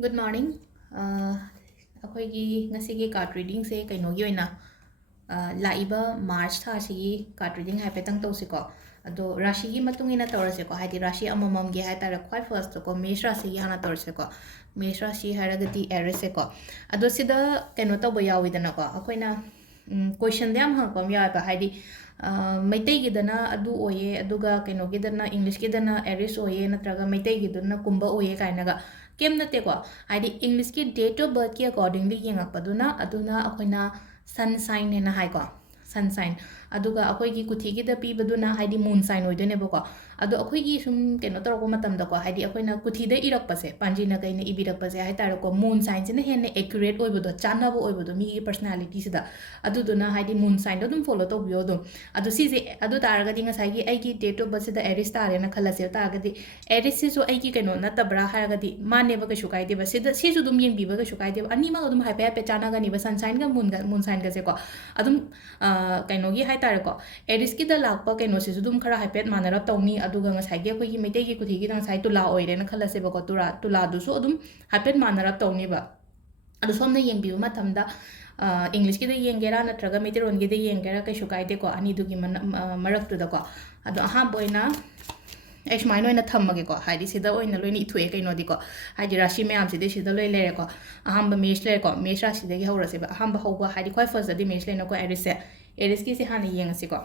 Good morning. ꯑꯩꯈꯣꯏꯒꯤ ꯉꯁꯤꯒꯤ card ꯔꯤꯗꯤꯡꯁꯦ ꯀꯩꯅꯣꯒꯤ ꯑꯣꯏꯅ ꯂꯥꯛꯏꯕ ꯃꯥꯔꯆ ꯊꯥꯁꯤꯒꯤ ꯀꯥꯔꯠ ꯔꯤꯗꯤꯡ ꯍꯥꯏꯐꯦꯠꯇꯪ ꯇꯧꯁꯤꯀꯣ ꯑꯗꯣ ꯔꯥಶꯤꯒꯤ ꯃꯇꯨꯡ ꯏꯟꯅ ꯇꯧꯔꯁꯦꯀꯣ ꯍꯥꯏꯗꯤ ꯔꯥಶꯤ ꯑꯃꯃꯝꯒꯤ ꯍꯥꯏꯇꯥꯔꯦ ꯈ꯭ꯋꯥꯏ ꯐꯥꯔꯁꯇꯀꯣ ꯃꯦಷ ꯔꯥಶꯤꯒꯤ ꯍꯥꯟꯅ ꯇꯧꯔꯁꯦꯀꯣ ꯃꯦಷ ꯔꯥಶꯤ ꯍꯥꯏꯔꯒꯗꯤ ꯑꯦꯔꯤꯁꯁꯦꯀꯣ ꯑꯗꯣ ꯁꯤꯗ ꯀꯩꯅꯣ ꯇꯧꯕ ꯌꯥꯎꯋꯤꯗꯅꯀꯣ ꯑꯩꯈꯣꯏꯅ ꯀꯣꯏꯁꯟꯗ ꯌꯥꯝ ꯍꯪꯉꯛꯄ ꯑꯃ ꯌꯥꯎꯋꯦꯕ ꯍꯥꯏꯗꯤ ꯃꯩꯇꯩꯒꯤꯗꯅ ꯑꯗꯨ ꯑꯣꯏꯌꯦ ꯑꯗꯨꯒ ꯀꯩꯅꯣꯒꯤꯗꯅ ꯏꯪꯂꯤꯁꯀꯤꯗꯅ ꯑꯦꯔꯤꯁ ꯑꯣꯏꯌꯦ ꯅꯠꯇ꯭ꯔꯒ ꯃꯩꯇꯩꯒꯤꯗꯨꯅ ꯀꯨꯝꯕ ꯑꯣꯏꯌꯦ ꯀꯥꯏꯅꯒ ꯀꯦꯝ ꯅꯠꯇꯦꯀꯣ ꯍꯥꯏꯗꯤ ꯏꯪꯂꯤꯁꯀꯤ ꯗꯦꯠ ꯑꯣꯐ ꯕꯔꯊꯀꯤ ꯑꯀꯣꯔꯗꯤꯡꯂꯤ ꯌꯦꯡꯉꯛꯄꯗꯨꯅ ꯑꯗꯨꯅ ꯑꯩꯈꯣꯏꯅ ꯁꯟ ꯁꯥꯏꯟ ꯍꯥꯏꯅ ꯍꯥꯏꯀꯣ ꯁꯟ ꯁꯥꯏꯟ ꯑꯗꯨꯒ ꯑꯩꯈꯣꯏꯒꯤ ꯀꯨꯊꯤꯒꯤꯗ ꯄꯤꯕꯗꯨꯅ ꯍꯥꯏꯗꯤ ꯃꯨꯟ ꯁꯥꯏꯟ ꯑꯣꯏꯗꯣꯏꯅꯦꯕꯀꯣ ꯑꯗꯣ ꯑꯩꯈꯣꯏꯒꯤ ꯁꯨꯝ ꯀꯩꯅꯣ ꯇꯧꯔꯛꯄ ꯃꯇꯝꯗꯀꯣ ꯍꯥꯏꯗꯤ ꯑꯩꯈꯣꯏꯅ ꯀꯨꯊꯤꯗ ꯏꯔꯛꯄꯁꯦ ꯄꯥꯟꯖꯤꯅ ꯀꯩꯅ ꯏꯕꯤꯔꯛꯄꯁꯦ ꯍꯥꯏꯇꯥꯔꯦꯀꯣ ꯃꯨꯟ ꯁꯥꯏꯟꯁꯤꯅ ꯍꯦꯟꯅ ꯑꯦꯀ꯭ꯌꯨꯔꯦꯠ ꯑꯣꯏꯕꯗꯣ ꯆꯥꯟꯅꯕ ꯑꯣꯏꯕꯗꯣ ꯃꯤꯒꯤ ꯄꯔꯁꯅꯦꯂꯤꯇꯤꯁꯤꯗ ꯑꯗꯨꯗꯨꯅ ꯍꯥꯏꯗꯤ ꯃꯨꯟ ꯁꯥꯏꯟꯗꯣ ꯑꯗꯨꯝ ꯐꯣꯂꯣ ꯇꯧꯕꯤꯌꯣ ꯑꯗꯨꯝ ꯑꯗꯣ ꯁꯤꯁꯦ ꯑꯗꯨ ꯇꯥꯔꯒꯗꯤ ꯉꯁꯥꯏꯒꯤ ꯑꯩꯒꯤ ꯗꯦꯠ ꯑꯣꯐ ꯕꯔꯊꯁꯤꯗ ꯑꯦꯔꯤꯁ ꯇꯥꯔꯦꯅ ꯈꯜꯂꯁꯦ ꯇꯥꯔꯒꯗꯤ ꯑꯦꯔꯤꯁꯁꯤꯁꯨ ꯑꯩꯒꯤ ꯀꯩꯅꯣ ꯅꯠꯇꯕ꯭ꯔꯥ ꯍꯥꯏꯔꯒꯗꯤ ꯃꯥꯅꯦꯕ ꯀꯩꯁꯨ ꯀꯥꯏꯗꯦꯕ ꯁꯤꯗ ꯁꯤꯁꯨ ꯑꯗꯨꯝ ꯌꯦꯡꯕꯤꯕ ꯀꯩꯁꯨ ꯀꯥꯏꯗꯦꯕ ꯑꯅꯤꯃꯛ ꯑꯗꯨꯝ ꯍꯥꯏꯐꯦꯠ ꯍꯥꯏꯐꯦꯠ ꯆꯥꯟꯅꯒꯅꯤꯕ ꯁꯟꯁꯥꯏꯟꯒ ꯃꯨꯟ ꯁꯥꯏꯟꯒꯁꯦꯀꯣ ꯑꯗꯨꯝ ꯀꯩꯅꯣꯒꯤ ꯍꯥꯏꯇꯥꯔꯦꯀꯣ ꯑꯦꯔꯤꯁꯀꯤꯗ ꯂꯥꯛꯄ ꯀꯩꯅꯣꯁꯤꯁꯨ ꯑꯗꯨꯝ ꯈꯔ ꯍꯥꯏꯐꯦꯠ ꯃꯥꯟꯅꯔꯞ ꯇꯧꯅꯤ ꯑꯗꯨꯒ ꯉꯁꯥꯏꯒꯤ ꯑꯩꯈꯣꯏꯒꯤ ꯃꯩꯇꯩꯒꯤ ꯀꯨꯊꯤꯒꯤꯗ ꯉꯁꯥꯏ ꯇꯨꯂꯥ ꯑꯣꯏꯔꯦꯅ ꯈꯜꯂꯁꯦꯕꯀꯣ ꯇꯨꯂꯥꯗꯨꯁꯨ ꯑꯗꯨꯝ ꯍꯥꯏꯐꯦꯠ ꯃꯥꯟꯅꯔꯞ ꯇꯧꯅꯤꯕ ꯑꯗꯣ ꯁꯣꯝꯅ ꯌꯦꯡꯕꯤꯕ ꯃꯇꯝꯗ ꯏꯪꯂꯤꯁꯀꯤꯗ ꯌꯦꯡꯒꯦꯔꯥ ꯅꯠꯇ꯭ꯔꯒ ꯃꯩꯇꯩꯔꯣꯟꯒꯤꯗ ꯌꯦꯡꯒꯦꯔꯥ ꯀꯩꯁꯨ ꯀꯥꯏꯗꯦꯀꯣ ꯑꯅꯤꯗꯨꯒꯤ ꯃꯔꯛꯇꯨꯗꯀꯣ ꯑꯗꯣ ꯑꯍꯥꯟꯕ ꯑꯣꯏꯅ ꯑꯩ ꯁꯨꯃꯥꯏꯅ ꯑꯣꯏꯅ ꯊꯝꯃꯒꯦꯀꯣ ꯍꯥꯏꯗꯤ ꯁꯤꯗ ꯑꯣꯏꯅ ꯂꯣꯏꯅ ꯏꯊꯣꯛꯑꯦ ꯀꯩꯅꯣꯗꯤꯀꯣ ꯍꯥꯏꯗꯤ ꯔꯥಶꯤ ꯃꯌꯥꯝꯁꯤꯗꯤ ꯁꯤꯗ ꯂꯣꯏ ꯂꯩꯔꯦꯀꯣ ꯑꯍꯥꯟꯕ ꯃꯦಷ ꯂꯩꯔꯦꯀꯣ ꯃꯦಷ ꯔꯥಶꯤꯗꯒꯤ ꯍꯧꯔꯁꯦꯕ ꯑꯍꯥꯟꯕ ꯍꯧꯕ ꯍꯥꯏꯗꯤ ꯈ꯭ꯋꯥꯏ ꯐꯥꯔꯁꯇꯗꯤ ꯃꯦಷ ꯂꯩꯅꯀꯣ ꯑꯦꯔꯤꯁꯁꯦ ꯑꯦꯔꯤꯁꯀꯤꯁꯦ ꯍꯥꯟꯅ ꯌꯦꯡꯉꯁꯤꯀꯣ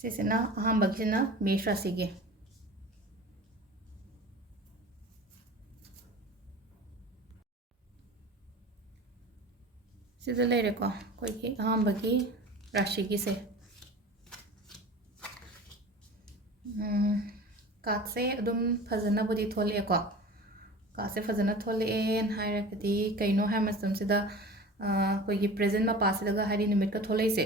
ꯁꯤꯁꯤꯅ ꯑꯍꯥꯟꯕꯒꯤꯁꯤꯅ ꯃꯦಷ ꯔꯥಶꯤꯒꯤ ꯁꯤꯗ ꯂꯩꯔꯦꯀꯣ ꯑꯩꯈꯣꯏꯒꯤ ꯑꯍꯥꯟꯕꯒꯤ ꯔꯥಶꯤꯒꯤꯁꯦ ꯀꯥꯔꯠꯁꯦ ꯑꯗꯨꯝ ꯐꯖꯅꯕꯨꯗꯤ ꯊꯣꯛꯂꯛꯑꯦꯀꯣ ꯀꯥꯔꯠꯁꯦ ꯐꯖꯅ ꯊꯣꯛꯂꯛꯑꯦꯅ ꯍꯥꯏꯔꯒꯗꯤ ꯀꯩꯅꯣ ꯍꯥꯏꯕ ꯃꯇꯝꯁꯤꯗ ꯑꯩꯈꯣꯏꯒꯤ ꯄ꯭ꯔꯦꯖꯦꯟ ꯃꯄꯥꯁꯤꯗꯒ ꯍꯥꯏꯗꯤ ꯅꯨꯃꯤꯠꯀ ꯊꯣꯛꯂꯛꯏꯁꯦ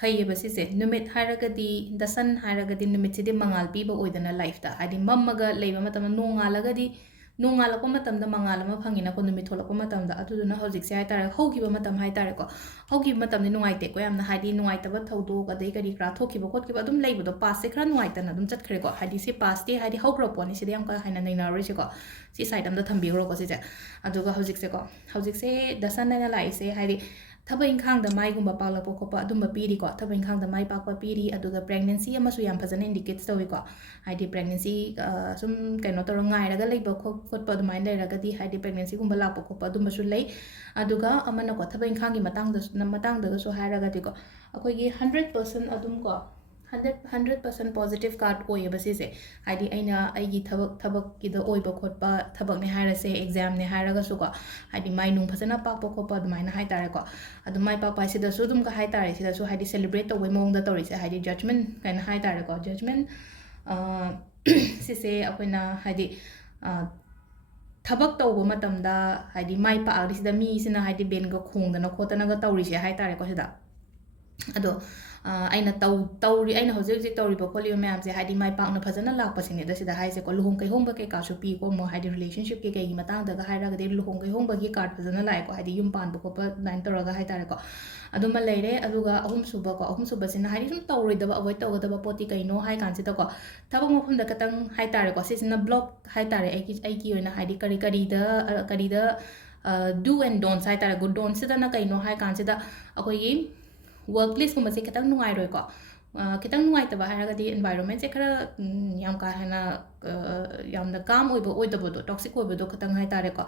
ꯐꯩꯌꯦꯕ ꯁꯤꯁꯦ ꯅꯨꯃꯤꯠ ꯍꯥꯏꯔꯒꯗꯤ ꯗ ꯁꯟ ꯍꯥꯏꯔꯒꯗꯤ ꯅꯨꯃꯤꯠꯁꯤꯗꯤ ꯃꯉꯥꯜ ꯄꯤꯕ ꯑꯣꯏꯗꯅ ꯂꯥꯏꯐꯇ ꯍꯥꯏꯗꯤ ꯃꯝꯃꯒ ꯂꯩꯕ ꯃꯇꯝꯗ ꯅꯣꯡꯉꯥꯜꯂꯒꯗꯤ ꯅꯣꯡꯉꯥꯜꯂꯛꯄ ꯃꯇꯝꯗ ꯃꯉꯥꯜ ꯑꯃ ꯐꯪꯉꯤꯅꯀꯣ ꯅꯨꯃꯤꯠ ꯊꯣꯛꯂꯛꯄ ꯃꯇꯝꯗ ꯑꯗꯨꯗꯨꯅ ꯍꯧꯖꯤꯛꯁꯦ ꯍꯥꯏꯇꯥꯔꯦ ꯍꯧꯈꯤꯕ ꯃꯇꯝ ꯍꯥꯏꯇꯥꯔꯦꯀꯣ ꯍꯧꯈꯤꯕ ꯃꯇꯝꯗꯤ ꯅꯨꯡꯉꯥꯏꯇꯦꯀꯣ ꯌꯥꯝꯅ ꯍꯥꯏꯗꯤ ꯅꯨꯡꯉꯥꯏꯇꯕ ꯊꯧꯗꯣꯛ ꯑꯗꯩ ꯀꯔꯤ ꯀꯔꯥ ꯊꯣꯛꯈꯤꯕ ꯈꯣꯠꯈꯤꯕ ꯑꯗꯨꯝ ꯂꯩꯕꯗꯣ ꯄꯥꯁꯁꯦ ꯈꯔ ꯅꯨꯡꯉꯥꯏꯇꯅ ꯑꯗꯨꯝ ꯆꯠꯈ꯭ꯔꯦꯀꯣ ꯍꯥꯏꯗꯤ ꯁꯤ ꯄꯥꯁꯇꯤ ꯍꯥꯏꯗꯤ ꯍꯧꯈ꯭ꯔ ꯄꯣꯠꯅꯤ ꯁꯤꯗꯤ ꯌꯥꯝ ꯀꯥ ꯍꯦꯟꯅ ꯅꯩꯅꯔꯔꯣꯏꯁꯦꯀꯣ ꯁꯤ ꯁꯥꯏꯠ ꯑꯝꯗ ꯊꯝꯕꯤꯈ꯭ꯔꯣꯀꯣ ꯁꯤꯁꯦ ꯑꯗꯨꯒ ꯍꯧꯖꯤꯛꯁꯦꯀꯣ ꯍꯧꯖꯤꯛꯁꯦ ꯗꯁꯟ ꯍꯥꯏꯅ ꯂꯥꯛꯏꯁꯦ ꯍꯥꯏꯗꯤ ꯊꯕꯛ ꯏꯪꯈꯥꯡꯗ ꯃꯥꯏꯒꯨꯝꯕ ꯄꯥꯛꯂꯛꯄ ꯈꯣꯠꯄ ꯑꯗꯨꯝꯕ ꯄꯤꯔꯤꯀꯣ ꯊꯕꯛ ꯏꯪꯈꯥꯡꯗ ꯃꯥꯏ ꯄꯥꯛꯄ ꯄꯤꯔꯤ ꯑꯗꯨꯒ ꯄ꯭ꯔꯦꯒꯅꯦꯟꯁꯤ ꯑꯃꯁꯨ ꯌꯥꯝ ꯐꯖꯅ ꯏꯟꯗꯤꯀꯦꯠꯁ ꯇꯧꯏꯀꯣ ꯍꯥꯏꯗꯤ ꯄ꯭ꯔꯦꯒꯅꯦꯟꯁꯤ ꯁꯨꯝ ꯀꯩꯅꯣ ꯇꯧꯔ ꯉꯥꯏꯔꯒ ꯂꯩꯕ ꯈꯣꯠꯄ ꯑꯗꯨꯃꯥꯏꯅ ꯂꯩꯔꯒꯗꯤ ꯍꯥꯏꯗꯤ ꯄ꯭ꯔꯦꯒꯅꯦꯟꯁꯤꯒꯨꯝꯕ ꯂꯥꯛꯄ ꯈꯣꯠꯄ ꯑꯗꯨꯝꯕꯁꯨ ꯂꯩ ꯑꯗꯨꯒ ꯑꯃꯅꯀꯣ ꯊꯕꯛ ꯏꯪꯈꯥꯡꯒꯤ ꯃꯇꯥꯡꯗꯒꯁꯨ ꯍꯥꯏꯔꯒꯗꯤꯀꯣ ꯑꯩꯈꯣꯏꯒꯤ 100% ꯑꯗꯨꯝ ꯀꯣ 100% ꯄꯣꯖꯤꯇꯤቭ ꯀꯥꯔꯠ ꯑꯣꯏꯌꯦꯕ ꯁꯤꯁꯦ ꯍꯥꯏꯗꯤ ꯑꯩꯅ ꯑꯩꯒꯤ ꯊꯕꯛꯀꯤꯗ ꯑꯣꯏꯕ ꯈꯣꯠꯄ ꯊꯕꯛꯅꯦ ꯍꯥꯏꯔꯁꯦ ꯑꯦꯛꯖꯥꯝꯅꯦ ꯍꯥꯏꯔꯒꯁꯨꯀꯣ ꯍꯥꯏꯗꯤ ꯃꯥꯏ ꯅꯨꯡ ꯐꯖꯅ ꯄꯥꯛꯄ ꯈꯣꯠꯄ ꯑꯗꯨꯃꯥꯏꯅ ꯍꯥꯏꯇꯥꯔꯦꯀꯣ ꯑꯗꯨ ꯃꯥꯏ ꯄꯥꯛꯄ ꯍꯥꯏꯁꯤꯗꯁꯨ ꯑꯗꯨꯝ ꯍꯥꯏꯇꯥꯔꯦ ꯁꯤꯗꯁꯨ ꯍꯥꯏꯗꯤ ꯁꯦꯂꯦꯕ꯭ꯔꯦꯠ ꯇꯧꯕꯩ ꯃꯑꯣꯡꯗ ꯇꯧꯔꯤꯁꯦ ꯍꯥꯏꯗꯤ ꯖꯖꯃꯦꯟ ꯀꯥꯏꯅ ꯍꯥꯏꯇꯥꯔꯦꯀꯣ ꯖꯖꯃꯦꯟ ꯁꯤꯁꯦ ꯑꯩꯈꯣꯏꯅ ꯍꯥꯏꯗꯤ ꯊꯕꯛ ꯇꯧꯕ ꯃꯇꯝꯗ ꯍꯥꯏꯗꯤ ꯃꯥꯏ ꯄꯥꯛꯑꯗꯤ ꯁꯤꯗ ꯃꯤꯁꯤꯅ ꯍꯥꯏꯗꯤ ꯕꯦꯟꯒ ꯈꯣꯡꯗꯅ ꯈꯣꯠꯇꯅꯒ ꯇꯧꯔꯤꯁꯦ ꯍꯥꯏꯇꯥꯔꯦꯀꯣ ꯁꯤꯗ ꯑꯗꯣ ꯑꯩꯅ ꯑꯩꯅ ꯍꯧꯖꯤꯛ ꯍꯧꯖꯤꯛ ꯇꯧꯔꯤꯕ ꯈꯣꯠꯂꯤꯕ ꯃꯌꯥꯝꯁꯦ ꯍꯥꯏꯗꯤ ꯃꯥꯏ ꯄꯥꯛꯅ ꯐꯖꯅ ꯂꯥꯛꯄꯁꯤꯅꯦꯗ ꯁꯤꯗ ꯍꯥꯏꯁꯦꯀꯣ ꯂꯨꯍꯣꯡ ꯀꯩꯍꯣꯡꯕ ꯀꯩꯀꯥꯁꯨ ꯄꯤꯀꯣ ꯑꯃꯨꯛ ꯍꯥꯏꯗꯤ ꯔꯤꯂꯦꯁꯟꯁꯤꯞꯀꯤ ꯀꯩꯒꯤ ꯃꯇꯥꯡꯗꯒ ꯍꯥꯏꯔꯒꯗꯤ ꯂꯨꯍꯣꯡ ꯀꯩꯍꯣꯡꯕꯒꯤ ꯀꯥꯔꯠ ꯐꯖꯅ ꯂꯥꯛꯑꯦꯀꯣ ꯍꯥꯏꯗꯤ ꯌꯨꯝ ꯄꯥꯟꯕ ꯈꯣꯠꯄ ꯑꯗꯨꯃꯥꯏꯅ ꯇꯧꯔꯒ ꯍꯥꯏꯇꯥꯔꯦꯀꯣ ꯑꯗꯨꯃ ꯂꯩꯔꯦ ꯑꯗꯨꯒ ꯑꯍꯨꯝꯁꯨꯕꯁꯤꯅ ꯍꯥꯏꯗꯤ ꯁꯨꯝ ꯇꯧꯔꯣꯏꯗꯕ ꯑꯦꯚꯣꯏꯗ ꯇꯧꯒꯗꯕ ꯄꯣꯠꯇꯤ ꯀꯩꯅꯣ ꯍꯥꯏ ꯀꯥꯟꯁꯤꯗꯀꯣ ꯊꯕꯛ ꯃꯐꯝꯗ ꯈꯇꯪ ꯍꯥꯏꯇꯥꯔꯦꯀꯣ ꯁꯤꯁꯤꯅ ꯕ꯭ꯂꯣꯛ ꯍꯥꯏꯇꯥꯔꯦ ꯑꯩꯒꯤ ꯑꯣꯏꯅ ꯍꯥꯏꯗꯤ ꯀꯔꯤꯗ ꯗꯨ ꯑꯦꯟ ꯗꯣꯟꯁ ꯍꯥꯏꯇꯥꯔꯦ ꯒꯨꯗ ꯗꯣꯟꯁꯤꯗꯅ ꯀꯩꯅꯣ ꯍꯥꯏ ꯀꯥꯟꯁꯤꯗ ꯑꯩꯈꯣꯏꯒꯤ ꯋꯔꯛ ꯄ꯭लेꯁꯀꯨꯝꯕꯁꯦ ꯈꯤꯇꯪ ꯅꯨꯡꯉꯥꯏꯔꯣꯏꯀꯣ ꯈꯤꯇꯪ ꯅꯨꯡꯉꯥꯏꯇꯕ ꯍꯥꯏꯔꯒꯗꯤ ꯑꯦꯟꯚꯥꯏꯔꯣꯟꯃꯦꯟꯁꯦ ꯈꯔ ꯌꯥꯝ ꯀꯥ ꯍꯦꯟꯅ ꯌꯥꯝꯅ ꯀꯥꯝ ꯑꯣꯏꯕ ꯑꯣꯏꯗꯕꯗꯣ ꯇꯣꯛꯁꯤꯛ ꯑꯣꯏꯕꯗꯣ ꯈꯤꯇꯪ ꯍꯥꯏꯇꯥꯔꯦꯀꯣ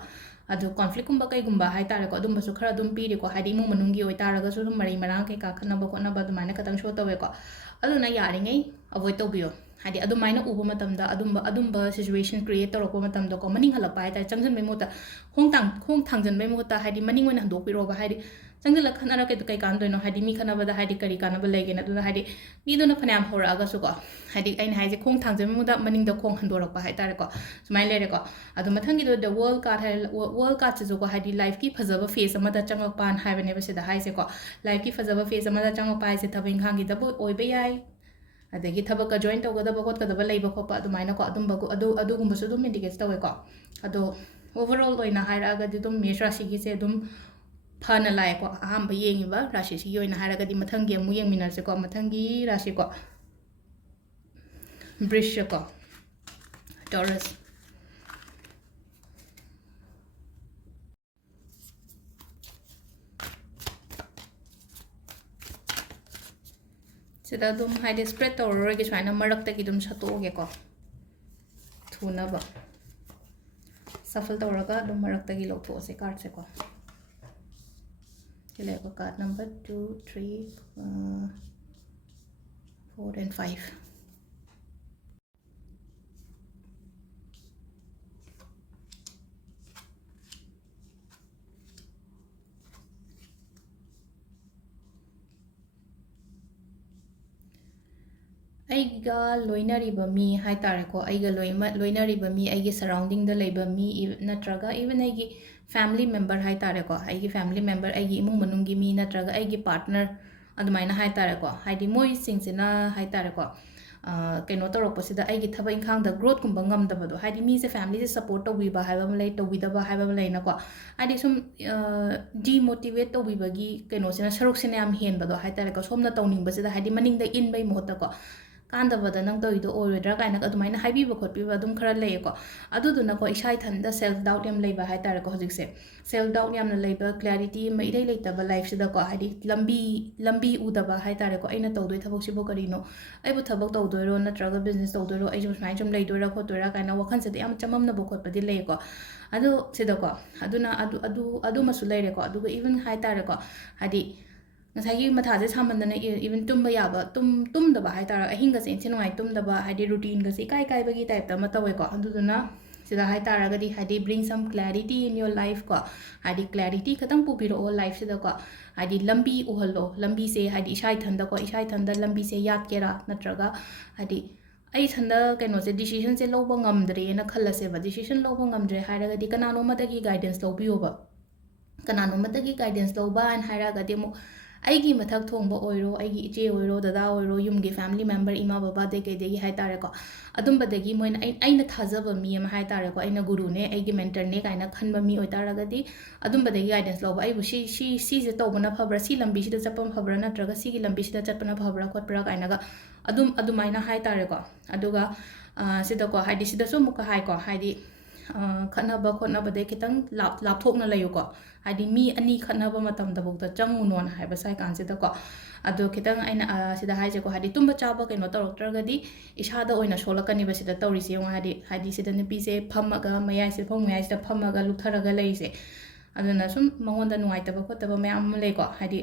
ꯑꯗꯨ ꯀꯣꯟꯐ꯭ꯂꯤꯛꯀꯨꯝꯕ ꯀꯩꯒꯨꯝꯕ ꯍꯥꯏꯇꯥꯔꯦꯀꯣ ꯑꯗꯨꯝꯕꯁꯨ ꯈꯔ ꯑꯗꯨꯝ ꯄꯤꯔꯤꯀꯣ ꯍꯥꯏꯗꯤ ꯏꯃꯨꯡ ꯃꯅꯨꯡꯒꯤ ꯑꯣꯏꯇꯥꯔꯒꯁꯨ ꯑꯗꯨꯝ ꯃꯔꯩ ꯃꯔꯥꯡ ꯀꯩꯀꯥ ꯈꯠꯅꯕ ꯈꯣꯠꯅꯕ ꯑꯗꯨꯃꯥꯏꯅ ꯈꯤꯇꯪ ꯁꯣ ꯇꯧꯋꯦꯀꯣ ꯑꯗꯨꯅ ꯌꯥꯔꯤꯉꯩ ꯑꯦꯚꯣꯏꯗ ꯇꯧꯕꯤꯌꯣ ꯍꯥꯏꯗꯤ ꯑꯗꯨꯃꯥꯏꯅ ꯎꯕ ꯃꯇꯝꯗ ꯑꯗꯨꯝꯕ ꯁꯤꯆꯨꯋꯦꯁꯟ ꯀ꯭ꯔꯤꯌꯦꯠ ꯇꯧꯔꯛꯄ ꯃꯇꯝꯗꯀꯣ ꯃꯅꯤꯡ ꯍꯜꯂꯛꯄ ꯍꯥꯏꯇꯥꯔꯦ ꯆꯪꯁꯤꯟꯕꯩ ꯃꯍꯨꯠꯇ ꯈꯣꯡ ꯊꯥꯡꯖꯟꯕꯩ ꯃꯍꯨꯠꯇ ꯍꯥꯏꯗꯤ ꯃꯅꯤꯡ ꯑꯣꯏꯅ ꯍꯟꯗꯣꯛꯄꯤꯔꯣꯕ ꯍꯥꯏꯗꯤ ꯆꯪꯁꯤꯜꯂ ꯈꯠꯅꯔ ꯀꯩ ꯀꯥꯟꯗꯣꯏꯅꯣ ꯍꯥꯏꯗꯤ ꯃꯤ ꯈꯠꯅꯕꯗ ꯍꯥꯏꯗꯤ ꯀꯔꯤ ꯀꯥꯟꯅꯕ ꯂꯩꯒꯦꯅ ꯑꯗꯨꯅ ꯍꯥꯏꯗꯤ ꯃꯤꯗꯨꯅ ꯐꯅꯌꯥꯝ ꯍꯧꯔꯛꯑꯒꯁꯨꯀꯣ ꯍꯥꯏꯗꯤ ꯑꯩꯅ ꯍꯥꯏꯁꯦ ꯈꯣꯡ ꯊꯥꯡꯖꯟꯕꯩ ꯃꯍꯨꯠꯇ ꯃꯅꯤꯡꯗ ꯈꯣꯡ ꯍꯟꯗꯣꯔꯛꯄ ꯍꯥꯏꯇꯥꯔꯦꯀꯣ ꯁꯨꯃꯥꯏꯅ ꯂꯩꯔꯦꯀꯣ ꯑꯗꯣ ꯃꯊꯪꯒꯤꯗꯣ ꯗ ꯋꯥꯔꯜ ꯀꯥꯔꯠ ꯍꯥꯏ ꯋꯥꯔꯜ ꯀꯥꯔꯠꯁꯤꯁꯨꯀꯣ ꯍꯥꯏꯗꯤ ꯂꯥꯏꯐꯀꯤ ꯐꯖꯕ ꯐꯦꯁ ꯑꯃꯗ ꯆꯪꯉꯛꯄꯅ ꯍꯥꯏꯕꯅꯦꯕ ꯁꯤꯗ ꯍꯥꯏꯁꯦꯀꯣ ꯂꯥꯏꯐꯀꯤ ꯐꯖꯕ ꯐꯦꯁ ꯑꯃꯗ ꯆꯪꯉꯛꯄ ꯍꯥꯏꯁꯦ ꯊꯕꯛ ꯏꯪꯈꯥꯡꯒꯤꯗꯕꯨ ꯑꯣꯏꯕ ꯌꯥꯏ ꯑꯗꯒꯤ ꯊꯕꯛꯀ ꯖꯣꯏꯟ ꯇꯧꯒꯗꯕ ꯈꯣꯠꯀꯗꯕ ꯂꯩꯕ ꯈꯣꯠꯄ ꯑꯗꯨꯃꯥꯏꯅꯀꯣ ꯑꯗꯨꯒꯨꯝꯕꯁꯨ ꯑꯗꯨꯝ ꯏꯟꯗꯤꯀꯦꯠ ꯇꯧꯋꯦꯀꯣ ꯑꯗꯣ ꯑꯣꯚꯔꯑꯣꯜ ꯑꯣꯏꯅ ꯍꯥꯏꯔꯛꯑꯒꯗꯤ ꯑꯗꯨꯝ ꯃꯦꯁ ꯔꯥಶꯤꯒꯤꯁꯦ ꯑꯗꯨꯝ ꯐꯅ ꯂꯥꯛꯑꯦꯀꯣ ꯑꯍꯥꯟꯕ ꯌꯦꯡꯉꯤꯕ ꯔꯥಶꯤꯁꯤꯒꯤ ꯑꯣꯏꯅ ꯍꯥꯏꯔꯒꯗꯤ ꯃꯊꯪꯒꯤ ꯑꯃꯨꯛ ꯌꯦꯡꯃꯤꯟꯅꯔꯁꯦꯀꯣ ꯃꯊꯪꯒꯤ ꯔꯥಶꯤꯀꯣ ꯕ꯭ꯔꯤꯁꯀꯣ ꯇꯣꯔꯁ ꯁꯤꯗ ꯑꯗꯨꯝ ꯍꯥꯏꯗꯤ ꯁ꯭ꯄ꯭ꯔꯦꯗ ꯇꯧꯔꯔꯣꯏꯒꯦ ꯁꯨꯃꯥꯏꯅ ꯃꯔꯛꯇꯒꯤ ꯑꯗꯨꯝ ꯁꯠꯇꯣꯛꯑꯒꯦꯀꯣ ꯊꯨꯅꯕ ꯁꯐꯜ ꯇꯧꯔꯒ ꯑꯗꯨꯝ ꯃꯔꯛꯇꯒꯤ ꯂꯧꯊꯣꯛꯑꯁꯦ ꯀꯥꯔꯠꯁꯦꯀꯣ ꯁꯤ ꯂꯩꯕ ꯀꯥꯔꯠ ꯅꯝꯕꯔ 2 3 4 and 5 ꯑꯩꯒ ꯂꯣꯏꯅꯔꯤꯕ ꯃꯤ ꯍꯥꯏꯇꯥꯔꯦꯀꯣ ꯑꯩꯒ ꯂꯣꯏꯅꯔꯤꯕ ꯃꯤ ꯑꯩꯒꯤ ꯁꯔꯥꯎꯟꯗꯤꯡꯗ ꯂꯩꯕ ꯃꯤ ꯅꯠꯇ꯭ꯔꯒ ꯏꯚꯟ ꯑꯩꯒꯤ ꯐꯦꯃꯤꯂꯤ ꯃꯦꯝꯕꯔ ꯍꯥꯏꯇꯥꯔꯦꯀꯣ ꯑꯩꯒꯤ ꯐꯦꯃꯤꯂꯤ ꯃꯦꯝꯕꯔ ꯑꯩꯒꯤ ꯏꯃꯨꯡ ꯃꯅꯨꯡꯒꯤ ꯃꯤ ꯅꯠꯇ꯭ꯔꯒ ꯑꯩꯒꯤ ꯄꯥꯔꯠꯅꯔ ꯑꯗꯨꯃꯥꯏꯅ ꯍꯥꯏꯇꯥꯔꯦꯀꯣ ꯍꯥꯏꯗꯤ ꯃꯣꯏꯁꯤꯡꯁꯤꯅ ꯍꯥꯏꯇꯥꯔꯦꯀꯣ ꯀꯩꯅꯣ ꯇꯧꯔꯛꯄꯁꯤꯗ ꯑꯩꯒꯤ ꯊꯕꯛ ꯏꯪꯈꯥꯡꯗ ꯒ꯭ꯔꯣꯠꯀꯨꯝꯕ ꯉꯝꯗꯕꯗꯣ ꯍꯥꯏꯗꯤ ꯃꯤꯁꯦ ꯐꯦꯃꯤꯂꯤꯁꯦ ꯁꯞꯄꯣꯔꯠ ꯇꯧꯕꯤꯕ ꯍꯥꯏꯕ ꯑꯃ ꯂꯩ ꯇꯧꯕꯤꯗꯕ ꯍꯥꯏꯕ ꯑꯃ ꯂꯩꯅꯀꯣ ꯍꯥꯏꯗꯤ ꯁꯨꯝ ꯗꯤꯃꯣꯇꯤꯚꯦꯠ ꯇꯧꯕꯤꯕꯒꯤ ꯀꯩꯅꯣꯁꯤꯅ ꯁꯔꯨꯛꯁꯤꯅ ꯌꯥꯝ ꯍꯦꯟꯕꯗꯣ ꯍꯥꯏꯇꯥꯔꯦꯀꯣ ꯁꯣꯝꯅ ꯇꯧꯅꯤꯡꯕꯁꯤꯗ ꯍꯥꯏꯗꯤ ꯃꯅꯤꯡꯗ ꯏꯟꯕꯩ ꯃꯍꯨꯠꯇꯀꯣ ꯀꯥꯟꯗꯕꯗ ꯅꯪ ꯇꯧꯔꯤꯗꯣ ꯑꯣꯏꯔꯣꯏꯗ꯭ꯔꯥ ꯀꯥꯏꯅꯒ ꯑꯗꯨꯃꯥꯏꯅ ꯍꯥꯏꯕꯤꯕ ꯈꯣꯠꯄꯤꯕ ꯑꯗꯨꯝ ꯈꯔ ꯂꯩꯌꯦꯀꯣ ꯑꯗꯨꯗꯨꯅꯀꯣ ꯏꯁꯥ ꯏꯊꯟꯗ ꯁꯦꯜꯐ ꯗꯥꯎꯠ ꯌꯥꯝ ꯂꯩꯕ ꯍꯥꯏꯇꯥꯔꯦꯀꯣ ꯍꯧꯖꯤꯛꯁꯦ ꯁꯦꯜꯐ ꯗꯥꯎꯠ ꯌꯥꯝꯅ ꯂꯩꯕ ꯀ꯭ꯂꯦꯔꯤꯇꯤ ꯑꯃ ꯏꯔꯩ ꯂꯩꯇꯕ ꯂꯥꯏꯐꯁꯤꯗꯀꯣ ꯍꯥꯏꯗꯤ ꯂꯝꯕꯤ ꯎꯗꯕ ꯍꯥꯏꯇꯥꯔꯦꯀꯣ ꯑꯩꯅ ꯇꯧꯗꯣꯏ ꯊꯕꯛꯁꯤꯕꯨ ꯀꯔꯤꯅೋ ꯑꯩꯕꯨ ꯊꯕꯛ ꯇꯧꯗꯣꯏꯔꯣ ꯅꯠꯇ꯭ꯔꯒ ꯕꯤꯖꯤꯅꯦꯁ ꯇꯧꯗꯣꯏꯔꯣ ꯑꯩꯁꯨ ꯁꯨꯃꯥꯏꯅ ꯁꯨꯝ ꯂꯩꯗꯣꯏꯔꯥ ꯈꯣꯠꯇꯣꯏꯔꯥ ꯀꯥꯏꯅ ꯋꯥꯈꯜꯁꯤꯗ ꯌꯥꯝ ꯆꯃꯝꯅꯕ ꯈꯣꯠꯄꯗꯤ ꯂꯩꯌꯦꯀꯣ ꯑꯗꯨ ꯁꯤꯗꯀꯣ ꯑꯗꯨꯅ ꯑꯗꯨꯃꯁꯨ ꯂꯩꯔꯦꯀꯣ ꯑꯗꯨꯒ ꯏꯚꯟ ꯍꯥꯏꯇꯥꯔꯦꯀꯣ ꯍꯥꯏꯗꯤ ꯉꯁꯥꯏꯒꯤ ꯃꯊꯥꯁꯦ ꯁꯥꯃꯟꯗꯅ ꯏꯚꯟ ꯇꯨꯝꯕ ꯌꯥꯕ ꯇꯨꯝꯗꯕ ꯍꯥꯏꯇꯥꯔꯦ ꯑꯍꯤꯡꯒꯁꯦ ꯏꯟꯊꯤ ꯅꯨꯡꯉꯥꯏ ꯇꯨꯝꯗꯕ ꯍꯥꯏꯗꯤ ꯔꯨꯇꯤꯟꯒꯁꯦ ꯏꯀꯥꯏ ꯀꯥꯏꯕꯒꯤ ꯇꯥꯏꯞꯇ ꯑꯃ ꯇꯧꯋꯦꯀꯣ ꯑꯗꯨꯗꯨꯅ ꯁꯤꯗ ꯍꯥꯏꯇꯥꯔꯒꯗꯤ ꯍꯥꯏꯗꯤ bring some clarity in your life ꯀꯣ ꯍꯥꯏꯗꯤ ꯀ꯭ꯂꯦꯔꯤꯇꯤ ꯈꯇꯪ ꯄꯨꯕꯤꯔꯛꯑꯣ ꯂꯥꯏꯐꯁꯤꯗꯀꯣ ꯍꯥꯏꯗꯤ ꯂꯝꯕꯤ ꯎꯍꯜꯂꯣ ꯂꯝꯕꯤꯁꯦ ꯍꯥꯏꯗꯤ ꯏꯁꯥ ꯏꯊꯟꯗ ꯂꯝꯕꯤꯁꯦ ꯌꯥꯠꯀꯦꯔꯥ ꯅꯠꯇ꯭ꯔꯒ ꯍꯥꯏꯗꯤ ꯑꯩ ꯏꯊꯟꯗ ꯀꯩꯅꯣꯁꯦ ꯗꯤꯁꯤꯖꯟꯁꯦ ꯂꯧꯕ ꯉꯝꯗ꯭ꯔꯦꯅ ꯈꯜꯂꯁꯦꯕ ꯗꯤꯁꯤꯖꯟ ꯂꯧꯕ ꯉꯝꯗ꯭ꯔꯦ ꯍꯥꯏꯔꯒꯗꯤ ꯀꯅꯥꯅꯣꯃꯗꯒꯤ ꯒꯥꯏꯗꯦꯟꯁ ꯂꯧꯕꯤꯌꯣꯕ ꯀꯅꯥꯅꯣꯃꯗꯒꯤ ꯒꯥꯏꯗꯦꯟꯁ ꯂꯧꯕ ꯍꯥꯏꯅ ꯍꯥꯏꯔꯒꯗꯤ ꯑꯃꯨꯛ ꯑꯩꯒꯤ ꯃꯊꯛ ꯊꯣꯡꯕ ꯑꯣꯏꯔꯣ ꯑꯩꯒꯤ ꯏꯆꯦ ꯑꯣꯏꯔꯣ ꯗꯗꯥ ꯑꯣꯏꯔꯣ ꯌꯨꯝꯒꯤ ꯐꯦꯃꯤꯂꯤ ꯃꯦꯝꯕꯔ ꯏꯃꯥ ꯕꯕꯥꯗꯒꯤ ꯀꯩꯗꯒꯤ ꯍꯥꯏꯇꯥꯔꯦꯀꯣ ꯑꯗꯨꯝꯕꯗꯒꯤ ꯃꯣꯏꯅ ꯑꯩꯅ ꯊꯥꯖꯕ ꯃꯤ ꯑꯃ ꯍꯥꯏꯇꯥꯔꯦꯀꯣ ꯑꯩꯅ ꯒꯨꯔꯨꯅꯦ ꯑꯩꯒꯤ ꯃꯦꯟꯇꯔꯅꯦ ꯀꯥꯏꯅ ꯈꯟꯕ ꯃꯤ ꯑꯣꯏꯇꯥꯔꯒꯗꯤ ꯑꯗꯨꯝꯕꯗꯒꯤ ꯒꯥꯏꯗꯦꯟꯁ ꯂꯧꯕ ꯑꯩꯕꯨ ꯁꯤꯁꯦ ꯇꯧꯕꯅ ꯐꯕ꯭ꯔꯥ ꯁꯤ ꯂꯝꯕꯤꯁꯤꯗ ꯆꯠꯄꯅ ꯐꯕ꯭ꯔꯥ ꯅꯠꯇ꯭ꯔꯒ ꯁꯤꯒꯤ ꯂꯝꯕꯤꯁꯤꯗ ꯆꯠꯄꯅ ꯐꯕ꯭ꯔꯥ ꯈꯣꯠꯄ꯭ꯔꯥ ꯀꯥꯏꯅꯒ ꯑꯗꯨꯃꯥꯏꯅ ꯍꯥꯏꯇꯥꯔꯦꯀꯣ ꯑꯗꯨꯒ ꯁꯤꯗꯀꯣ ꯍꯥꯏꯗꯤ ꯁꯤꯗꯁꯨ ꯑꯃꯨꯛꯀ ꯍꯥꯏꯀꯣ ꯍꯥꯏꯗꯤ ꯈꯠꯅꯕ ꯈꯣꯠꯅꯕꯗꯩ ꯈꯤꯇꯪ ꯂꯥꯞꯊꯣꯛꯅ ꯂꯩꯌꯨꯀꯣ ꯍꯥꯏꯗꯤ ꯃꯤ ꯑꯅꯤ ꯈꯠꯅꯕ ꯃꯇꯝꯗꯐꯥꯎꯗ ꯆꯪꯉꯨꯅꯣꯅ ꯍꯥꯏꯕ ꯁꯥꯏ ꯀꯥꯟꯁꯤꯗꯀꯣ ꯑꯗꯣ ꯈꯤꯇꯪ ꯑꯩꯅ ꯁꯤꯗ ꯍꯥꯏꯁꯦꯀꯣ ꯍꯥꯏꯗꯤ ꯇꯨꯝꯕ ꯆꯥꯕ ꯀꯩꯅꯣ ꯇꯧꯔꯛꯇ꯭ꯔꯒꯗꯤ ꯏꯁꯥꯗ ꯑꯣꯏꯅ ꯁꯣꯛꯂꯛꯀꯅꯤꯕ ꯁꯤꯗ ꯇꯧꯔꯤꯁꯦ ꯌꯦꯡꯉꯣ ꯍꯥꯏꯗꯤ ꯁꯤꯗ ꯅꯨꯄꯤꯁꯦ ꯐꯝꯃꯒ ꯃꯌꯥꯏꯁꯤꯗ ꯐꯃꯨꯡ ꯃꯌꯥꯏꯁꯤꯗ ꯐꯝꯃꯒ ꯂꯨꯛꯊꯔꯒ ꯂꯩꯔꯤꯁꯦ ꯑꯗꯨꯅ ꯁꯨꯝ ꯃꯉꯣꯟꯗ ꯅꯨꯡꯉꯥꯏꯇꯕ ꯈꯣꯠꯇꯕ ꯃꯌꯥꯝ ꯑꯃ ꯂꯩꯀꯣ ꯍꯥꯏꯗꯤ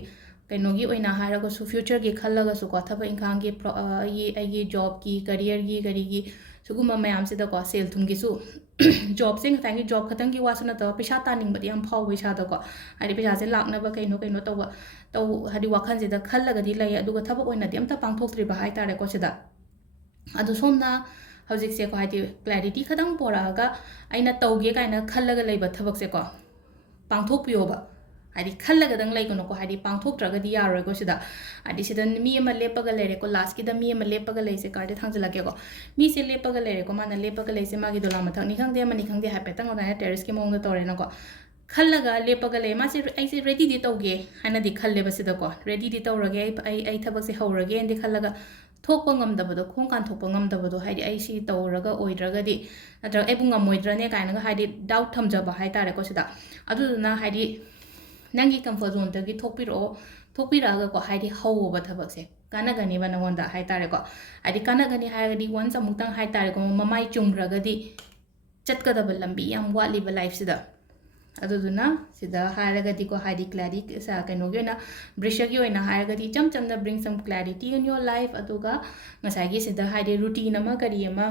ꯀꯩꯅꯣꯒꯤ ꯑꯣꯏꯅ ꯍꯥꯏꯔꯒꯁꯨ ꯐ꯭ꯌꯨꯆꯔꯒꯤ ꯈꯜꯂꯒꯁꯨꯀꯣ ꯊꯕꯛ ꯏꯪꯈꯥꯡꯒꯤ ꯑꯩꯒꯤ ꯖꯣꯕꯀꯤ ꯀꯔꯤꯌꯔꯒꯤ ꯀꯔꯤꯒꯤ ꯁꯤꯒꯨꯝꯕ ꯃꯌꯥꯝꯁꯤꯗꯀꯣ ꯁꯦꯜ ꯊꯨꯝꯒꯤꯁꯨ ꯖꯣꯕꯁꯦ ꯉꯁꯥꯏꯒꯤ ꯖꯣb ꯈꯇꯪꯒꯤ ꯋꯥꯁꯨ ꯅꯠꯇꯕ ꯄꯩꯁꯥ ꯇꯥꯅꯤꯡꯕꯗꯤ ꯌꯥꯝ ꯐꯥꯎꯕ ꯏꯁꯥꯗꯀꯣ ꯍꯥꯏꯗꯤ ꯄꯩꯁꯥꯁꯦ ꯂꯥꯛꯅꯕ ꯀꯩꯅꯣ ꯍꯥꯏꯗꯤ ꯋꯥꯈꯜꯁꯤꯗ ꯈꯜꯂꯒꯗꯤ ꯂꯩ ꯑꯗꯨꯒ ꯊꯕꯛ ꯑꯣꯏꯅꯗꯤ ꯑꯝꯇ ꯄꯥꯡꯊꯣꯛꯇ꯭ꯔꯤꯕ ꯍꯥꯏꯇꯥꯔꯦꯀꯣ ꯁꯤꯗ ꯑꯗꯣ ꯁꯣꯝꯅ ꯍꯧꯖꯤꯛꯁꯦꯀꯣ ꯍꯥꯏꯗꯤ ꯀ꯭ꯂꯦꯔꯤꯇꯤ ꯈꯇꯪ ꯄꯣꯔꯛꯑꯒ ꯑꯩꯅ ꯇꯧꯒꯦ ꯀꯥꯏꯅ ꯈꯜꯂꯒ ꯂꯩꯕ ꯊꯕꯛꯁꯦꯀꯣ ꯄꯥꯡꯊꯣꯛꯄꯤꯌꯣꯕ ꯍꯥꯏꯗꯤ ꯈꯜꯂꯒꯗꯪ ꯂꯩꯒꯅꯨꯀꯣ ꯍꯥꯏꯗꯤ ꯄꯥꯡꯊꯣꯛꯇ꯭ꯔꯒꯗꯤ ꯌꯥꯔꯣꯏꯀꯣ ꯁꯤꯗ ꯍꯥꯏꯗꯤ ꯁꯤꯗ ꯃꯤ ꯑꯃ ꯂꯦꯞꯄꯒ ꯂꯩꯔꯦꯀꯣ ꯂꯥꯁꯀꯤꯗ ꯃꯤ ꯑꯃ ꯂꯦꯞꯄꯒ ꯂꯩꯁꯦ ꯀꯥꯔꯗꯤ ꯊꯥꯡꯖꯜꯂꯛꯀꯦꯀꯣ ꯃꯤꯁꯦ ꯂꯦꯞꯄꯒ ꯂꯩꯔꯦꯀꯣ ꯃꯥꯅ ꯂꯦꯞꯄꯒ ꯂꯩꯁꯦ ꯃꯥꯒꯤ ꯗꯣꯂꯥ ꯃꯊꯛꯅꯤ ꯈꯪꯗꯦ ꯑꯃꯅꯤ ꯈꯪꯗꯦ ꯍꯥꯏꯐꯦꯠꯇꯪ ꯑꯗꯨꯃꯥꯏꯅ ꯇꯦꯔꯦꯁꯀꯤ ꯃꯑꯣꯡꯗ ꯇꯧꯔꯦꯅꯀꯣ ꯈꯜꯂꯒ ꯂꯦꯞꯄꯒ ꯂꯩ ꯃꯥꯁꯦ ꯑꯩꯁꯦ ꯔꯦꯗꯤꯗꯤ ꯇꯧꯒꯦ ꯍꯥꯏꯅꯗꯤ ꯈꯜꯂꯦꯕ ꯁꯤꯗꯀꯣ ꯔꯦꯗꯤꯗꯤ ꯇꯧꯔꯒꯦ ꯑꯩ ꯊꯕꯛꯁꯦ ꯍꯧꯔꯒꯦꯅꯗꯤ ꯈꯜꯂꯒ ꯊꯣꯛꯄ ꯉꯝꯗꯕꯗꯣ ꯈꯣꯡ ꯀꯥꯟꯊꯣꯛꯄ ꯉꯝꯗꯕꯗꯣ ꯍꯥꯏꯗꯤ ꯑꯩ ꯁꯤ ꯇꯧꯔꯒ ꯑꯣꯏꯗ꯭ꯔꯒꯗꯤ ꯅꯠꯇ꯭ꯔꯒ ꯑꯩꯕꯨ ꯉꯝꯃꯣꯏꯗ꯭ꯔꯅꯦ ꯀꯥꯏꯅꯒ ꯍꯥꯏꯗꯤ ꯗꯥꯎꯠ ꯊꯝꯖꯕ ꯍꯥꯏꯇꯥꯔꯦꯀꯣ ꯁꯤꯗ ꯑꯗꯨꯗꯨꯅ ꯍꯥꯏꯗꯤ ꯅꯪꯒꯤ ꯀꯝꯐꯣꯔꯠ ꯖꯣꯟꯗꯒꯤ ꯊꯣꯛꯄꯤꯔꯛꯑꯒꯀꯣ ꯍꯥꯏꯗꯤ ꯍꯧꯕ ꯊꯕꯛꯁꯦ ꯀꯥꯟꯅꯒꯅꯤꯕ ꯅꯉꯣꯟꯗ ꯍꯥꯏꯇꯥꯔꯦꯀꯣ ꯍꯥꯏꯗꯤ ꯀꯥꯟꯅꯒꯅꯤ ꯍꯥꯏꯔꯒꯗꯤ ꯋꯟꯁ ꯑꯃꯨꯛꯇꯪ ꯍꯥꯏꯇꯥꯔꯦꯀꯣ ꯃꯃꯥꯏ ꯆꯨꯝꯈ꯭ꯔꯒꯗꯤ ꯆꯠꯀꯗꯕ ꯂꯝꯕꯤ ꯌꯥꯝ ꯋꯥꯠꯂꯤꯕ ꯂꯥꯏꯐꯁꯤꯗ ꯑꯗꯨꯗꯨꯅ ꯁꯤꯗ ꯍꯥꯏꯔꯒꯗꯤꯀꯣ ꯍꯥꯏꯗꯤ ꯀ꯭ꯂꯦꯔꯤꯇꯤ ꯀꯩꯅꯣꯒꯤ ꯑꯣꯏꯅ ꯕ꯭ꯔꯤꯁ꯭ꯌꯒꯤ ꯑꯣꯏꯅ ꯍꯥꯏꯔꯒꯗꯤ ꯏꯆꯝ ꯆꯝꯅ bring some clarity in your life ꯑꯗꯨꯒ ꯉꯁꯥꯏꯒꯤ ꯁꯤꯗ ꯍꯥꯏꯗꯤ ꯔꯨꯇꯤꯟ ꯑꯃ ꯀꯔꯤ ꯑꯃ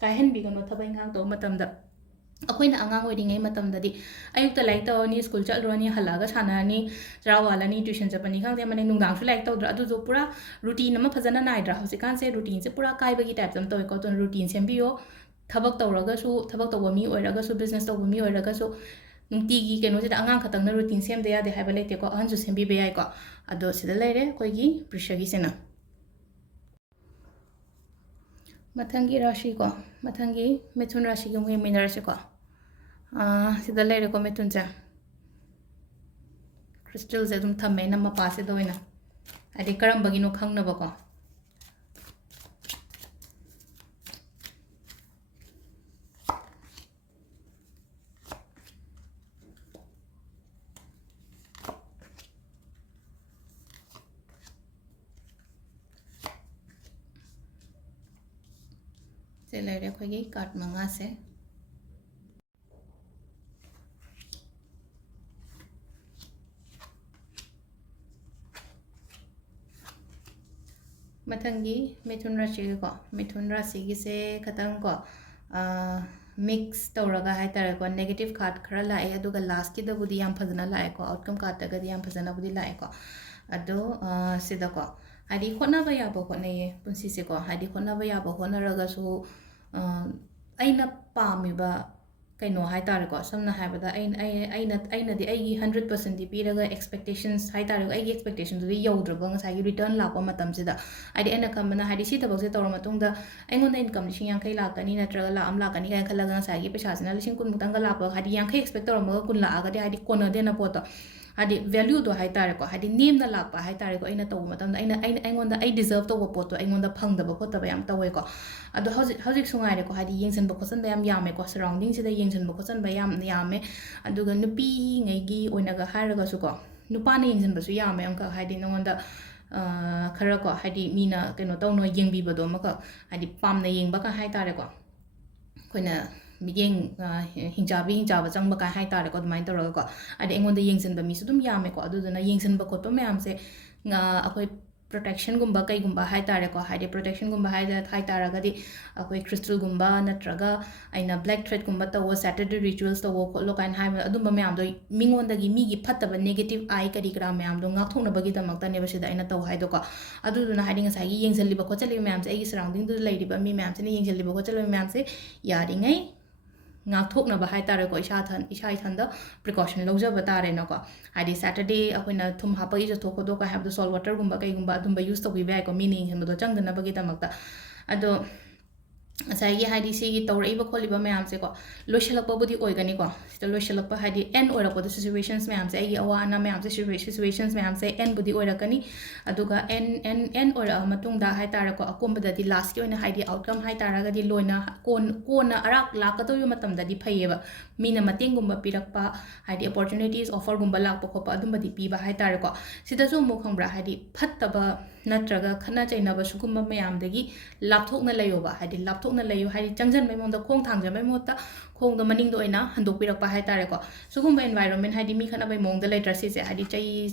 ꯀꯥꯏꯍꯟꯕꯤꯒꯅꯣ ꯊꯕꯛ ꯏꯪꯈꯥꯡ ꯇꯧꯕ ꯃꯇꯝꯗ ꯑꯩꯈꯣꯏꯅ ꯑꯉꯥꯡ ꯑꯣꯏꯔꯤꯉꯩ ꯃꯇꯝꯗꯗꯤ ꯑꯌꯨꯛꯇ ꯂꯥꯏꯔꯤꯛ ꯇꯧꯔꯅꯤ ꯁ꯭ꯀꯨꯜ ꯆꯠꯂꯨꯔꯅꯤ ꯍꯜꯂꯛꯑꯒ ꯁꯥꯟꯅꯔꯅꯤ ꯆꯔꯥ ꯋꯥꯜꯂꯅꯤ ꯇ꯭ꯌꯨꯁꯟ ꯆꯠꯄꯅꯤ ꯈꯪꯗꯦ ꯑꯃꯅ ꯅꯨꯡꯗꯥꯡꯁꯨ ꯂꯥꯏꯔꯤꯛ ꯇꯧꯗ꯭ꯔꯥ ꯑꯗꯨꯗꯣ ꯄꯨꯔꯥ ꯔꯨꯇꯤꯟ ꯑꯃ ꯐꯖꯅ ꯅꯥꯏꯗ꯭ꯔꯥ ꯍꯧꯖꯤꯛꯀꯥꯟꯁꯦ ꯔꯨꯇꯤꯟꯁꯦ ꯄꯨꯔꯥ ꯀꯥꯏꯕꯒꯤ ꯇꯥꯏꯞꯇ ꯑꯃ ꯇꯧꯋꯦꯀꯣ ꯑꯗꯨꯅ ꯔꯨꯇꯤꯟ ꯁꯦꯝꯕꯤꯌꯣ ꯊꯕꯛ ꯇꯧꯔꯒꯁꯨ ꯊꯕꯛ ꯇꯧꯕ ꯃꯤ ꯑꯣꯏꯔꯒꯁꯨ ꯕꯤꯖꯤꯅꯦꯁ ꯇꯧꯕ ꯃꯤ ꯑꯣꯏꯔꯒꯁꯨ ꯅꯨꯡꯇꯤꯒꯤ ꯀꯩꯅꯣꯁꯤꯗ ꯑꯉꯥꯡ ꯈꯛꯇꯪꯅ ꯔꯨꯇꯤꯟ ꯁꯦꯝꯗ ꯌꯥꯗꯦ ꯍꯥꯏꯕ ꯂꯩꯇꯦꯀꯣ ꯑꯍꯟꯁꯨ ꯁꯦꯝꯕꯤꯕ ꯌꯥꯏꯀꯣ ꯑꯗꯣ ꯁꯤꯗ ꯂꯩꯔꯦ ꯑꯩꯈꯣꯏꯒꯤ ꯕ꯭ꯔꯤꯁ꯭ꯌꯒꯤꯁꯤꯅ ꯃꯊꯪꯒꯤ ꯔꯥಶꯤꯀꯣ ꯃꯊꯪꯒꯤ ꯃꯤꯊꯨꯟ ꯔꯥಶꯤꯒꯤ ꯑꯃꯨꯛ ꯌꯦꯡꯃꯤꯟꯅꯔꯁꯤꯀꯣ ꯁꯤꯗ ꯂꯩꯔꯦꯀꯣ ꯃꯤꯊꯨꯟꯁꯦ ꯈ꯭ꯔꯤꯁꯇꯦꯜꯁꯦ ꯑꯗꯨꯝ ꯊꯝꯃꯦ ꯑꯩꯅ ꯃꯄꯥꯁꯤꯗ ꯑꯣꯏꯅ ꯍꯥꯏꯗꯤ ꯀꯔꯝꯕꯒꯤꯅꯣ ꯈꯪꯅꯕꯀꯣ ꯁꯤ ꯂꯩꯔꯦ ꯑꯩꯈꯣꯏꯒꯤ ꯀꯥꯔꯠ ꯃꯉꯥꯁꯦ ꯃꯊꯪꯒꯤ ꯃꯤꯊꯨꯟ ꯔꯥಶꯤꯒꯤꯀꯣ ꯃꯤꯊꯨꯟ ꯔꯥಶꯤꯒꯤꯁꯦ ꯈꯇꯪꯀꯣ ꯃꯤꯛꯁ ꯇꯧꯔꯒ ꯍꯥꯏꯇꯥꯔꯦꯀꯣ ꯅꯦꯒꯦꯇꯤቭ ꯀꯥꯔꯠ ꯈꯔ ꯂꯥꯛꯑꯦ ꯑꯗꯨꯒ ꯂꯥꯁꯀꯤꯗꯕꯨꯗꯤ ꯌꯥꯝ ꯐꯖꯅ ꯂꯥꯛꯑꯦꯀꯣ ꯑꯥꯎꯠꯀꯝ ꯀꯥꯔꯠꯇꯒꯗꯤ ꯌꯥꯝ ꯐꯖꯅꯕꯨꯗꯤ ꯂꯥꯛꯑꯦꯀꯣ ꯑꯗꯣ ꯁꯤꯗꯀꯣ ꯍꯥꯏꯗꯤ ꯍꯣꯠꯅꯕ ꯌꯥꯕ ꯍꯣꯠꯅꯩꯌꯦ ꯄꯨꯟꯁꯤꯁꯦꯀꯣ ꯍꯥꯏꯗꯤ ꯍꯣꯠꯅꯕ ꯌꯥꯕ ꯍꯣꯠꯅꯔꯒꯁꯨ ꯑꯩꯅ ꯄꯥꯝꯃꯤꯕ ꯀꯩꯅꯣ ꯍꯥꯏꯇꯥꯔꯦꯀꯣ ꯁꯝꯅ ꯍꯥꯏꯕꯗ ꯑꯩꯅꯗꯤ ꯑꯩꯒꯤ 100%ꯗꯤ ꯄꯤꯔꯒ ꯑꯦꯛꯁꯄꯦꯛꯇꯦꯁꯟꯁ ꯍꯥꯏꯇꯥꯔꯦꯀꯣ ꯑꯩꯒꯤ ꯑꯦꯛꯁꯄꯦꯛꯇꯦꯁꯟꯗꯨꯗꯤ ꯌꯧꯗ꯭ꯔꯕ ꯉꯁꯥꯏꯒꯤ ꯔꯤꯇꯔꯟ ꯂꯥꯛꯄ ꯃꯇꯝꯁꯤꯗ ꯍꯥꯏꯗꯤ ꯑꯩꯅ ꯈꯟꯕꯅ ꯍꯥꯏꯗꯤ ꯁꯤ ꯊꯕꯛꯁꯦ ꯇꯧꯔ ꯃꯇꯨꯡꯗ ꯑꯩꯉꯣꯟꯗ ꯏꯟꯀꯝ 50,000 ꯂꯥꯛꯀꯅꯤ ꯅꯠꯇ꯭ꯔꯒ ꯂꯥꯛ ꯑꯃ ꯂꯥꯛꯀꯅꯤ ꯀꯥꯏꯅ ꯈꯜꯂꯒ ꯉꯁꯥꯏꯒꯤ ꯄꯩꯁꯥꯁꯤꯅ 10,000 ꯂꯥꯛꯄ ꯍꯥꯏꯗꯤ 50 ꯑꯦꯛꯁꯄꯦꯛ ꯇꯧꯔꯝꯃꯒ 10 ꯂꯥꯛꯑꯒꯗꯤ ꯍꯥꯏꯗꯤ ꯀꯣꯟꯅꯗꯦꯅ ꯄꯣꯠꯇꯣ ꯍꯥꯏꯗꯤ ꯚꯦꯂ꯭ꯌꯨꯗꯣ ꯍꯥꯏꯇꯥꯔꯦꯀꯣ ꯍꯥꯏꯗꯤ ꯅꯦꯝꯅ ꯂꯥꯛꯄ ꯍꯥꯏꯇꯥꯔꯦꯀꯣ ꯑꯩꯅ ꯇꯧꯕ ꯃꯇꯝꯗ ꯑꯩꯉꯣꯟꯗ ꯑꯩ ꯗꯤꯖꯔꯞ ꯇꯧꯕ ꯄꯣꯠꯇꯣ ꯑꯩꯉꯣꯟꯗ ꯐꯪꯗꯕ ꯈꯣꯠꯇꯕ ꯌꯥꯝ ꯇꯧꯋꯦꯀꯣ ꯑꯗꯣ ꯍꯧꯖꯤꯛꯁꯨ ꯉꯥꯏꯔꯦꯀꯣ ꯍꯥꯏꯗꯤ ꯌꯦꯡꯁꯤꯟꯕ ꯈꯣꯠꯆꯟꯕ ꯌꯥꯝ ꯌꯥꯝꯃꯦꯀꯣ ꯁꯔꯥꯎꯟꯗꯤꯡꯁꯤꯗ ꯌꯦꯡꯁꯤꯟꯕ ꯈꯣꯠꯆꯟꯕ ꯌꯥꯝꯅ ꯌꯥꯝꯃꯦ ꯑꯗꯨꯒ ꯅꯨꯄꯤꯉꯩꯒꯤ ꯑꯣꯏꯅꯒ ꯍꯥꯏꯔꯒꯁꯨꯀꯣ ꯅꯨꯄꯥꯅ ꯌꯦꯡꯁꯤꯟꯕꯁꯨ ꯌꯥꯝꯃꯦ ꯑꯃꯈꯛ ꯍꯥꯏꯗꯤ ꯅꯉꯣꯟꯗ ꯈꯔꯀꯣ ꯍꯥꯏꯗꯤ ꯃꯤꯅ ꯀꯩꯅꯣ ꯇꯧꯅ ꯌꯦꯡꯕꯤꯕꯗꯣ ꯑꯃꯈꯛ ꯍꯥꯏꯗꯤ ꯄꯥꯝꯅ ꯌꯦꯡꯕꯒ ꯍꯥꯏꯇꯥꯔꯦꯀꯣ ꯑꯩꯈꯣꯏꯅ ꯃꯤꯠꯌꯦꯡ ꯍꯤꯡꯆꯥꯕ ꯆꯪꯕ ꯀꯥꯏ ꯍꯥꯏꯇꯥꯔꯦꯀꯣ ꯑꯗꯨꯃꯥꯏꯅ ꯇꯧꯔꯒꯀꯣ ꯍꯥꯏꯗꯤ ꯑꯩꯉꯣꯟꯗ ꯌꯦꯡꯁꯤꯟꯕ ꯃꯤꯁꯨ ꯑꯗꯨꯝ ꯌꯥꯝꯃꯦꯀꯣ ꯑꯗꯨꯗꯨꯅ ꯌꯦꯡꯁꯤꯟꯕ ꯈꯣꯠꯄ ꯃꯌꯥꯝꯁꯦ ꯑꯩꯈꯣꯏ ꯄ꯭ꯔꯣꯇꯦꯛꯁꯟꯒꯨꯝꯕ ꯀꯩꯒꯨꯝꯕ ꯍꯥꯏꯇꯥꯔꯦꯀꯣ ꯍꯥꯏꯗꯤ ꯄ꯭ꯔꯣꯇꯦꯛꯁꯟꯒꯨꯝꯕ ꯍꯥꯏꯇꯥꯔꯒꯗꯤ ꯑꯩꯈꯣꯏ ꯈ꯭ꯔꯤꯁꯇꯜꯒꯨꯝꯕ ꯅꯠꯇ꯭ꯔꯒ ꯑꯩꯅ ꯕ꯭ꯂꯦꯛ ꯊ꯭ꯔꯦꯗꯀꯨꯝꯕ ꯇꯧꯕ ꯁꯦꯇꯔꯗꯦ ꯔꯤꯆꯨꯋꯦꯜꯁ ꯇꯧꯕ ꯈꯣꯠꯂꯣ ꯀꯥꯏꯅ ꯍꯥꯏꯕ ꯑꯗꯨꯝꯕ ꯃꯌꯥꯝꯗꯣ ꯃꯤꯉꯣꯟꯗꯒꯤ ꯃꯤꯒꯤ ꯐꯠꯇꯕ ꯅꯦꯒꯦꯇꯤቭ ꯑꯥꯏ ꯀꯔꯤ ꯀꯔꯥ ꯃꯌꯥꯝꯗꯣ ꯉꯥꯛꯊꯣꯛꯅꯕꯒꯤꯗꯃꯛꯇꯅꯦꯕ ꯁꯤꯗ ꯑꯩꯅ ꯇꯧ ꯍꯥꯏꯗꯣꯀꯣ ꯑꯗꯨꯗꯨꯅ ꯍꯥꯏꯗꯤ ꯉꯁꯥꯏꯒꯤ ꯌꯦꯡꯁꯤꯜꯂꯤꯕ ꯈꯣꯠꯆꯜꯂꯤꯕ ꯃꯌꯥꯝꯁꯦ ꯑꯩꯒꯤ ꯁꯔꯥꯎꯟꯗꯤꯡꯗꯨꯗ ꯂꯩꯔꯤꯕ ꯃꯤ ꯃꯌꯥꯝꯁꯤꯅ ꯌꯦꯡꯁꯤꯜꯂꯤꯕ ꯈꯣꯠꯆꯜꯂꯤꯕ ꯃꯌꯥꯝꯁꯦ ꯌꯥꯔꯤꯉꯩ ꯉꯥꯛꯊꯣꯛꯅꯕ ꯍꯥꯏꯇꯥꯔꯦꯀꯣ ꯏꯁꯥ ꯏꯊꯟꯗ ꯄ꯭ꯔꯤꯀꯣꯁꯟ ꯂꯧꯖꯕ ꯇꯥꯔꯦꯅꯀꯣ ꯍꯥꯏꯗꯤ ꯁꯦꯇꯔꯗꯦ ꯑꯩꯈꯣꯏꯅ ꯊꯨꯝ ꯍꯥꯞꯄꯒꯤ ꯆꯠꯊꯣꯛ ꯈꯣꯠꯇꯣꯛꯀ ꯍꯥꯏꯕꯗꯣ ꯁꯣꯜ ꯋꯥꯇꯔꯒꯨꯝꯕ ꯀꯩꯒꯨꯝꯕ ꯑꯗꯨꯝꯕ ꯌꯨꯁ ꯇꯧꯕꯤꯕ ꯌꯥꯏꯀꯣ ꯃꯤꯅ ꯌꯦꯡꯁꯤꯟꯕꯗꯣ ꯆꯪꯗꯅꯕꯒꯤꯗꯃꯛꯇ ꯑꯗꯣ ꯉꯁꯥꯏꯒꯤ ꯍꯥꯏꯗꯤ ꯁꯤꯒꯤ ꯇꯧꯔꯛꯏꯕ ꯈꯣꯠꯂꯤꯕ ꯃꯌꯥꯝꯁꯦꯀꯣ ꯂꯣꯏꯁꯤꯜꯂꯛꯄꯕꯨꯗꯤ ꯑꯣꯏꯒꯅꯤꯀꯣ ꯁꯤꯗ ꯂꯣꯏꯁꯤꯜꯂꯛꯄ ꯍꯥꯏꯗꯤ ꯑꯦꯟ ꯑꯣꯏꯔꯛꯄꯗ ꯁꯤꯆꯨꯋꯦꯁꯟꯁ ꯃꯌꯥꯝꯁꯦ ꯑꯩꯒꯤ ꯑꯋꯥ ꯑꯅꯥ ꯃꯌꯥꯝꯁꯦ ꯁꯤꯆꯨꯋꯦꯁꯟꯁ ꯃꯌꯥꯝꯁꯦ ꯑꯦꯟꯕꯨꯗꯤ ꯑꯣꯏꯔꯛꯀꯅꯤ ꯑꯗꯨꯒ ꯑꯦꯟ ꯑꯣꯏꯔꯛꯑ ꯃꯇꯨꯡꯗ ꯍꯥꯏꯇꯥꯔꯦꯀꯣ ꯑꯀꯣꯟꯕꯗꯗꯤ ꯂꯥꯁꯀꯤ ꯑꯣꯏꯅ ꯍꯥꯏꯗꯤ ꯑꯥꯎꯠꯀꯝ ꯍꯥꯏꯇꯥꯔꯒꯗꯤ ꯂꯣꯏꯅ ꯀꯣꯟꯅ ꯑꯔꯥꯛ ꯂꯥꯛꯀꯗꯧꯔꯤꯕ ꯃꯇꯝꯗꯗꯤ ꯐꯩꯌꯦꯕ ꯃꯤꯅ ꯃꯇꯦꯡꯒꯨꯝꯕ ꯄꯤꯔꯛꯄ ꯍꯥꯏꯗꯤ ꯑꯣꯄꯣꯔꯆꯨꯅꯤꯇꯤꯁ ꯑꯣꯐꯔꯒꯨꯝꯕ ꯂꯥꯛꯄ ꯈꯣꯠꯄ ꯑꯗꯨꯝꯕꯗꯤ ꯄꯤꯕ ꯍꯥꯏꯇꯥꯔꯦꯀꯣ ꯁꯤꯗꯁꯨ ꯑꯃꯨꯛ ꯈꯪꯕ꯭ꯔꯥ ꯍꯥꯏꯗꯤ ꯐꯠꯇꯕ ꯅꯠꯇ꯭ꯔꯒ ꯈꯠꯅ ꯆꯩꯅꯕ ꯁꯤꯒꯨꯝꯕ ꯃꯌꯥꯝꯗꯒꯤ ꯂꯥꯞꯊꯣꯛꯅ ꯂꯩꯌꯣꯕ ꯍꯥꯏꯗꯤ ꯂꯥꯞꯊꯣꯛꯅ ꯂꯩꯌꯨ ꯍꯥꯏꯗꯤ ꯆꯪꯁꯤꯟꯕꯩ ꯃꯉꯣꯟꯗ ꯈꯣꯡ ꯊꯥꯡꯖꯟꯕꯩ ꯃꯍꯨꯠꯇ ꯈꯣꯡꯗꯣ ꯃꯅꯤꯡꯗ ꯑꯣꯏꯅ ꯍꯟꯗꯣꯛꯄꯤꯔꯛꯄ ꯍꯥꯏꯇꯥꯔꯦꯀꯣ ꯁꯤꯒꯨꯝꯕ ꯑꯦꯟꯚꯥꯏꯔꯣꯟꯃꯦꯟ ꯍꯥꯏꯗꯤ ꯃꯤ ꯈꯠꯅꯕꯩ ꯃꯑꯣꯡꯗ ꯂꯩꯇ꯭ꯔꯥ ꯁꯤꯁꯦ ꯍꯥꯏꯗꯤ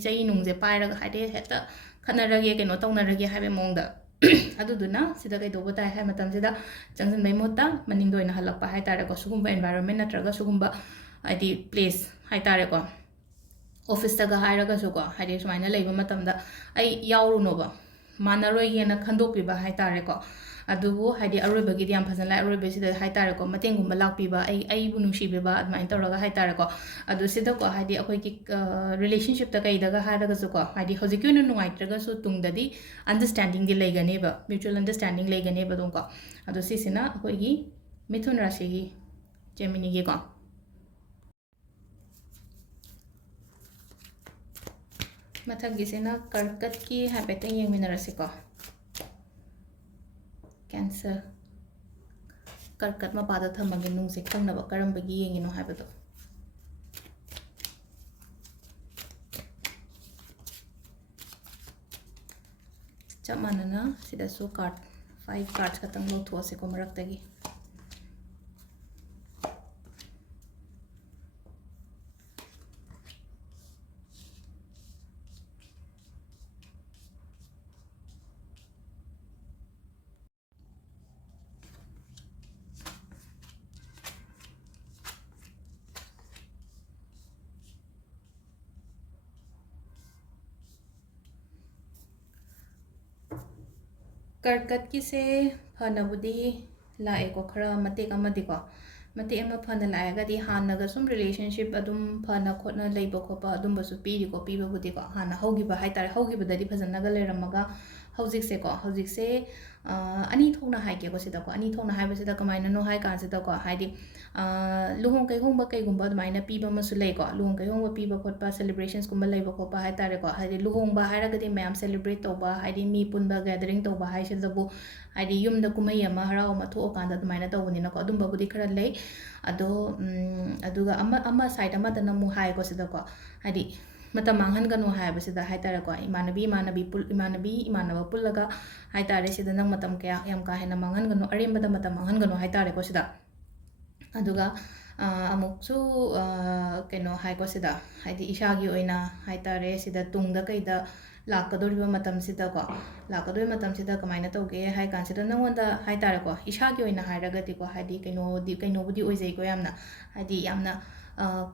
ꯆꯩ ꯅꯨꯡꯁꯦ ꯄꯥꯏꯔꯒ ꯍꯥꯏꯗꯤ ꯍꯦꯛꯇ ꯈꯠꯅꯔꯒꯦ ꯀꯩꯅꯣ ꯇꯧꯅꯔꯒꯦ ꯍꯥꯏꯕꯩ ꯃꯑꯣꯡꯗ ꯑꯗꯨꯗꯨꯅ ꯁꯤꯗ ꯀꯩꯗꯧꯕ ꯇꯥꯏ ꯍꯥꯏ ꯃꯇꯝꯁꯤꯗ ꯆꯪꯁꯤꯟꯕꯩ ꯃꯍꯨꯠꯇ ꯃꯅꯤꯡꯗ ꯑꯣꯏꯅ ꯍꯜꯂꯛꯄ ꯍꯥꯏꯇꯥꯔꯦꯀꯣ ꯁꯤꯒꯨꯝꯕ ꯑꯦꯟꯚꯥꯏꯔꯣꯟꯃꯦꯟ ꯅꯠꯇ꯭ꯔꯒ ꯁꯤꯒꯨꯝꯕ ꯍꯥꯏꯗꯤ ꯄ꯭लेꯁ ꯍꯥꯏꯇꯥꯔꯦꯀꯣ ꯑꯣꯐꯤꯁꯇꯒ ꯍꯥꯏꯔꯒꯁꯨꯀꯣ ꯍꯥꯏꯗꯤ ꯁꯨꯃꯥꯏꯅ ꯂꯩꯕ ꯃꯇꯝꯗ ꯑꯩ ꯌꯥꯎꯔꯨꯅꯣꯕ ꯃꯥꯟꯅꯔꯣꯏꯒꯦꯅ ꯈꯟꯗꯣꯛꯄꯤꯕ ꯍꯥꯏꯇꯥꯔꯦꯀꯣ ꯑꯗꯨꯕꯨ ꯍꯥꯏꯗꯤ ꯑꯔꯣꯏꯕꯒꯤꯗꯤ ꯌꯥꯝ ꯐꯖꯅ ꯂꯥꯛꯑꯦ ꯑꯔꯣꯏꯕꯁꯤꯗ ꯍꯥꯏꯇꯥꯔꯦꯀꯣ ꯃꯇꯦꯡꯒꯨꯝꯕ ꯂꯥꯛꯄꯤꯕ ꯑꯩꯕꯨ ꯅꯨꯡꯁꯤꯕꯤꯕ ꯑꯗꯨꯃꯥꯏꯅ ꯇꯧꯔꯒ ꯍꯥꯏꯇꯥꯔꯦꯀꯣ ꯑꯗꯨ ꯁꯤꯗꯀꯣ ꯍꯥꯏꯗꯤ ꯑꯩꯈꯣꯏꯒꯤ ꯔꯤꯂꯦꯁꯟꯁꯤꯞꯇ ꯀꯩꯗꯒ ꯍꯥꯏꯔꯒꯁꯨꯀꯣ ꯍꯥꯏꯗꯤ ꯍꯧꯖꯤꯛꯀꯤ ꯑꯣꯏꯅ ꯅꯨꯡꯉꯥꯏꯇ꯭ꯔꯒꯁꯨ ꯇꯨꯡꯗꯗꯤ ꯑꯟꯗꯔꯁꯇꯦꯟꯗꯤꯡꯗꯤ ꯂꯩꯒꯅꯦꯕ ꯃ꯭ꯌꯨꯆꯨꯋꯦꯜ ꯑꯟꯗꯔꯁꯇꯦꯟꯗꯤꯡ ꯂꯩꯒꯅꯦꯕ ꯑꯗꯨꯝꯀꯣ ꯑꯗꯣ ꯁꯤꯁꯤꯅ ꯑꯩꯈꯣꯏꯒꯤ ꯃꯤꯊꯨꯟ ꯔꯥಶꯤꯒꯤ ꯖꯦꯃꯤꯅꯤꯒꯤꯀꯣ ꯃꯊꯪꯒꯤꯁꯤꯅ ꯀꯔꯀꯠꯀꯤ ꯍꯥꯏꯐꯦꯠꯇꯪ ꯌꯦꯡꯃꯤꯟꯅꯔꯁꯤꯀꯣ ꯀꯦꯟꯁꯔ ꯀꯔꯀꯠ ꯃꯄꯥꯗ ꯊꯝꯃꯒꯦ ꯅꯨꯡꯁꯦ ꯈꯪꯅꯕ ꯀꯔꯝꯕꯒꯤ ꯌꯦꯡꯉꯤꯅꯣ ꯍꯥꯏꯕꯗꯣ ꯆꯞ ꯃꯥꯟꯅꯅ ꯁꯤꯗꯁꯨ ꯀꯥꯔꯠ 5 ꯀꯥꯔꯠꯁ ꯈꯛꯇꯪ ꯂꯧꯊꯣꯛꯑꯁꯤꯀꯣ ꯃꯔꯛꯇꯒꯤ कर्कटकीसे फनबुदी लाएको खरा मतेक अमदिको मतेक अमा फन लाएगदी हानगा सुम रिलेशनशिप अदुम फना खोटना लेबो खोपा अदुम बसु पीरिको पीबबुदीको हाना हौगिबा हाइतारे हौगिबददी फजनगा लेरमगा हौजिकसे अनि थोना हाइकेको सिदको अनि थोना हाइबसिदा कमाइननो हाइ कानसिदको हाइदि लुहोंग कैहोंग कैगुंबा अदुमाइना पीबा मसु लेको लुहोंग कैहोंग पीबा खोटपा सेलिब्रेशंस कुंबा लेबा खोपा हाइतारेको हाइदि लुहोंग बा हाइरगदि मैम सेलिब्रेट तौबा हाइदि मी पुनबा गैदरिंग तौबा हाइसिदबु हाइदि युमदा कुमई अमा हराव अमा थोकांदा अदुमाइना तौबनिनको अदुंबाबुदि खरा लै अदो अदुगा अमा साइड अमदना मु हाइको सिदको हाइदि मत मांगहनगनु हाइबसिदा हाइतारेको इमानबा पुल्लगा हाइतारे सिदा नंग मतम क्या यम का हेना मांगहनगनु अरेमबदा मत मांगहनगनु हाइतारेको सिदा अदुगा अमुक्सु कनो हाइको सिदा हाइदि इशागी ओइना हाइतारे सिदा तुंगदा कैदा लाकदोरिबा मतम सिदाको लाकदोरि मतम सिदा कमाइना तौगे हाइ कानसिदा नंगोंदा हाइतारेको इशागी ओइना हाइरगदिको हाइदि कैनोबुदि ओइजैको यामना हाइदि यामना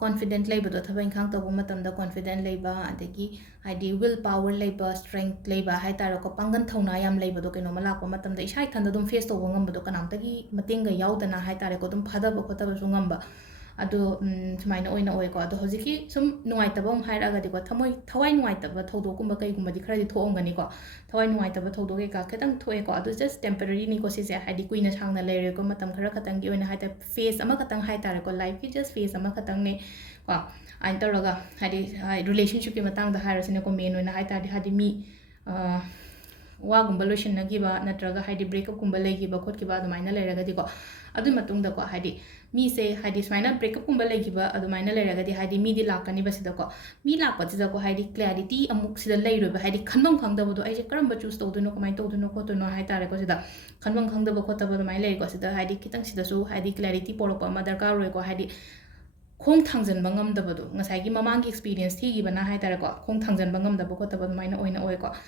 कॉन्फिडेंट लेबदो थबा इंखांग तौबो मतमदा कॉन्फिडेंट लेबा अदगी हाइदि विल पावर लेबा स्ट्रेंथ लेबा हाइतारेको पांगन थौना याम लेबदो कैनोमा लाको मतमदा इशा इथंदा दुम face तौबो ngambado kanamtagi matenga yaudana haitare dum phadaba khotaba su ngamba ado sumaina oina oiko ado hojiki sum nuaitaba hairaga diko thawai nuaitaba thodo kumba kai kumba di khradi thoongani ko thawai nuaitaba thodo ke ka ketang thoe ko ado just temporary ni ko sise haidi kuina sangna leire ko matam khara khatang gi oina haita face ama khatang haitare ko life ki just face ama khatang ne ko ain taraga haidi relationship ki matang da hairasine ko main oina haitare hadi mi वागुंबा लोइसनगिबा नत्रगा हाइदि breakup कुंबा लेगिबा खोटगिबा अदुमाइना लेरगदिको अदु मतुंगदको हाइदि मीसे हाइदि स्माइना ब्रेकअप कुंबा लेगिबा अदुमाइना लेरगदि हाइदि मीदि लाकनि बसिदको मी लाकपसिदको हाइदि क्लैरिटी अमुक सिदा लेइरोबा हाइदि खनबम खंगदबदो आइजे करम चूज तौदुनो कमाइ तौदुनो खोतुनो हाइतारेको सिदा खनबम खंगदब खोतब अदुमाइ लेइको सिदा हाइदि खितंग सिदासु हाइदि क्लैरिटी पोरको अमा दरकार रोइको हाइदि खोंग थांजनबा ngамदबदो ngasai ममांगी एक्सपीरियंस थीगिबना हाइतारेको खोंग थांजनबा ngамदब खोतब अदुमाइना ओइना ओइको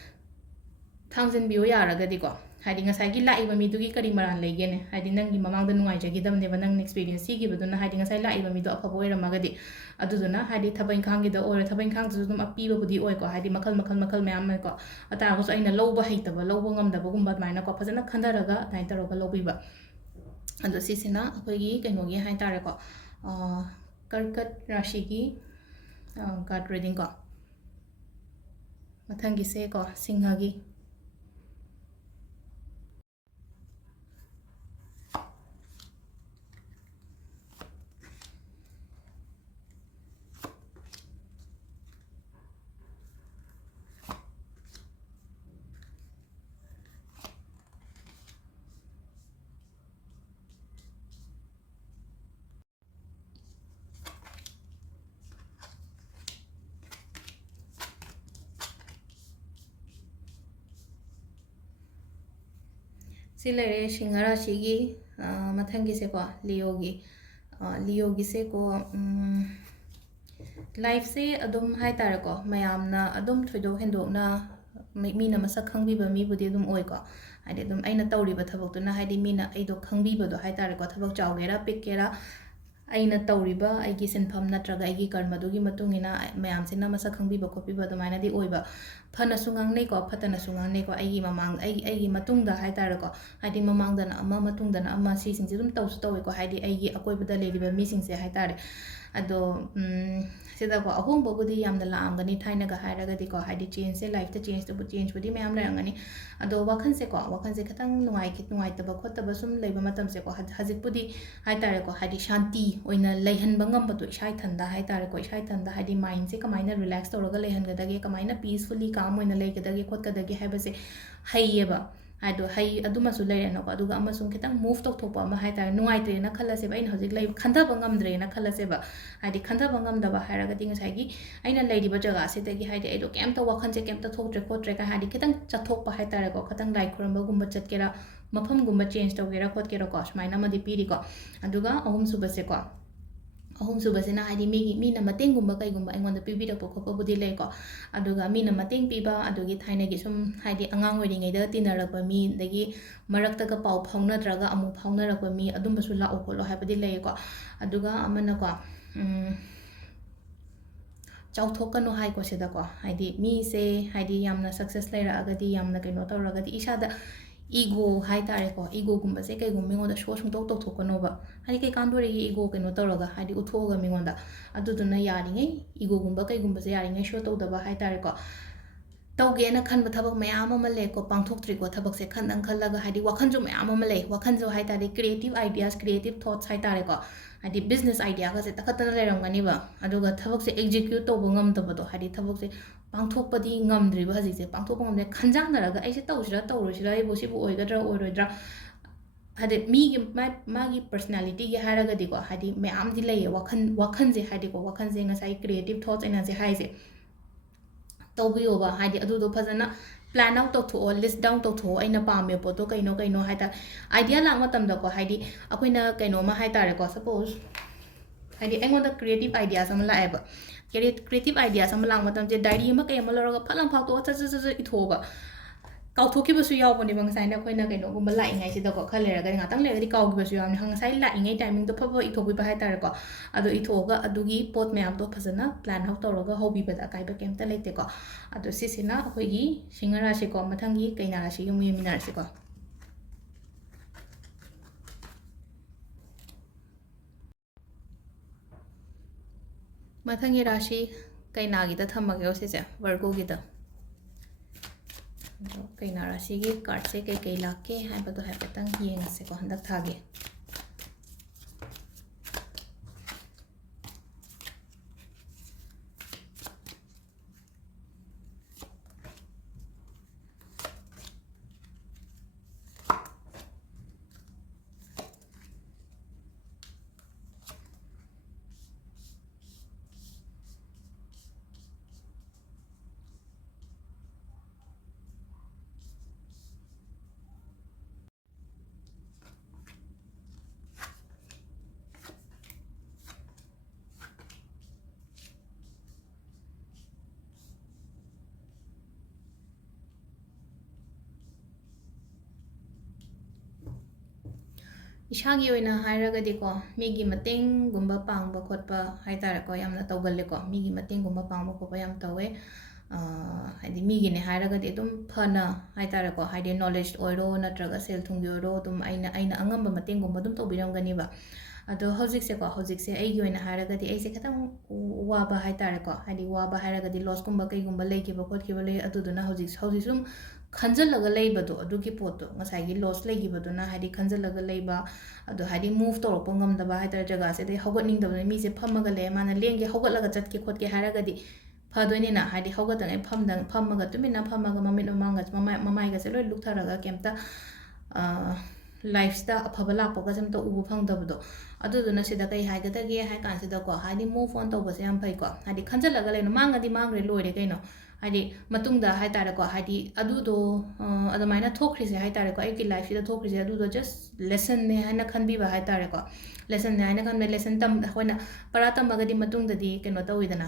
थांजनबियो यारगदिको हाइदि ngasai लाइबा मीदुगी करी मरान लेगेने हाइदि नंगी ममांगदा नुंगाइजगिदबनेबा नंग एक्सपीरियंस थीगिबदुना हाइदि ngasai लाइबा मीदो अफबो ओइरमगदि अदुदुना हाइदि थबैन खांगिदा ओइर थबैन खांगजु दुम अपीबबुदि ओइको हाइदि मखल मयाम को अतागोस अइना लौबा हैतबा लौबा ngамदबगुंबा अदमाइना को फजना खंदरगा दाइन तरगा लौबिबा अदो सिसिना अखोइगी कैनोगी हाइतारेको कर्कट राशिगी कार्ड रीडिंग को मथंगिसे को सिंहगी सिलेरे सिंह राशिगी मथंगिसे को लियोगी से को लाइफ से अदुम हाइतारेको मयामना अदुम थोइदो हेंदोकना मीना मसक खंगबीबा मीबुदि अदुम ओइको हाइदि अदुम अइना तौरिबा थबक्तुना हाइदि मीना अइदो खंगबीबदो हाइतारेको थबक चावगेरा पिक्केरा अइना तौरिबा अइगी सिनफम नत्रगा अइगी कर्मदुगी मतुंगिना मयामसिना मसक खंगबीबा खोपीबा अदुमाइनादि ओइबा फनसु ngangnei ko phatanasु ngangnei ko aigi mamang aigi matungda haitare ko haidi mamangdana ama matungdana ama si singse dum tawsu tawi ko haidi aigi akoibada leriba mi singse haitare ado sida ko ahong bobudi yamna laamgani thaina ga hairaga di ko haidi change se life ta change to change budi mayam lerangani ado wakhan se khatang nuai taba khotaba sum leiba matam se ko hajik budi haitare ko haidi shanti oina leihan bangam batu ishai thanda haitare ko ishai thanda haidi mind se kamaina relax tawraga leihan ga dage kamaina peacefully काम होइना लेगदगे खोटकदगे हाइबसे हाइयेबा हाइदो high अदुमसु लेरेनो को अदुगा अमसुं खितंग move तौथोपा अमा हाइतार नुआइत्रेना खल्लसेबा अइन हजिक लै खंथबा ngamद्रेना खल्लसेबा हाइदि खंथबा ngamदबा हाइरगदि ngasai अइना लैदिबा जगा सेदगी हाइदि अइदो केमता वखनसे केमता थोक्ट्रे खोट्रे का हाइदि खितंग चथोकपा हाइतार को खतंग लाइ खुरंबा गुंबा चटकेरा मफम गुंबा change तौगेरा खोटकेरा को स्माइना मदि पीरी को अदुगा अहुम सुबसे को अहुम सुबसेना हाइदि मीना मतेंगुंबा कैगुंबा अइंगोंदा पीबीरपो खोपबुदि लेको अदुगा मीना मतेंग पीबा अदुगी थाइनगी सुम हाइदि अंगांग ओइरिङैदा तिनरकपा मी दगी मरक्तगा पाउ फाउनद्रगा अमु फाउनरकपा मी अदुंबसु लाओ खोलो हाइबदि लेको अदुगा अमना को चाउथोकनो हाइको सिदा को हाइदि मी से हाइदि यामना सक्सेस लेरअगदि यामना कैनो तौरगदि इसादा ego hai tare ko ego gumba se kai gum mingoda show sung tok tok ko no ba hai kai kan dore ego kai no toroga hai di uthoga mingoda adu duna yari ngai ego gumba kai gumba se yari ngai show tok da ba hai tare ko tauge na khan ba thabak mayam ama le ko pangthok tri ko thabak se khan dang khalaga hai di wakhan jo mayam ama le wakhan jo hai tare creative ideas creative thoughts hai tare ko hai di business idea ka se takhatana le ram gani ba aduga thabak se execute to bangam ta ba do hai di thabak se pangthokpadi ngamdri ba haji se pangthokpa ngamde khanjang naraga ai se tawsira tawrusira ai bosi bu oigadra oiroidra hade mi gi magi personality gi haraga di ko hadi mayam di lay wakhan je hadi ko wakhan je ngasai creative thoughts ena je hai je tawbiyo ba hadi adu do phajana plan out to tho list down to tho aina pame po to kaino haita idea lang matam da ko hadi akoina kaino ma haita re ko suppose hadi engoda creative ideas am la eba creative ideas am lang matam je diary ma kay am loroga phalang phau to cha ithoba kauthoki basu yaw boni bang sai na koina kaino gumba lai ngai si da ko khale ra ga ngatang le ga di kaw gi basu yaw ni hang sai lai ngai timing to phaba ithobi ba haita re ko adu ithoga adugi pot me am to phajana plan out to roga hobi ba da kai ba kem ta lete ko adu sisina akoi gi singara si ko mathangi kaina ra si yumi minar si ko mathangi rashi kaina gi da thamage o sise virgo gi da kaina rashi gi card se kai lakke hai ba to hai patang yeng se ko handak thage इसागी ओइना हाइरगदि को मीगी मतेंग गुम्बा पांगबा खोटपा हाइतारे को यामना तौगल्ले को मीगी मतेंग गुम्बा पांगबा खोपा याम तौवे हाइदि मीगी ने हाइरगदि तुम फना हाइतारे को हाइदि knowledge ओइरो नत्रगा cell थुंगी ओइरो तुम आइना अंगंबा मतेंग गुम्बा तुम तौबिरंगनी बा अदो हौजिक से आइगी ओइना हाइरगदि आइसे खतम वाबा हाइतारे को हाइदि वाबा हाइरगदि लॉस गुम्बा कै गुम्बा लेकिबा खोटकिबा ले अदुदुना हौजिक सुम खंजलगा लेबदो अदुगी पोतो ngसाइगी लॉस लेगिबदुना हाइदि खंजलगा लेबा अदो हाइदि मूव तोरपो ngमदबा हाइतर जगा से दे हगोनिंगदबने मीसे फमगा ले माना लेंगे हगोलगा चटके खोटके हाइरगदि फदोइनिना हाइदि हगोतंग फमगा तुमिना फमगा ममिन मांगा ममाइगा से लोइ लुक्थरगा केमता लाइफस्टा अफबा लापोगा जमता उबो फंगदबदो अदुदुना सिदा कै हाइगदगे हाइ कानसिदा को हाइदि मूव ऑन तौबसे याम फैको हाइदि खंजलगा लेनो मांगदि मांगरे लोइरे कैनो हाइदि मतुंगदा हाइतारे को हाइदि अदुदो अदमाइना थोखरिसे हाइतारे को आइकी लाइफ सिदा थोखरिसे अदुदो जस्ट लेसन ने हाइना खनबिबा हाइतारे को लेसन ने हाइना खनबे लेसन तम होइना परा तमगदि मतुंगदि केनो तौइदना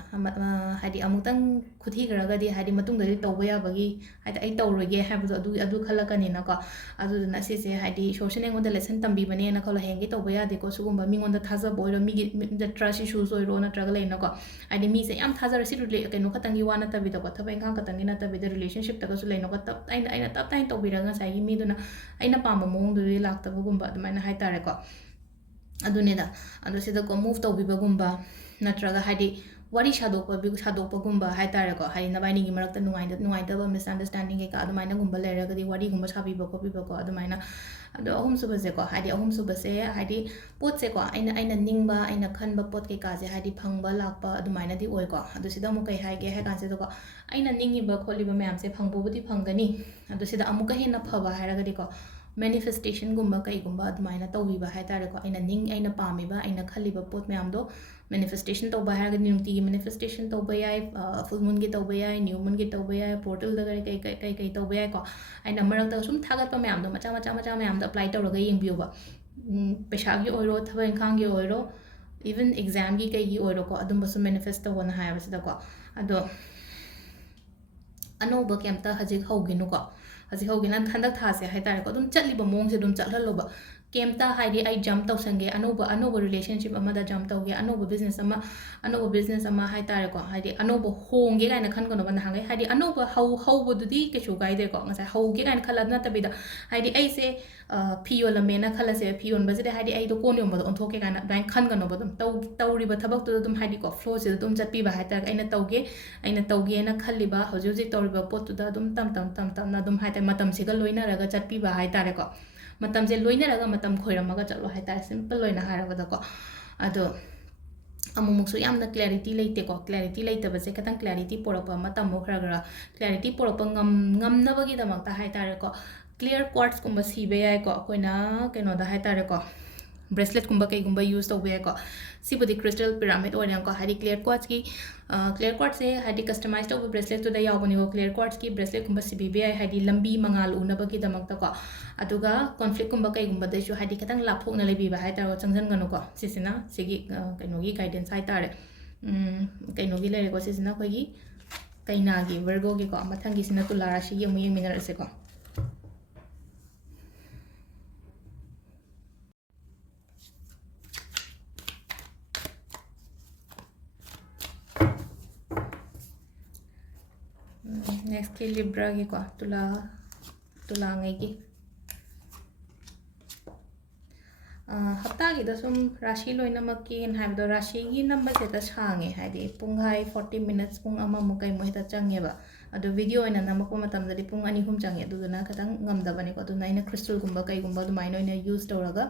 हाइदि अमुतंग खुथिगरगदि हाइदि मतुंगदि तौबा याबगी हाइदि आई तौरोगे हाइबदो अदु खलकनिना को अदुदना सिसे हाइदि सोशल एंगोंदा लेसन तंबिबने ना खलो हेंगे तौबा यादे को सुगुंबा मिंगोंदा थाजा बोइरो मिगी ट्रस्ट इश्यूज ओइरो नत्रगा लेना को हाइदि मीसे याम थाजा रसि केनो खतंगी वाना तबिदो को थबा इंगा खतंगी ना तबिदो रिलेशनशिप तगसु लेनो को तब आइना तब ताइन तौबिरगा साइगी मीदुना आइना पामा मोंगदुदि लाक्तबगुंबा अदुमाइना हाइतारे को अदुनेदा अदु सिदा को मूव तौबिबगुंबा नत्रगा हाइदि वारी सादोपगुंबा हाइतारे को हाइदि नबाइनी गी मरक्ता नुंगाइदबा मिसअंडरस्टैंडिंग के का अदुमाइना गुंबा लेरगदि वारी गुंबा साबिबा खोबिबा को अदुमाइना अदो अहुम सुबसे को हाइदि अहुम सुबसे हाइदि पोत से को आइना निंगबा आइना खनबा पोत के काजे हाइदि फंगबा लाकबा अदुमाइना दि ओइ को अदु सिदा मु कै हाइगे है कानसे तो को आइना निंगिबा खोलिबा मैम से फंगबोबुदि फंगनी अदु सिदा अमुका हेना फबा हाइरगदि को मैनिफेस्टेशन गुम्बा कई गुम्बा अदुमाइना तौबिबा हाइतारे को आइना पामिबा आइना खलिबा पोत मैम दो मैनिफेस्टेशन तौबा हाइरगदि नुंती मैनिफेस्टेशन तौबा याय फुल मून गे तौबा याय न्यू मून गे तौबा याय पोर्टल द कई तौबा याय को आइना मरक्ता सुम थागतपा मैम दो मचा मैम दो अप्लाई तौरगा येंबियोबा पैसा गी ओइरो थबा इंखांग गी ओइरो इवन एग्जाम गी कई गी ओइरो को अदुमबसु मैनिफेस्ट तौबना हायबसिदा को अदो अनौबा केमता हजिक हौगिनु को हजिक हौगिना हंदक थासे हाइतारे को अदुम चटलिबा मोंग से अदुम चटहलोबा ꯀꯦꯝꯇ ꯍꯥꯏꯗꯤ ꯑꯩ ꯖꯝꯞ ꯇꯧꯁꯟꯒꯦ ꯑꯅꯧꯕ ꯔꯤꯂꯦꯁꯟꯁꯤꯞ ꯑꯃꯗ ꯖꯝꯞ ꯇꯧꯒꯦ ꯑꯅꯧꯕ ꯕꯤꯖꯤꯅꯦꯁ ꯑꯃ ꯍꯥꯏꯇꯥꯔꯦꯀꯣ ꯍꯥꯏꯗꯤ ꯑꯅꯧꯕ ꯍꯣꯡꯒꯦ ꯀꯥꯏꯅ ꯈꯟꯒꯅꯣꯕ ꯅꯍꯥꯟꯒꯩ ꯍꯥꯏꯗꯤ ꯑꯅꯧꯕ ꯍꯧꯕꯗꯨꯗꯤ ꯀꯩꯁꯨ ꯀꯥꯏꯗꯦꯀꯣ ꯉꯁꯥꯏ ꯍꯧꯒꯦ ꯀꯥꯏꯅ ꯈꯜꯂ ꯅꯠꯇꯕꯤꯗ ꯍꯥꯏꯗꯤ ꯑꯩꯁꯦ ꯐꯤ ꯌꯣꯜꯂꯝꯃꯦꯅ ꯈꯜꯂꯁꯦ ꯐꯤ ꯌꯣꯟꯕꯁꯤꯗ ꯍꯥꯏꯗꯤ ꯑꯩꯗꯣ ꯀꯣꯟ ꯌꯣꯟꯕꯗꯣ ꯑꯣꯟꯊꯣꯛꯀꯦ ꯀꯥꯏꯅ ꯑꯗꯨꯃꯥꯏꯅ ꯈꯟꯒꯅꯣꯕ ꯑꯗꯨꯝ ꯇꯧꯔꯤꯕ ꯊꯕꯛꯇꯨꯗ ꯑꯗꯨꯝ ꯍꯥꯏꯗꯤꯀꯣ ꯐ꯭ꯂꯣꯁꯤꯗ ꯑꯗꯨꯝ ꯆꯠꯄꯤꯕ ꯍꯥꯏꯇꯥꯔꯦ ꯑꯩꯅ ꯇꯧꯒꯦꯅ ꯈꯜꯂꯤꯕ ꯍꯧꯖꯤꯛ ꯇꯧꯔꯤꯕ ꯄꯣꯠꯇꯨꯗ ꯑꯗꯨꯝ ꯇꯞꯅ ꯑꯗꯨꯝ ꯍꯥꯏꯇꯥꯔꯦ ꯃꯇꯝꯁꯤꯒ ꯂꯣꯏꯅꯔꯒ ꯆꯠꯄꯤꯕ ꯍꯥꯏꯇꯥꯔꯦꯀꯣ ꯃꯇꯝꯁꯦ ꯂꯣꯏꯅꯔꯒ ꯃꯇꯝ ꯈꯣꯏꯔꯝꯃꯒ ꯆꯠꯂꯣ ꯍꯥꯏꯇꯥꯔꯦ ꯁꯤꯝꯄꯜ ꯑꯣꯏꯅ ꯍꯥꯏꯔꯕꯗꯀꯣ ꯑꯗꯣ ꯑꯃꯨꯛꯃꯨꯛꯁꯨ ꯌꯥꯝꯅ ꯀ꯭ꯂꯦꯔꯤꯇꯤ ꯂꯩꯇꯦꯀꯣ ꯀ꯭ꯂꯦꯔꯤꯇꯤ ꯂꯩꯇꯕꯁꯦ ꯈꯤꯇꯪ ꯀ꯭ꯂꯦꯔꯤꯇꯤ ꯄꯣꯔꯛꯄ ꯑꯃ ꯇꯝꯃꯣ ꯈꯔ ꯀ꯭ꯂꯦꯔꯤꯇꯤ ꯄꯣꯔꯛꯄ ꯉꯝꯅꯕꯒꯤꯗꯃꯛꯇ ꯍꯥꯏꯇꯥꯔꯦꯀꯣ ꯀ꯭ꯂꯤꯌꯔ ꯀ꯭ꯋꯥꯔꯠꯁꯀꯨꯝꯕ ꯁꯤꯕ ꯌꯥꯏꯀꯣ ꯑꯩꯈꯣꯏꯅ ꯀꯩꯅꯣꯗ ꯍꯥꯏꯇꯥꯔꯦꯀꯣ ꯕ꯭ꯔꯦꯁꯂꯦꯠꯀꯨꯝꯕ ꯀꯩꯒꯨꯝꯕ ꯌꯨꯁ ꯇꯧꯕ ꯌꯥꯏꯀꯣ ꯁꯤꯕꯨꯗꯤ crystal pyramid ꯑꯣꯏꯅꯀꯣ ꯍꯥꯏꯗꯤ clear quartz ꯁꯦ ꯍꯥꯏꯗꯤ ꯀꯁꯇꯃꯥꯏꯖ ꯇꯧꯕ ꯕ꯭ꯔꯦꯁꯂꯦꯠꯇꯨꯗ ꯌꯥꯎꯕꯅꯦꯀꯣ clear quartzꯀꯤ ꯕ꯭ꯔꯦꯁꯂꯦꯠꯀꯨꯝꯕ ꯁꯤꯕꯤꯕ ꯌꯥꯏ ꯍꯥꯏꯗꯤ ꯂꯝꯕꯤ ꯃꯉꯥꯜ ꯎꯅꯕꯒꯤꯗꯃꯛꯇꯀꯣ ꯑꯗꯨꯒ ꯀꯣꯟꯐ꯭ꯂꯤꯛꯀꯨꯝꯕ ꯀꯩꯒꯨꯝꯕꯗꯁꯨ ꯍꯥꯏꯗꯤ ꯈꯤꯇꯪ ꯂꯥꯞꯊꯣꯛꯅ ꯂꯩꯕꯤꯕ ꯍꯥꯏꯇꯥꯔꯦ ꯆꯪꯁꯤꯟꯒꯅꯨꯀꯣ ꯁꯤꯁꯤꯅ ꯁꯤꯒꯤ ꯀꯩꯅꯣꯒꯤ ꯒꯥꯏꯗꯦꯟꯁ ꯍꯥꯏꯇꯥꯔꯦ ꯀꯩꯅꯣꯒꯤ ꯂꯩꯔꯦꯀꯣ ꯁꯤꯁꯤꯅ ꯑꯩꯈꯣꯏꯒꯤ ꯀꯩꯅꯥꯒꯤ ꯚꯔꯒꯣꯒꯤꯀꯣ ꯃꯊꯪꯒꯤꯁꯤꯅ ꯇꯨꯂꯥ ꯔꯥꯁꯤꯒꯤ ꯑꯃꯨꯛ ꯌꯦꯡꯃꯤꯟꯅꯔꯁꯦꯀꯣ नेक्स्ट लिब्रा की को तुलांगई हफ्ता की सूम राशि लोइनमक्की हाइबदो राशि की नंबर से सांगे हाइदि पुंगाई 40 मिनट्स पुंग अमा कई मोहित चंगेबा अदो वीडियो ओइना नमको मतमददि पुंग अनि हुम चंगे अदुदुना खतंग ngamdabani ko aduna ina crystal gumba kai gumba dumaina oina use tawraga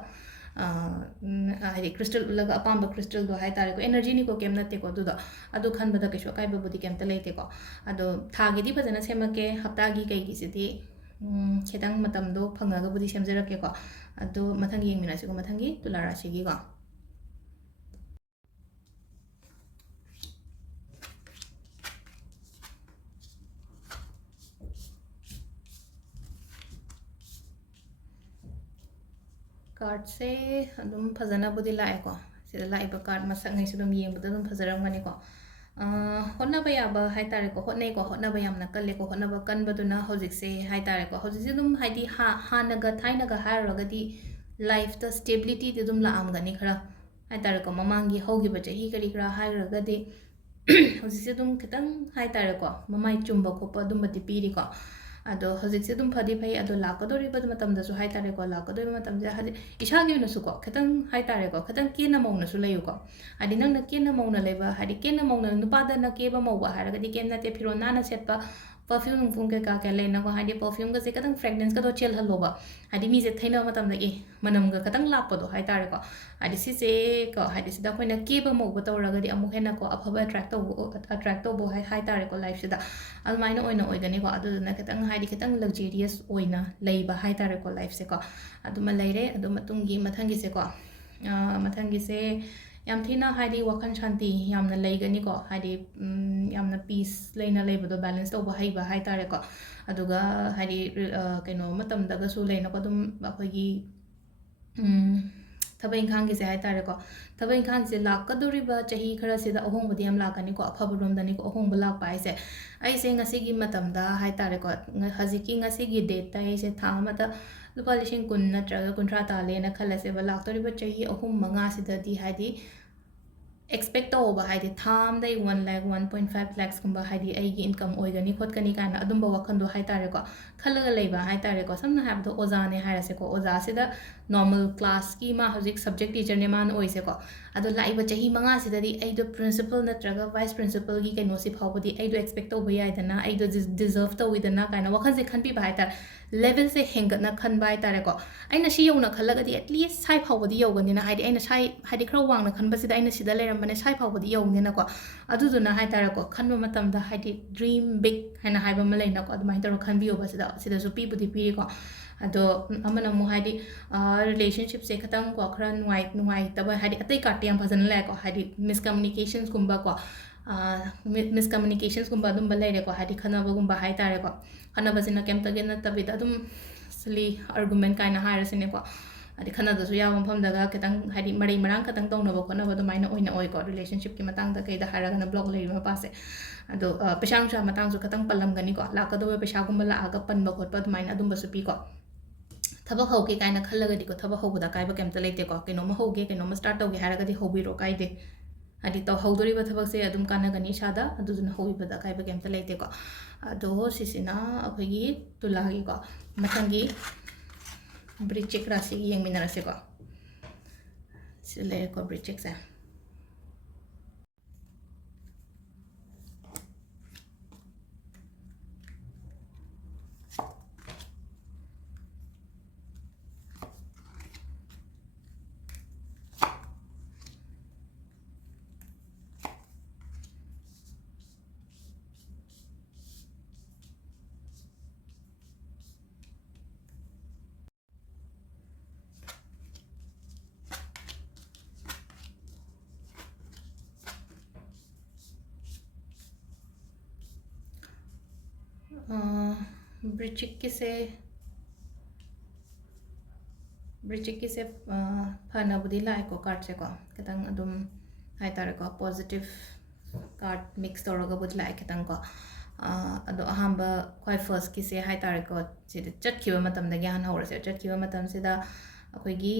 हाइदि crystal उलगा अपाम्ब crystal दो हाइतारे को एनर्जी नि को केम नते को दुदा अदु खनबदा कैसो काइबा बुदि केमता लेते को अदो थागिदि फजना सेमके हप्तागी कैगी सिदि खितंग मतमदो फंगागा बुदि सेमजरके को अदो मथंग येंगमिनासि को मथंगी तुला राशिगी को कार्ड से अदुम फजना बुदि लाए को सिदा लाइबा कार्ड मसक नै सुदुम येंबदा अदुम फजरमगनि को होटनाबा याबा हाइतारे को होटनै को होटनाबा यामना कल्ले को होटनाबा कनबदुना हौजिकसे हाइतारे को हौजिकसे अदुम हाइदि हानगा थाइनगा हारगदि लाइफ द स्टेबिलिटी अदुम लाआमगनि खरा हाइतारे को ममांगी हौगिबा चही करी खरा हारगदि हौजिकसे अदुम खितंग हाइतारे को ममाई चुम्बा खोपा अदुमबदि पीरि को अदो हजिकसे अदुम फदी फै अदो लाकदोरिबा मतमदसु हाइतारे को लाकदोरिबा मतमजे हादि इसागी ओनसु को खतंग हाइतारे को खतंग केना मौनसु लयु को हादि नंगना केना मौना लेबा हादि केना मौना नुपादा न केबा मौबा हारगदि केम नते फिरो नाना सेटपा परफ्यूम नुफुम के का लेना को हादि परफ्यूम गसे खतंग फ्रेग्रेंस का दो चेल हलोबा हादि मीजे थैना मतमदा ए मनम ग खतंग लापदो हाइतारे को हादि सिसे को हादि सिदा कोइना केबा मौबा तौरगदि अमु हेना को अफबा अट्रैक्ट तौबो हाइतारे को लाइफ सिदा अलमाइना ओइना ओइगनि को अदुना खतंग हादि खतंग लग्जरियस ओइना लैबा हाइतारे को लाइफ से को अदुमा लैरे अदु मतुंगी मथंगी से को मथंगी से याम थीना हादि वखन शांति यामना लैगनि को हादि यामना पीस लैना लैबदो बैलेंस तौबा हैबा हाइतारे को अदुगा हादि कइनो मतमदगसु लैना को दुम अखोइगी थबक इंखांगी से हाइतारे को थबक इंखांगी से लाकदोरिबा चही खरा सिदा अहोंबदि याम लाकनि को अफबरोमदनि को अहोंब लाकपा आइसे ऐसे ngasiगी matamda haitare ko haziki ngasigi date ta ऐसे था मता lupa lising kun natraga kuntra ta le na khalase ba laktoriba chahi ahum manga sidadi haidi expect tauba haidi tham dai 1 lakh 1.5 lakhs kumba haidi aigi income oigani khotkani kana adumba wakhando haitare ko khalaga leiba haitare ko samna habdo oza ne hairase ko oza sida normal class ki ma hojik subject teacher ne man oise ko ado laiba chahi manga sidadi aido principal natraga vice principal gi kaino si phawbadi aido expect tauba yaidana aido deserve tawidana kana wakhan se khanpi ba haitar level se hengatna khanba haitare ko aina si yona khalagadi at least sai phawbadi yogani na haidi aina sai haidi khra wangna khanba sida aina sida leram mane sai phawbadi yogni na ko aduduna haitare ko khanba matamda haidi dream big haina haiba ma leina ko adumai taro khanbi oba sida su pi budi pi ko ado amana mu haidi relationship se khatang ko khra nuai taba haidi atai ka tiam phazan la ko haidi miscommunications kumba ko miscommunications kumba dum balai re ko haidi khana ba gumba hai tare ko khana ba sina kem tage na tabi da dum sli argument kaina haira sine ko adi khana da su ya mom pham daga ketang haidi mari marang katang tong na ba khona ba dum aina oina oi ko relationship ki matang da kai da hara na blog lai ma pa se ado pesang sa matang su katang palam gani ko la ka do pesha gumba la aga pan ba khot pa dum aina dum ba su pi ko ꯊꯕꯛ ꯍꯧꯒꯦ ꯀꯥꯏꯅ ꯈꯜꯂꯒꯗꯤꯀꯣ ꯊꯕꯛ ꯍꯧꯕꯗ ꯑꯀꯥꯏꯕ ꯀꯩꯝꯇ ꯂꯩꯇꯦꯀꯣ ꯀꯩꯅꯣꯝꯃ ꯍꯧꯒꯦ ꯀꯩꯅꯣꯝꯃ ꯁ꯭ꯇꯥꯔꯠ ꯇꯧꯒꯦ ꯍꯥꯏꯔꯒꯗꯤ ꯍꯧꯕꯤꯔꯣ ꯀꯥꯏꯗꯦ ꯍꯥꯏꯗꯤ ꯍꯧꯗꯣꯔꯤꯕ ꯊꯕꯛꯁꯦ ꯑꯗꯨꯝ ꯀꯥꯟꯅꯒꯅꯤ ꯏꯁꯥꯗ ꯑꯗꯨꯗꯨꯅ ꯍꯧꯕꯤꯕꯗ ꯑꯀꯥꯏꯕ ꯀꯩꯝꯇ ꯂꯩꯇꯦꯀꯣ ꯑꯗꯣ ꯁꯤꯁꯤꯅ ꯑꯩꯈꯣꯏꯒꯤ ꯇꯨꯂꯥꯒꯤꯀꯣ ꯃꯊꯪꯒꯤ ꯕ꯭ꯔꯤꯆꯤꯛ ꯔꯥꯁꯤꯒꯤ ꯌꯦꯡꯃꯤꯟꯅꯔꯁꯦꯀꯣ ꯁꯤ ꯂꯩꯔꯦꯀꯣ ꯕ꯭ꯔꯤꯆꯤꯛꯁꯦ ब्रिचिक फनाबुदी लाइको कार्ड से खतंग अदुम हाइतारेको पॉजिटिव कार्ड मिक्स तौरगबुदी लाइ खतंग को अदो अहंबा क्वाइ फर्स्ट की से हाइतारेको सिद चटखिबा मतमदगी हान हौरसे चटखिबा मतमसिदा अखोइगी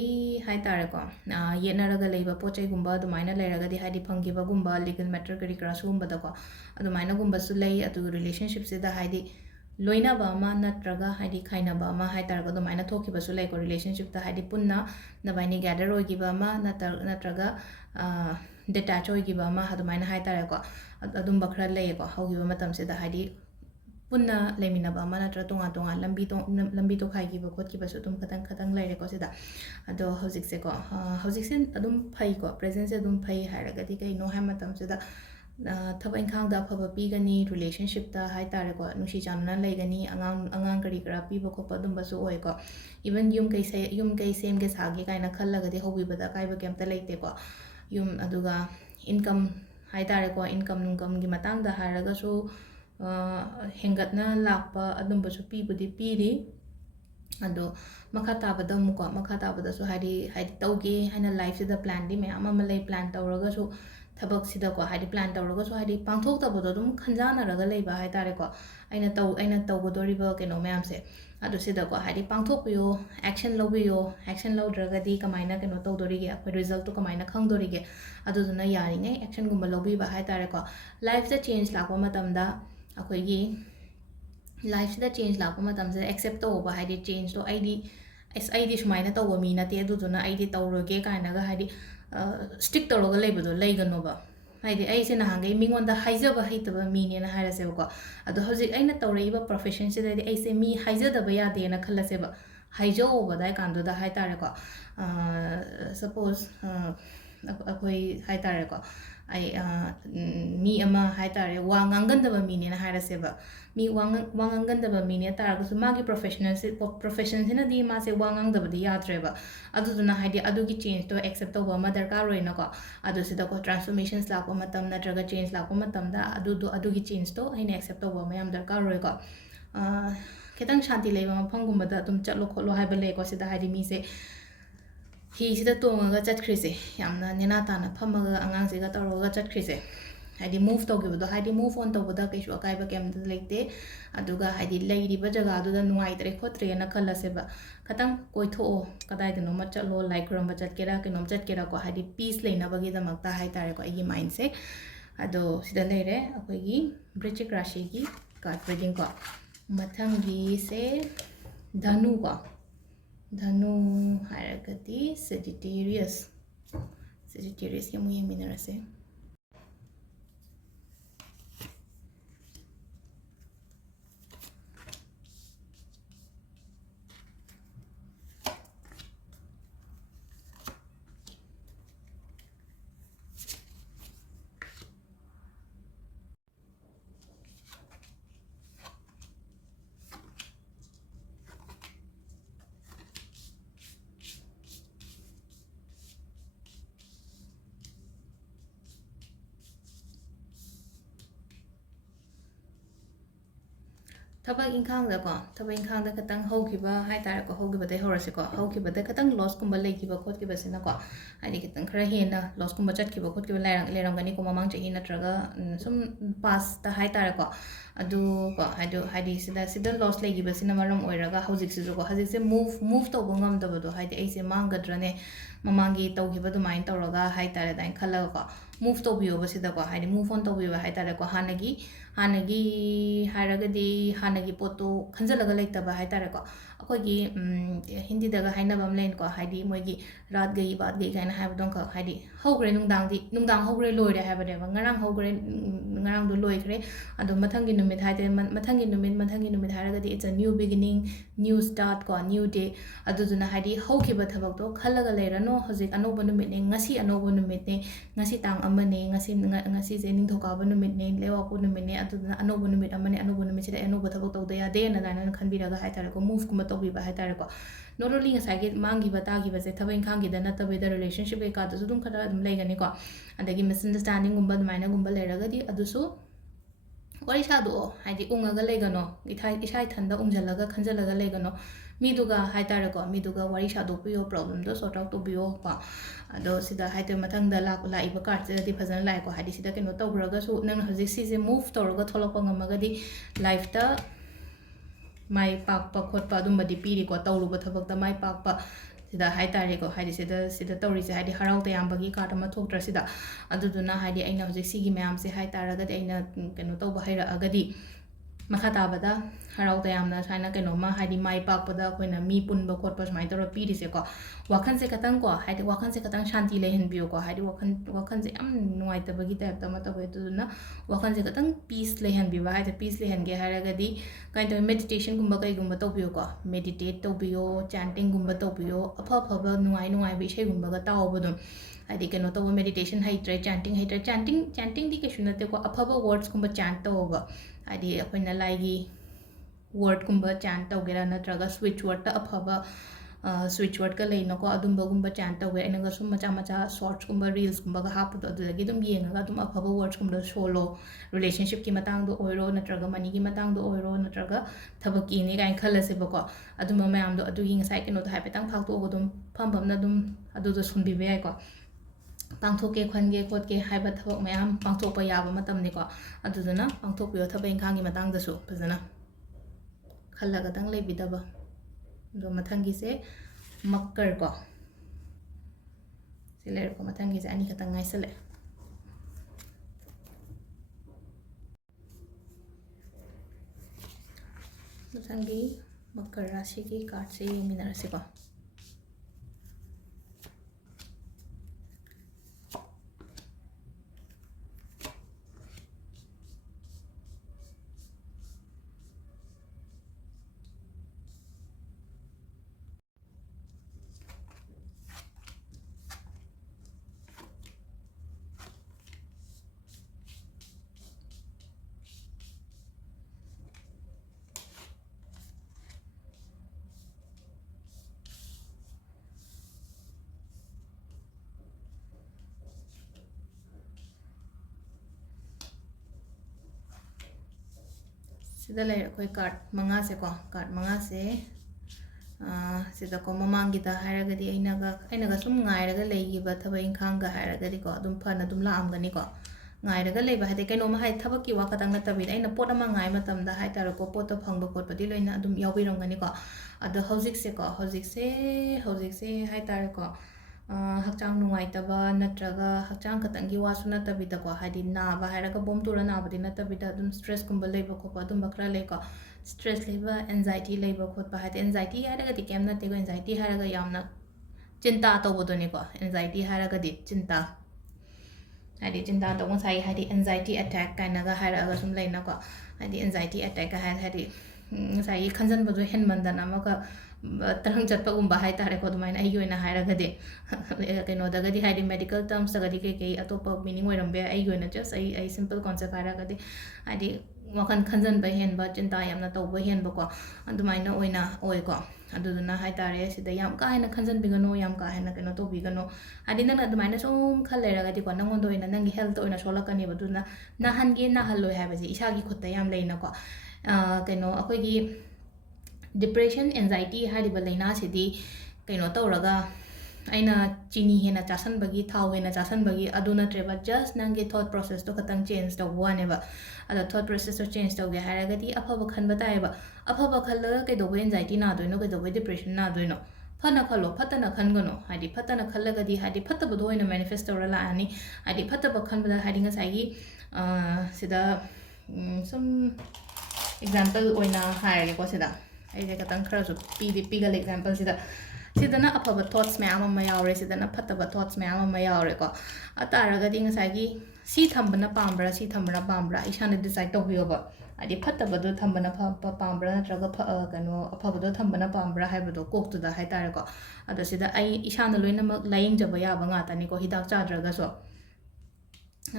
हाइतारेको येनरगा लेबा पोचैगुंबा अदुमाइना लेरगदी हाइदि फंगिबागुंबा लीगल मैटर करी करा सुगुंबदको अदुमाइना गुंबसु लei अदु रिलेशनशिप सिदा हाइदि लोइनाबा अमा नत्रगा हाइदि खाइनाबा अमा हाइतारगो अदुमाइना थोखिबसु लैको रिलेशनशिप ता हाइदि पुन्ना नबाइनि गैदर ओइगिबा अमा नत्रगा डिटैच ओइगिबा अमा अदुमाइना हाइतारेको अदुम्बा खरा लैको हौगिबा मतमसिदा हाइदि पुन्ना लेमिनाबा अमा नत्र तोंगा तोंगा लंबी तो खाइगिबा खोटकिबसु अदुम खतंग खतंग लैरेको सिदा अदो हौजिकसेको हौजिकसे अदुम फैको प्रेजेंट से अदुम फै हाइरगदि कैनो हाइ मतमसिदा थबक इंखांगदा अफबा पीगनी रिलेशनशिपता हाइतारेको नुसी चानना लैगनी अंगांग करी करा पीबा खोपा अदुम्बसु ओइको इवन युम कई सेमगे सागे काइना खल्लगदि हौबिबदा काइबा केमता लैतेको युम अदुगा इनकम हाइतारेको इनकम नुंकमगी मतंगदा हाइरगसु हेंगतना लाकपा अदुम्बसु पीबुदी पीरी अदो मखा ताबदा मुको मखा ताबदसु हाइदि तौगे हाइना लाइफ सिदा प्लान दि मयाम अमा लै प्लान तौरगसु थबक सिदको हाइदि प्लान तौरगसु हाइदि पांथोक्तबदो अदुम खंजानरगा लैबा हाइतारेको अैना तौगदोरिबा केनो मयामसे अदो सिदको हाइदि पांथोकपियो एक्शन लौद्रगदि कमाइना केनो तौदोरिगे अखोइ रिजल्ट तो कमाइना खंगदोरिगे अदुदुना यारिङै एक्शन गुंबा लौबिबा हाइतारेको लाइफ दा चेंज लाकपा मतमदा अखोइगी लाइफ सिदा चेंज लाकपा मतमसे एक्सेप्ट तौबा हाइदि चेंज तो अैदि सुमाइना तौबा मी नते अदुदुना अैदि तौरोगे काइनागा हाइदि स्टिक तौरगा लैबदो लैगनोबा हाइदि अैसे नहांगै मिंगोंदा हाइजबा हैतबा मीनेना हाइरसेबको अदो हौजिक अैना तौरइबा प्रोफेशन सिदादि अैसे मी हाइजदबा यादेना खल्लसेबा हाइजओबा दाइ कांदोदा हाइतारेको सपोज अखोइ हाइतारेको मी अमा हाइतारे वा nganगंदबा मीनेना हाइरसेबा मी वा nganगंदबा मीने तारगसु मागी प्रोफेशन सिनदि मासे वा nganगदबदि याद्रेबा अदुदुना हाइदि अदुगी चेंज तो एक्सेप्ट तौबा अमा दरकार ओइनको अदुसिदको ट्रांसफॉर्मेशंस लाको मतम नत्रगा चेंज लाको मतमदा अदुगी चेंज तो अैना एक्सेप्ट तौबा मयाम दरकार ओइको खितंग शांति लैबा मफंगुंबदा अदुम चलो खोलो हाइबा लेको सिदा हाइदि मीसे हिसिदा तोंगागा चटख्रिसे यामना नेना ताना फमगा अंगांगसेगा तौरगा चटख्रिसे हाइदि मूव तौगिबदो हाइदि मूव ऑन तौबदा कैसु अकाइबा केमदा लेते अदुगा हाइदि लैरिबा जगादुदा नुंगाइतरे खोत्रेना खल्लसेबा खतंग कोइथोओ कदाइदनोमा चलो लाइक्रमबा चटकेरा केनोम चटकेरा को हाइदि पीस लेनाबगीदमक्ता हाइतारेको अैगी माइंडसे अदो सिदा लेरे अखोइगी वृश्चिक राशिगी कार्ड रीडिंग को मथंगी से धनु को धनु हाइरगदी सेजिटेरियस की अमु येंमिनरसे ꯊꯕꯛ ꯏꯪꯈꯥꯡꯗꯀꯣ ꯊꯕꯛ ꯏꯪꯈꯥꯡꯗ ꯈꯤꯇꯪ ꯍꯧꯈꯤꯕ ꯍꯥꯏꯇꯥꯔꯦꯀꯣ ꯍꯧꯈꯤꯕꯗꯩ ꯍꯧꯔꯁꯤꯀꯣ ꯍꯧꯈꯤꯕꯗ ꯈꯤꯇꯪ ꯂꯣꯁꯀꯨꯝꯕ ꯂꯩꯈꯤꯕ ꯈꯣꯠꯈꯤꯕꯁꯤꯅꯀꯣ ꯍꯥꯏꯗꯤ ꯈꯤꯇꯪ ꯈꯔ ꯍꯦꯟꯅ ꯂꯣꯁꯀꯨꯝꯕ ꯆꯠꯈꯤꯕ ꯈꯣꯠꯈꯤꯕ ꯂꯩꯔꯝꯒꯅꯤꯀꯣ ꯃꯃꯥꯡ ꯆꯍꯤ ꯅꯠꯇ꯭ꯔꯒ ꯁꯨꯝ ꯄꯥꯁꯇ ꯍꯥꯏꯇꯥꯔꯦꯀꯣ ꯑꯗꯨꯀꯣ ꯍꯥꯏꯗꯤ ꯁꯤꯗ ꯂꯣꯁ ꯂꯩꯈꯤꯕꯁꯤꯅ ꯃꯔꯝ ꯑꯣꯏꯔꯒ ꯍꯧꯖꯤꯛꯁꯤꯁꯨꯀꯣ ꯍꯧꯖꯤꯛꯁꯦ ꯃꯨꯚ ꯇꯧꯕ ꯉꯝꯗꯕꯗꯣ ꯍꯥꯏꯗꯤ ꯑꯩꯁꯦ ꯃꯥꯡꯒꯗ꯭ꯔꯅꯦ ꯃꯃꯥꯡꯒꯤ ꯇꯧꯈꯤꯕ ꯑꯗꯨꯃꯥꯏꯅ ꯇꯧꯔꯒ ꯍꯥꯏꯇꯥꯔꯦ ꯑꯗꯨꯃꯥꯏꯅ ꯈꯜꯂꯒꯀꯣ ꯃꯨꯚ ꯇꯧꯕꯤꯌꯣꯕ ꯁꯤꯗꯀꯣ ꯍꯥꯏꯗꯤ ꯃꯨꯚ ꯑꯣꯟ ꯇꯧꯕꯤꯌꯣ ꯍꯥꯏꯇꯥꯔꯦꯀꯣ ꯍꯥꯟꯅꯒꯤ ꯍꯥꯏꯔꯒꯗꯤ ꯍꯥꯟꯅꯒꯤ ꯄꯣꯠꯇꯣ ꯈꯟꯖꯜꯂꯒ ꯂꯩꯇꯕ ꯍꯥꯏꯇꯥꯔꯦꯀꯣ ꯑꯩꯈꯣꯏꯒꯤ ꯍꯤꯟꯗꯤꯗꯒ ꯍꯥꯏꯅꯕ ꯑꯃ ꯂꯩꯅꯀꯣ ꯍꯥꯏꯗꯤ ꯃꯣꯏꯒꯤ ꯔꯥꯠ ꯒꯩ ꯕꯥꯠ ꯒꯩ ꯀꯥꯏꯅ ꯍꯥꯏꯕꯗꯣ ꯑꯃꯈꯛ ꯍꯥꯏꯗꯤ ꯍꯧꯈ꯭ꯔꯦ ꯅꯨꯡꯗꯥꯡ ꯍꯧꯈ꯭ꯔꯦ ꯂꯣꯏꯔꯦ ꯍꯥꯏꯕꯅꯦꯕ ꯉꯔꯥꯡ ꯍꯧꯈ꯭ꯔꯦ ꯉꯔꯥꯡꯗꯣ ꯂꯣꯏꯈ꯭ꯔꯦ ꯑꯗꯣ ꯃꯊꯪꯒꯤ ꯅꯨꯃꯤꯠ ꯍꯥꯏꯇꯥꯔꯦ ꯃꯊꯪꯒꯤ ꯅꯨꯃꯤꯠ ꯍꯥꯏꯔꯒꯗꯤ ꯏꯠꯁ ꯑ ꯅ꯭ꯌꯨ ꯕꯤꯒꯤꯅꯤꯡ ꯅ꯭ꯌꯨ ꯁ꯭ꯇꯥꯔꯠ ꯀꯣ ꯅ꯭ꯌꯨ ꯗꯦ ꯑꯗꯨꯗꯨꯅ ꯍꯥꯏꯗꯤ ꯍꯧꯈꯤꯕ ꯊꯕꯛꯇꯣ ꯈꯜꯂꯒ ꯂꯩꯔꯅꯣ ꯍꯧꯖꯤꯛ ꯑꯅꯧꯕ ꯅꯨꯃꯤꯠꯅꯦ ꯉꯁꯤ ꯑꯅꯧꯕ ꯅꯨꯃꯤꯠꯅꯦ ꯉꯁꯤ ꯇꯥꯡ ꯑꯃꯅꯦ ꯉꯁꯤꯁꯦ ꯅꯤꯡꯊꯧꯀꯥꯕ ꯅꯨꯃꯤꯠꯅꯦ ꯂꯩꯕꯥꯛꯄꯣꯛꯄ ꯅꯨꯃꯤꯠꯅꯦ ꯑꯗꯨꯗꯨꯅ ꯑꯅꯧꯕ ꯅꯨꯃꯤꯠ ꯑꯃꯅꯦ ꯑꯅꯧꯕ ꯅꯨꯃꯤꯠꯁꯤꯗ ꯑꯩ ꯑꯅꯧꯕ ꯊꯕꯛ ꯇꯧꯗ ꯌꯥꯗꯦꯅ ꯑꯗꯨꯃꯥꯏꯅ ꯈꯟꯕꯤꯔꯒ ꯍꯥꯏꯇꯥꯔꯦꯀꯣ ꯃꯨꯚꯀꯨꯝꯕ ꯇꯧꯕꯤꯕ ꯍꯥꯏꯇꯥꯔꯦꯀꯣ ꯅꯣꯠ ꯑꯣꯟꯂꯤ ꯉꯁꯥꯏꯒꯤ ꯃꯥꯡꯈꯤꯕ ꯇꯥꯈꯤꯕꯁꯦ ꯊꯕꯛ ꯏꯪꯈꯥꯡꯒꯤꯗ ꯅꯠꯇꯕꯤꯗ ꯔꯤꯂꯦꯁꯟꯁꯤꯞ ꯀꯩꯀꯥꯗꯁꯨ ꯑꯗꯨꯝ ꯈꯔ ꯑꯗꯨꯝ ꯂꯩꯒꯅꯤꯀꯣ ꯑꯗꯒꯤ ꯃꯤꯁꯑꯟꯗꯔꯁꯇꯦꯟꯗꯤꯡꯒꯨꯝꯕ ꯑꯗꯨꯃꯥꯏꯅꯒꯨꯝꯕ ꯂꯩꯔꯒꯗꯤ ꯑꯗꯨꯁꯨ ꯋꯥꯔꯤ ꯁꯥꯗꯣꯛꯑꯣ ꯍꯥꯏꯗꯤ ꯎꯡꯉꯒ ꯂꯩꯒꯅꯣ ꯏꯁꯥ ꯏꯊꯟꯗ ꯎꯡꯁꯤꯜꯂꯒ ꯈꯟꯖꯜꯂꯒ ꯂꯩꯒꯅꯣ ꯃꯤꯗꯨꯒ ꯍꯥꯏꯇꯥꯔꯦꯀꯣ ꯃꯤꯗꯨꯒ ꯋꯥꯔꯤ ꯁꯥꯗꯣꯛꯄꯤꯌꯣ ꯄ꯭ꯔꯣꯕ꯭ꯂꯦꯝꯗꯣ ꯁꯣꯔꯠ ꯑꯥꯎꯠ ꯇꯧꯕꯤꯌꯣ ꯀꯣ ꯑꯗꯣ ꯁꯤꯗ ꯍꯥꯏꯗꯤ ꯃꯊꯪꯗ ꯂꯥꯛꯏꯕ ꯀꯥꯔꯠꯁꯤꯗꯗꯤ ꯐꯖꯅ ꯂꯥꯛꯑꯦꯀꯣ ꯍꯥꯏꯗꯤ ꯁꯤꯗ ꯀꯩꯅꯣ ꯇꯧꯈ꯭ꯔꯒꯁꯨ ꯅꯪꯅ ꯍꯧꯖꯤꯛ ꯁꯤꯁꯦ ꯃꯨꯚ ꯇꯧꯔꯒ ꯊꯣꯛꯂꯛꯄ ꯉꯝꯃꯒꯗꯤ ꯂꯥꯏꯐꯇ ꯃꯥꯏ ꯄꯥꯛꯄ ꯈꯣꯠꯄ ꯑꯗꯨꯝꯕꯗꯤ ꯄꯤꯔꯤꯀꯣ ꯇꯧꯔꯨꯕ ꯊꯕꯛꯇ ꯃꯥꯏ ꯄꯥꯛꯄ ꯁꯤꯗ ꯍꯥꯏꯇꯥꯔꯦꯀꯣ ꯍꯥꯏꯗꯤ ꯁꯤꯗ ꯇꯧꯔꯤꯁꯦ ꯍꯥꯏꯗꯤ ꯍꯔꯥꯎ ꯇꯌꯥꯝꯕꯒꯤ ꯀꯥꯔꯠ ꯑꯃ ꯊꯣꯛꯇ꯭ꯔ ꯁꯤꯗ ꯑꯗꯨꯗꯨꯅ ꯍꯥꯏꯗꯤ ꯑꯩꯅ ꯍꯧꯖꯤꯛ ꯁꯤꯒꯤ ꯃꯌꯥꯝꯁꯦ ꯍꯥꯏꯇꯥꯔꯒꯗꯤ ꯑꯩꯅ ꯀꯩꯅꯣ ꯇꯧꯕ ꯍꯩꯔꯛꯑꯒꯗꯤ ꯃꯈꯥ ꯇꯥꯕꯗ ꯍꯔꯥꯎ ꯇꯌꯥꯝꯅ ꯁꯨꯃꯥꯏꯅ ꯀꯩꯅꯣꯝꯃ ꯍꯥꯏꯗꯤ ꯃꯥꯏ ꯄꯥꯛꯄꯗ ꯑꯩꯈꯣꯏꯅ ꯃꯤ ꯄꯨꯟꯕ ꯈꯣꯠꯄ ꯁꯨꯃꯥꯏꯅ ꯇꯧꯔ ꯄꯤꯔꯤꯁꯦꯀꯣ ꯋꯥꯈꯟꯁꯦ ꯈꯇꯪꯀꯣ ꯍꯥꯏꯗꯤ ꯋꯥꯈꯟꯁꯦ ꯈꯇꯪ ꯁꯥꯟꯇꯤ ꯂꯩꯍꯟꯕꯤꯌꯨꯀꯣ ꯍꯥꯏꯗꯤ ꯋꯥꯈꯟꯁꯦ ꯌꯥꯝ ꯅꯨꯡꯉꯥꯏꯇꯕꯒꯤ ꯇꯥꯏꯞꯇ ꯑꯃ ꯇꯧꯋꯦ ꯑꯗꯨꯗꯨꯅ ꯋꯥꯈꯟꯁꯦ ꯈꯇꯪ ꯄꯤꯁ ꯂꯩꯍꯟꯕꯤꯕ ꯍꯥꯏꯗꯤ ꯄꯤꯁ ꯂꯩꯍꯟꯒꯦ ꯍꯥꯏꯔꯒꯗꯤ ꯀꯩꯅꯣ ꯇꯧꯋꯤ ꯃꯦꯗꯤꯇꯦꯁꯟꯒꯨꯝꯕ ꯀꯩꯒꯨꯝꯕ ꯇꯧꯕꯤꯌꯨꯀꯣ ꯃꯦꯗꯤꯇꯦꯠ ꯇꯧꯕꯤꯌꯣ ꯆꯥꯟꯇꯤꯡꯒꯨꯝꯕ ꯇꯧꯕꯤꯌꯣ ꯑꯐꯕ ꯅꯨꯡꯉꯥꯏꯕ ꯏꯁꯩꯒꯨꯝꯕꯒ ꯇꯥꯎꯕ ꯑꯗꯨꯝ ꯍꯥꯏꯗꯤ ꯀꯩꯅꯣ ꯇꯧꯕ ꯃꯦꯗꯤꯇꯦꯁꯟ ꯍꯩꯇ꯭ꯔꯦ ꯆꯥꯟꯇꯤꯡ ꯍꯩꯇ꯭ꯔꯦ ꯆꯥꯟꯇꯤꯡꯗꯤ ꯀꯩꯁꯨ ꯅꯠꯇꯦꯀꯣ ꯑꯐꯕ ꯋꯥꯔꯗꯁꯀꯨꯝꯕ ꯆꯥꯟꯠ ꯇꯧꯕ ꯍꯥꯏꯗꯤ ꯑꯩꯈꯣꯏꯅ ꯂꯥꯏꯒꯤ ꯋꯥꯔꯗꯀꯨꯝꯕ ꯆꯥꯟꯠ ꯇꯧꯒꯦꯔꯥ ꯅꯠꯇ꯭ꯔꯒ ꯁ꯭ꯋꯤꯆ ꯋꯥꯔꯗꯇ ꯑꯐꯕ ꯁ꯭ꯋꯤꯆ ꯋꯥꯔꯗꯀ ꯂꯩꯅꯀꯣ ꯑꯗꯨꯝꯕꯒꯨꯝꯕ ꯆꯥꯟꯠ ꯇꯧꯒꯦ ꯑꯩꯅꯒ ꯁꯨꯝ ꯃꯆꯥ ꯁꯣꯔꯠꯁꯀꯨꯝꯕ ꯔꯤꯜꯁꯀꯨꯝꯕꯒ ꯍꯥꯞꯄꯗꯣ ꯑꯗꯨꯗꯒꯤ ꯑꯗꯨꯝ ꯌꯦꯡꯉꯒ ꯑꯗꯨꯝ ꯑꯐꯕ ꯋꯥꯔꯗꯁꯀꯨꯝꯕꯗ ꯁꯣꯜꯂꯣ ꯔꯤꯂꯦꯁꯟꯁꯤꯞꯀꯤ ꯃꯇꯥꯡꯗ ꯑꯣꯏꯔꯣ ꯅꯠꯇ꯭ꯔꯒ ꯃꯅꯤꯒꯤ ꯃꯇꯥꯡꯗ ꯑꯣꯏꯔꯣ ꯅꯠꯇ꯭ꯔꯒ ꯊꯕꯛꯀꯤꯅꯦ ꯀꯥꯏꯅ ꯈꯜꯂꯁꯦꯕꯀꯣ ꯑꯗꯨꯝꯕ ꯃꯌꯥꯝꯗꯣ ꯑꯗꯨꯒꯤ ꯉꯁꯥꯏ ꯀꯩꯅꯣꯗꯣ ꯍꯥꯏꯐꯦꯠꯇꯪ ꯐꯥꯛꯇꯣꯛꯑꯒ ꯑꯗꯨꯝ ꯐꯝꯅ ꯑꯗꯨꯝ ꯑꯗꯨꯗꯣ ꯁꯨꯟꯕꯤꯕ ꯌꯥꯏꯀꯣ ꯄꯥꯡꯊꯣꯛꯀꯦ ꯈꯟꯒꯦ ꯈꯣꯠꯀꯦ ꯍꯥꯏꯕ ꯊꯕꯛ ꯃꯌꯥꯝ ꯄꯥꯡꯊꯣꯛꯄ ꯌꯥꯕ ꯃꯇꯝꯅꯤꯀꯣ ꯑꯗꯨꯗꯨꯅ ꯄꯥꯡꯊꯣꯛꯄꯤꯌꯣ ꯊꯕꯛ ꯏꯪꯈꯥꯡꯒꯤ ꯃꯇꯥꯡꯗꯁꯨ ꯐꯖꯅ ꯈꯜꯂꯒꯗꯪ ꯂꯩꯕꯤꯗꯕ ꯑꯗꯣ ꯃꯊꯪꯒꯤꯁꯦ ꯃꯛꯀꯔ ꯀꯣ ꯁꯤ ꯂꯩꯔꯦꯀꯣ ꯃꯊꯪꯒꯤꯁꯦ ꯑꯅꯤꯈꯛꯇꯪ ꯉꯥꯏꯁꯜꯂꯛꯑꯦ ꯃꯊꯪꯒꯤ ꯃꯀꯔ ꯔꯥꯁꯤꯒꯤ ꯀꯥꯔꯠꯁꯦ ꯌꯦꯡꯃꯤꯟꯅꯔꯁꯤꯀꯣ ꯁꯤꯗ ꯂꯩꯔꯦ ꯑꯩꯈꯣꯏ ꯀꯥꯔꯠ ꯃꯉꯥꯁꯦꯀꯣ ꯀꯥꯔꯠ ꯃꯉꯥꯁꯦ ꯁꯤꯗꯀꯣ ꯃꯃꯥꯡꯒꯤꯗ ꯍꯥꯏꯔꯒꯗꯤ ꯑꯩꯅꯒ ꯁꯨꯝ ꯉꯥꯏꯔꯒ ꯂꯩꯈꯤꯕ ꯊꯕꯛ ꯏꯪꯈꯥꯡꯒ ꯍꯥꯏꯔꯒꯗꯤꯀꯣ ꯑꯗꯨꯝ ꯐꯅ ꯑꯗꯨꯝ ꯂꯥꯛꯑꯝꯒꯅꯤꯀꯣ ꯉꯥꯏꯔꯒ ꯂꯩꯕ ꯍꯥꯏꯗꯤ ꯀꯩꯅꯣꯝꯃ ꯍꯥꯏꯗꯤ ꯊꯕꯛꯀꯤ ꯋꯥ ꯈꯛꯇꯪ ꯅꯠꯇꯕꯤꯗ ꯑꯩꯅ ꯄꯣꯠ ꯑꯃ ꯉꯥꯏ ꯃꯇꯝꯗ ꯍꯥꯏꯇꯥꯔꯦꯀꯣ ꯄꯣꯠꯇꯣ ꯐꯪꯕ ꯈꯣꯠꯄꯗꯤ ꯂꯣꯏꯅ ꯑꯗꯨꯝ ꯌꯥꯎꯕꯤꯔꯝꯒꯅꯤꯀꯣ ꯑꯗꯣ ꯍꯧꯖꯤꯛꯁꯦ ꯍꯥꯏꯇꯥꯔꯦꯀꯣ ꯍꯛꯆꯥꯡ ꯅꯨꯡꯉꯥꯏꯇꯕ ꯅꯠꯇ꯭ꯔꯒ ꯍꯛꯆꯥꯡ ꯈꯛꯇꯪꯒꯤ ꯋꯥꯁꯨ ꯅꯠꯇꯕꯤꯗꯀꯣ ꯍꯥꯏꯗꯤ ꯅꯥꯕ ꯍꯥꯏꯔꯒ ꯕꯣꯝ ꯇꯨꯔ ꯅꯥꯕꯗꯤ ꯅꯠꯇꯕꯤꯗ ꯑꯗꯨꯝ ꯁ꯭ꯇ꯭ꯔꯦꯁꯀꯨꯝꯕ ꯂꯩꯕ ꯈꯣꯠꯄ ꯑꯗꯨꯝꯕ ꯈꯔ ꯂꯩꯀꯣ ꯁ꯭ꯇ꯭ꯔꯦꯁ ꯂꯩꯕ ꯑꯦꯟꯖꯥꯏꯇꯤ ꯂꯩꯕ ꯈꯣꯠꯄ ꯍꯥꯏꯗꯤ ꯑꯦꯟꯖꯥꯏꯇꯤ ꯍꯥꯏꯔꯒꯗꯤ ꯀꯩꯝ ꯅꯠꯇꯦꯀꯣ ꯑꯦꯟꯖꯥꯏꯇꯤ ꯍꯥꯏꯔꯒ ꯌꯥꯝꯅ ꯆꯤꯟꯇꯥ ꯇꯧꯕꯗꯨꯅꯤꯀꯣ ꯑꯦꯟꯖꯥꯏꯇꯤ ꯍꯥꯏꯔꯒꯗꯤ ꯆꯤꯟꯇꯥ ꯍꯥꯏꯗꯤ ꯆꯤꯟꯇꯥ ꯇꯧꯕ ꯉꯁꯥꯏ ꯍꯥꯏꯗꯤ ꯑꯦꯟꯖꯥꯏꯇꯤ ꯑꯦꯇꯦꯛ ꯀꯥꯏꯅꯒ ꯍꯥꯏꯔꯛꯑꯒ ꯁꯨꯝ ꯂꯩꯅꯀꯣ ꯍꯥꯏꯗꯤ ꯑꯦꯟꯖꯥꯏꯇꯤ ꯑꯦꯇꯦꯛꯀ ꯍꯥꯏꯗꯤ ꯉꯁꯥꯏꯒꯤ ꯈꯟꯖꯟꯕꯗꯣ ꯍꯦꯟꯃꯟꯗꯅ ꯑꯃꯒ ꯇꯔꯪ ꯆꯠꯄꯒꯨꯝꯕ ꯍꯥꯏꯇꯥꯔꯦꯀꯣ ꯑꯗꯨꯃꯥꯏꯅ ꯑꯩꯒꯤ ꯑꯣꯏꯅ ꯍꯥꯏꯔꯒꯗꯤ ꯀꯩꯅꯣꯗꯒꯗꯤ ꯍꯥꯏꯗꯤ ꯃꯦꯗꯤꯀꯦꯜ ꯇꯔꯝꯁꯇꯒꯗꯤ ꯀꯩꯀꯩ ꯑꯇꯣꯞꯄ ꯃꯤꯅꯤꯡ ꯑꯣꯏꯔꯝꯕ ꯌꯥꯏ ꯑꯩꯒꯤ ꯑꯣꯏꯅ ꯖꯁ ꯑꯩ ꯁꯤꯝꯄꯜ ꯀꯣꯟꯁꯦꯞ ꯍꯥꯏꯔꯒꯗꯤ ꯍꯥꯏꯗꯤ ꯋꯥꯈꯜ ꯈꯟꯖꯟꯕ ꯍꯦꯟꯕ ꯆꯤꯟꯇꯥ ꯌꯥꯝꯅ ꯇꯧꯕ ꯍꯦꯟꯕꯀꯣ ꯑꯗꯨꯃꯥꯏꯅ ꯑꯣꯏꯅ ꯑꯣꯏꯀꯣ ꯑꯗꯨꯗꯨꯅ ꯍꯥꯏꯇꯥꯔꯦ ꯁꯤꯗ ꯌꯥꯝ ꯀꯥ ꯍꯦꯟꯅ ꯈꯟꯖꯟꯕꯤꯒꯅꯣ ꯌꯥꯝ ꯀꯥ ꯍꯦꯟꯅ ꯀꯩꯅꯣ ꯇꯧꯕꯤꯒꯅꯣ ꯍꯥꯏꯗꯤ ꯅꯪꯅ ꯑꯗꯨꯃꯥꯏꯅ ꯁꯨꯝ ꯈꯜ ꯂꯩꯔꯒꯗꯤꯀꯣ ꯅꯪꯉꯣꯟꯗ ꯑꯣꯏꯅ ꯅꯪꯒꯤ ꯍꯦꯜꯠꯇ ꯑꯣꯏꯅ ꯁꯣꯜꯂꯛꯀꯅꯦꯕ ꯑꯗꯨꯅ ꯅꯥꯍꯟꯒꯦ ꯅꯥꯍꯜꯂꯣꯏ ꯍꯥꯏꯕꯁꯦ ꯏꯁꯥꯒꯤ ꯈꯨꯠꯇ ꯌꯥꯝ ꯂꯩꯅꯀꯣ ꯀꯩꯅꯣ ꯑꯩꯈꯣꯏꯒꯤ ꯗꯤꯄ꯭ꯔꯦꯁꯟ ꯑꯦꯟꯖꯥꯏꯇꯤ ꯍꯥꯏꯔꯤꯕ ꯂꯥꯏꯅꯥꯁꯤꯗꯤ ꯀꯩꯅꯣ ꯇꯧꯔꯒ ꯑꯩꯅ ꯆꯤꯅꯤ ꯍꯦꯟꯅ ꯆꯥꯁꯟꯕꯒꯤ ꯊꯥꯎ ꯍꯦꯟꯅ ꯆꯥꯁꯟꯕꯒꯤ ꯑꯗꯨ ꯅꯠꯇ꯭ꯔꯦꯕ ꯖꯁ ꯅꯪꯒꯤ ꯊꯣꯠ ꯄ꯭ꯔꯣꯁꯦꯁꯇꯣ ꯈꯇꯪ ꯆꯦꯟꯖ ꯇꯧꯕ ꯋꯥꯅꯦꯕ ꯑꯗꯣ ꯊꯣꯠ ꯄ꯭ꯔꯣꯁꯦꯁꯇꯣ ꯆꯦꯟꯖ ꯇꯧꯒꯦ ꯍꯥꯏꯔꯒꯗꯤ ꯑꯐꯕ ꯈꯟꯕ ꯇꯥꯏꯌꯦꯕ ꯑꯐꯕ ꯈꯜꯂꯒ ꯀꯩꯗꯧꯕꯩ ꯑꯦꯟꯖꯥꯏꯇꯤ ꯅꯥꯗꯣꯏꯅꯣ ꯀꯩꯗꯧꯕꯩ ꯗꯤꯄ꯭ꯔꯦꯁꯟ ꯅꯥꯗꯣꯏꯅꯣ ꯐꯅ ꯈꯜꯂꯣ ꯐꯠꯇꯅ ꯈꯟꯒꯅꯣ ꯍꯥꯏꯗꯤ ꯐꯠꯇꯅ ꯈꯜꯂꯒꯗꯤ ꯍꯥꯏꯗꯤ ꯐꯠꯇꯕꯗꯣ ꯑꯣꯏꯅ ꯃꯦꯅꯤꯐꯦꯁ ꯇꯧꯔ ꯂꯥꯛꯑꯅꯤ ꯍꯥꯏꯗꯤ ꯐꯠꯇꯕ ꯈꯟꯕꯗ ꯍꯥꯏꯗꯤ ꯉꯁꯥꯏꯒꯤ ꯁꯤꯗ ꯁꯨꯝ ꯑꯦꯛꯖꯥꯝꯄꯜ ꯑꯣꯏꯅ ꯍꯥꯏꯔꯒꯦꯀꯣ ꯁꯤꯗ ꯑꯩꯁꯦ ꯈꯇꯪ ꯈꯔꯁꯨ ꯄꯤꯒꯜꯂꯦ ꯑꯦꯛꯖꯥꯝꯄꯜꯁꯤꯗ ꯁꯤꯗꯅ ꯑꯐꯕ ꯊꯣꯠꯁ ꯃꯌꯥꯝ ꯑꯃ ꯌꯥꯎꯔꯦ ꯁꯤꯗꯅ ꯐꯠꯇꯕ ꯊꯣꯠꯁ ꯃꯌꯥꯝ ꯑꯃ ꯌꯥꯎꯔꯦꯀꯣ ꯑꯇꯥꯔꯒꯗꯤ ꯉꯁꯥꯏꯒꯤ ꯁꯤ ꯊꯝꯕꯅ ꯄꯥꯝꯕ꯭ꯔꯥ ꯁꯤ ꯊꯝꯕꯅ ꯄꯥꯝꯕ꯭ꯔꯥ ꯏꯁꯥꯅ ꯗꯤꯁꯥꯏꯠ ꯇꯧꯕꯤꯌꯣꯕ ꯍꯥꯏꯗꯤ ꯐꯠꯇꯕꯗꯣ ꯊꯝꯕꯅ ꯄꯥꯝꯕ꯭ꯔꯥ ꯅꯠꯇ꯭ꯔꯒ ꯀꯩꯅꯣ ꯑꯐꯕꯗꯣ ꯊꯝꯕꯅ ꯄꯥꯝꯕ꯭ꯔꯥ ꯍꯥꯏꯕꯗꯣ ꯀꯣꯛꯇꯨꯗ ꯍꯥꯏꯇꯥꯔꯦꯀꯣ ꯑꯗꯣ ꯁꯤꯗ ꯑꯩ ꯏꯁꯥꯅ ꯂꯣꯏꯅꯃꯛ ꯂꯥꯌꯦꯡꯖꯕ ꯌꯥꯕ ꯉꯥꯛꯇꯅꯤꯀꯣ ꯍꯤꯗꯥꯛ ꯆꯥꯗ꯭ꯔꯒꯁꯨ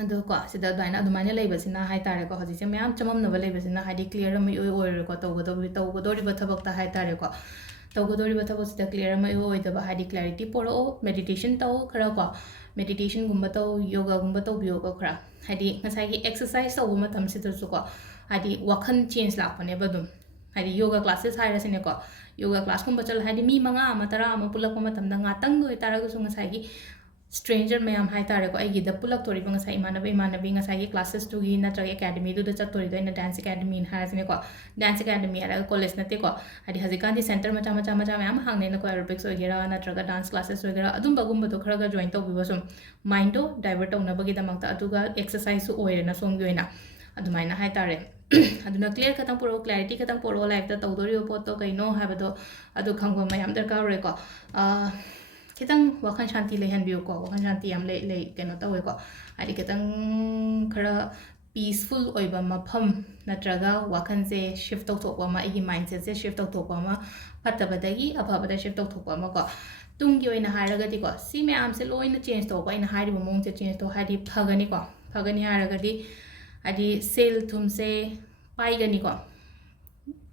ꯑꯗꯣ ꯀꯣ ꯁꯤꯗ ꯑꯗꯨꯃꯥꯏꯅ ꯂꯩꯕꯁꯤꯅ ꯍꯥꯏꯇꯥꯔꯦꯀꯣ ꯍꯧꯖꯤꯛꯁꯦ ꯃꯌꯥꯝ ꯆꯃꯝꯅꯕ ꯂꯩꯕꯁꯤꯅ ꯍꯥꯏꯗꯤ ꯀ꯭ꯂꯤꯌꯔ ꯑꯃ ꯏꯑꯣꯏ ꯑꯣꯏꯔꯣꯏꯀꯣ ꯇꯧꯒꯗꯧꯔꯤꯕ ꯊꯕꯛꯇ ꯍꯥꯏꯇꯥꯔꯦꯀꯣ ꯇꯧꯒꯗꯧꯔꯤꯕ ꯊꯕꯛꯁꯤꯗ क्लियर ꯑꯃ ꯑꯣꯏꯗꯕ ꯍꯥꯏꯗꯤ ꯀ꯭ꯂꯦरिꯇꯤ ꯄꯣꯔꯛꯑꯣ ꯃꯦꯗꯤꯇꯦꯁꯟ ꯇꯧ ꯈꯔ ꯀꯣ ꯃꯦꯗꯤꯇꯦꯁꯟꯒꯨꯝꯕ ꯇꯧ ꯌꯣꯒꯥꯒꯨꯝꯕ ꯇꯧꯕꯤꯌꯣꯀꯣ ꯈꯔ ꯍꯥꯏꯗꯤ ꯉꯁꯥꯏꯒꯤ ꯑꯦꯛꯁꯔꯁꯥꯏꯁ ꯇꯧꯕ ꯃꯇꯝꯁꯤꯗꯁꯨꯀꯣ ꯍꯥꯏꯗꯤ ꯋꯥꯈꯜ ꯆꯦꯟꯖ ꯂꯥꯛꯄꯅꯦꯕ ꯑꯗꯨꯝ ꯍꯥꯏꯗꯤ ꯌꯣꯒꯥ ꯀ꯭ꯂꯥꯁꯦꯁ ꯍꯥꯏꯔꯁꯤꯅꯦꯀꯣ ꯌꯣꯒꯥ ꯀ꯭ꯂꯥꯁꯀꯨꯝꯕ ꯆꯠꯂ ꯍꯥꯏꯗꯤ ꯃꯤ 5 ꯑꯃ 10 ꯑꯃ ꯄꯨꯜꯂꯛꯄ ꯃꯇꯝꯗ ꯉꯥꯛꯇꯪꯗ ꯑꯣꯏꯇꯥꯔꯒꯁꯨ ꯉꯁꯥꯏꯒꯤ ꯁ꯭ꯇ꯭ꯔꯦꯟꯖꯔ ꯃꯌꯥꯝ ꯍꯥꯏꯇꯥꯔꯦꯀꯣ ꯑꯩꯒꯤꯗ ꯄꯨꯜꯂꯛꯇꯣꯔꯤꯕ ꯉꯁꯥꯏ ꯏꯃꯥꯟꯅꯕꯤ ꯉꯁꯥꯏꯒꯤ ꯀ꯭ꯂꯥꯁꯦꯁꯇꯨꯒꯤ ꯅꯠꯇ꯭ꯔꯒ ꯑꯦꯀꯥꯗꯃꯤꯗꯨꯗ ꯆꯠꯇꯣꯔꯤꯗꯣ ꯑꯩꯅ ꯗꯥꯟꯁ ꯑꯦꯀꯥꯗꯃꯤꯅ ꯍꯥꯏꯔꯁꯤꯅꯦꯀꯣ ꯗꯥꯟꯁ ꯑꯦꯀꯥꯗꯃꯤ ꯍꯥꯏꯔꯒ ꯀꯣꯂꯦꯖ ꯅꯠꯇꯦꯀꯣ ꯍꯥꯏꯗꯤ ꯍꯧꯖꯤꯛꯀꯥꯟꯗꯤ ꯁꯦꯟꯇꯔ ꯃꯆꯥ ꯃꯌꯥꯝ ꯍꯥꯡꯅꯩꯅꯀꯣ ꯑꯦꯔꯣꯕꯤꯛꯁ ꯑꯣꯏꯒꯦꯔꯥ ꯅꯠꯇ꯭ꯔꯒ ꯗꯥꯟꯁ ꯀ꯭ꯂꯥꯁꯦꯁ ꯑꯣꯏꯒꯦꯔꯥ ꯑꯗꯨꯝꯕꯒꯨꯝꯕꯗꯣ ꯈꯔ ꯖꯣꯏꯟ ꯇꯧꯕꯤꯕ ꯁꯨꯝ ꯃꯥꯏꯟꯗꯣ ꯗꯥꯏꯚꯔꯠ ꯇꯧꯅꯕꯒꯤꯗꯃꯛꯇ ꯑꯗꯨꯒ ꯑꯦꯛꯁꯔꯁꯥꯏꯁꯁꯨ ꯑꯣꯏꯔꯦꯅ ꯁꯣꯝꯒꯤ ꯑꯣꯏꯅ ꯑꯗꯨꯃꯥꯏꯅ ꯍꯥꯏꯇꯥꯔꯦ ꯑꯗꯨꯅ ꯀ꯭ꯂꯤꯌꯔ ꯈꯇꯪ ꯄꯨꯔꯛꯑꯣ ꯀ꯭ꯂꯦरिꯇꯤ ꯈꯇꯪ ꯄꯨꯔꯛꯑꯣ ꯂꯥꯏꯐꯇ ꯇꯧꯗꯣꯔꯤꯕ ꯄꯣꯠꯇꯣ ꯀꯩꯅꯣ ꯍꯥꯏꯕꯗꯣ ꯑꯗꯨ ꯈꯪꯕ ꯃꯌꯥꯝ ꯗꯔꯀꯥꯔ ꯑꯣꯏꯀꯣ खितंग वखन शांति लेहनबियो वखन शांति याम ले कनो तवेको हादि खितंग खरा पीसफुल ओइबा मफम नत्रगा वखन से शिफ्ट तौथोकवा मा इगी माइंडसेट से शिफ्ट तौथोकवा मा फतबदगी अफबदा शिफ्ट तौथोकवा मा को तुंगी ओइना हारगदि को सी मैम से लोइना चेंज तौबा इन हारिबो मोंग से चेंज तो हादि फगनी को फगनी हारगदि हादि सेल थुम से पाइगनी को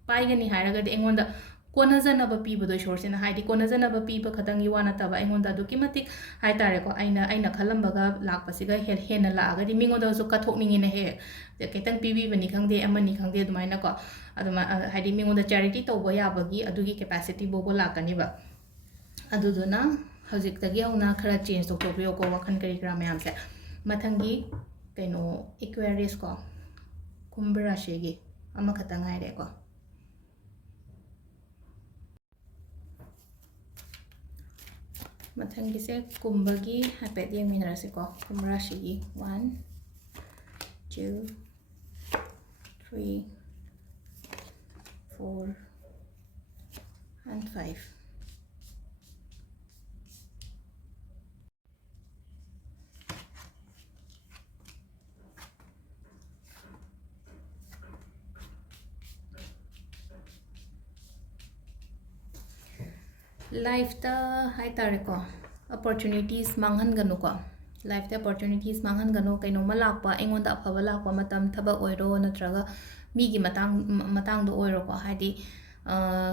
पाइगनी हारगदि एंगोंदा कोनजनब पीबदो इशोरसिना हाइदि कोनजनब पीब खतंगी वाना तब एंगोंदा दुकी मतिक हाइतारेको आइना खलंबगा लाकपसिगा हेन लागदि मिंगोदसु कथोकनिंगिने हे केतंग पीबीबनी खंगदे अमनी खंगदे दुमाइना को अदुमा हाइदि मिंगोंदा चैरिटी तौबा याबगी अदुगी कैपेसिटी बोबो लाकनिबा अदुदुना हजिकतगी हौना खरा चेंज तौथोबियो को वखन करी करा मयामसे मथंगी कइनो इक्वेरियस को कुंभ राशिगी अमा खतंग हाइरे को मथंगी से कुंभगी हाइपेट येंगमिनरसे को कुंभ राशिगी 1 2 3 4 and 5 लाइफ ता हाई तारे को अपॉर्चुनिटीज मांगहन गनो को लाइफ ता अपॉर्चुनिटीज मांगहन गनो कइनो मा लाकपा एंगोंदा अफबा लाकपा मतम थबक ओइरो नत्रगा मीगी मतंग दो ओइरो को हाइदि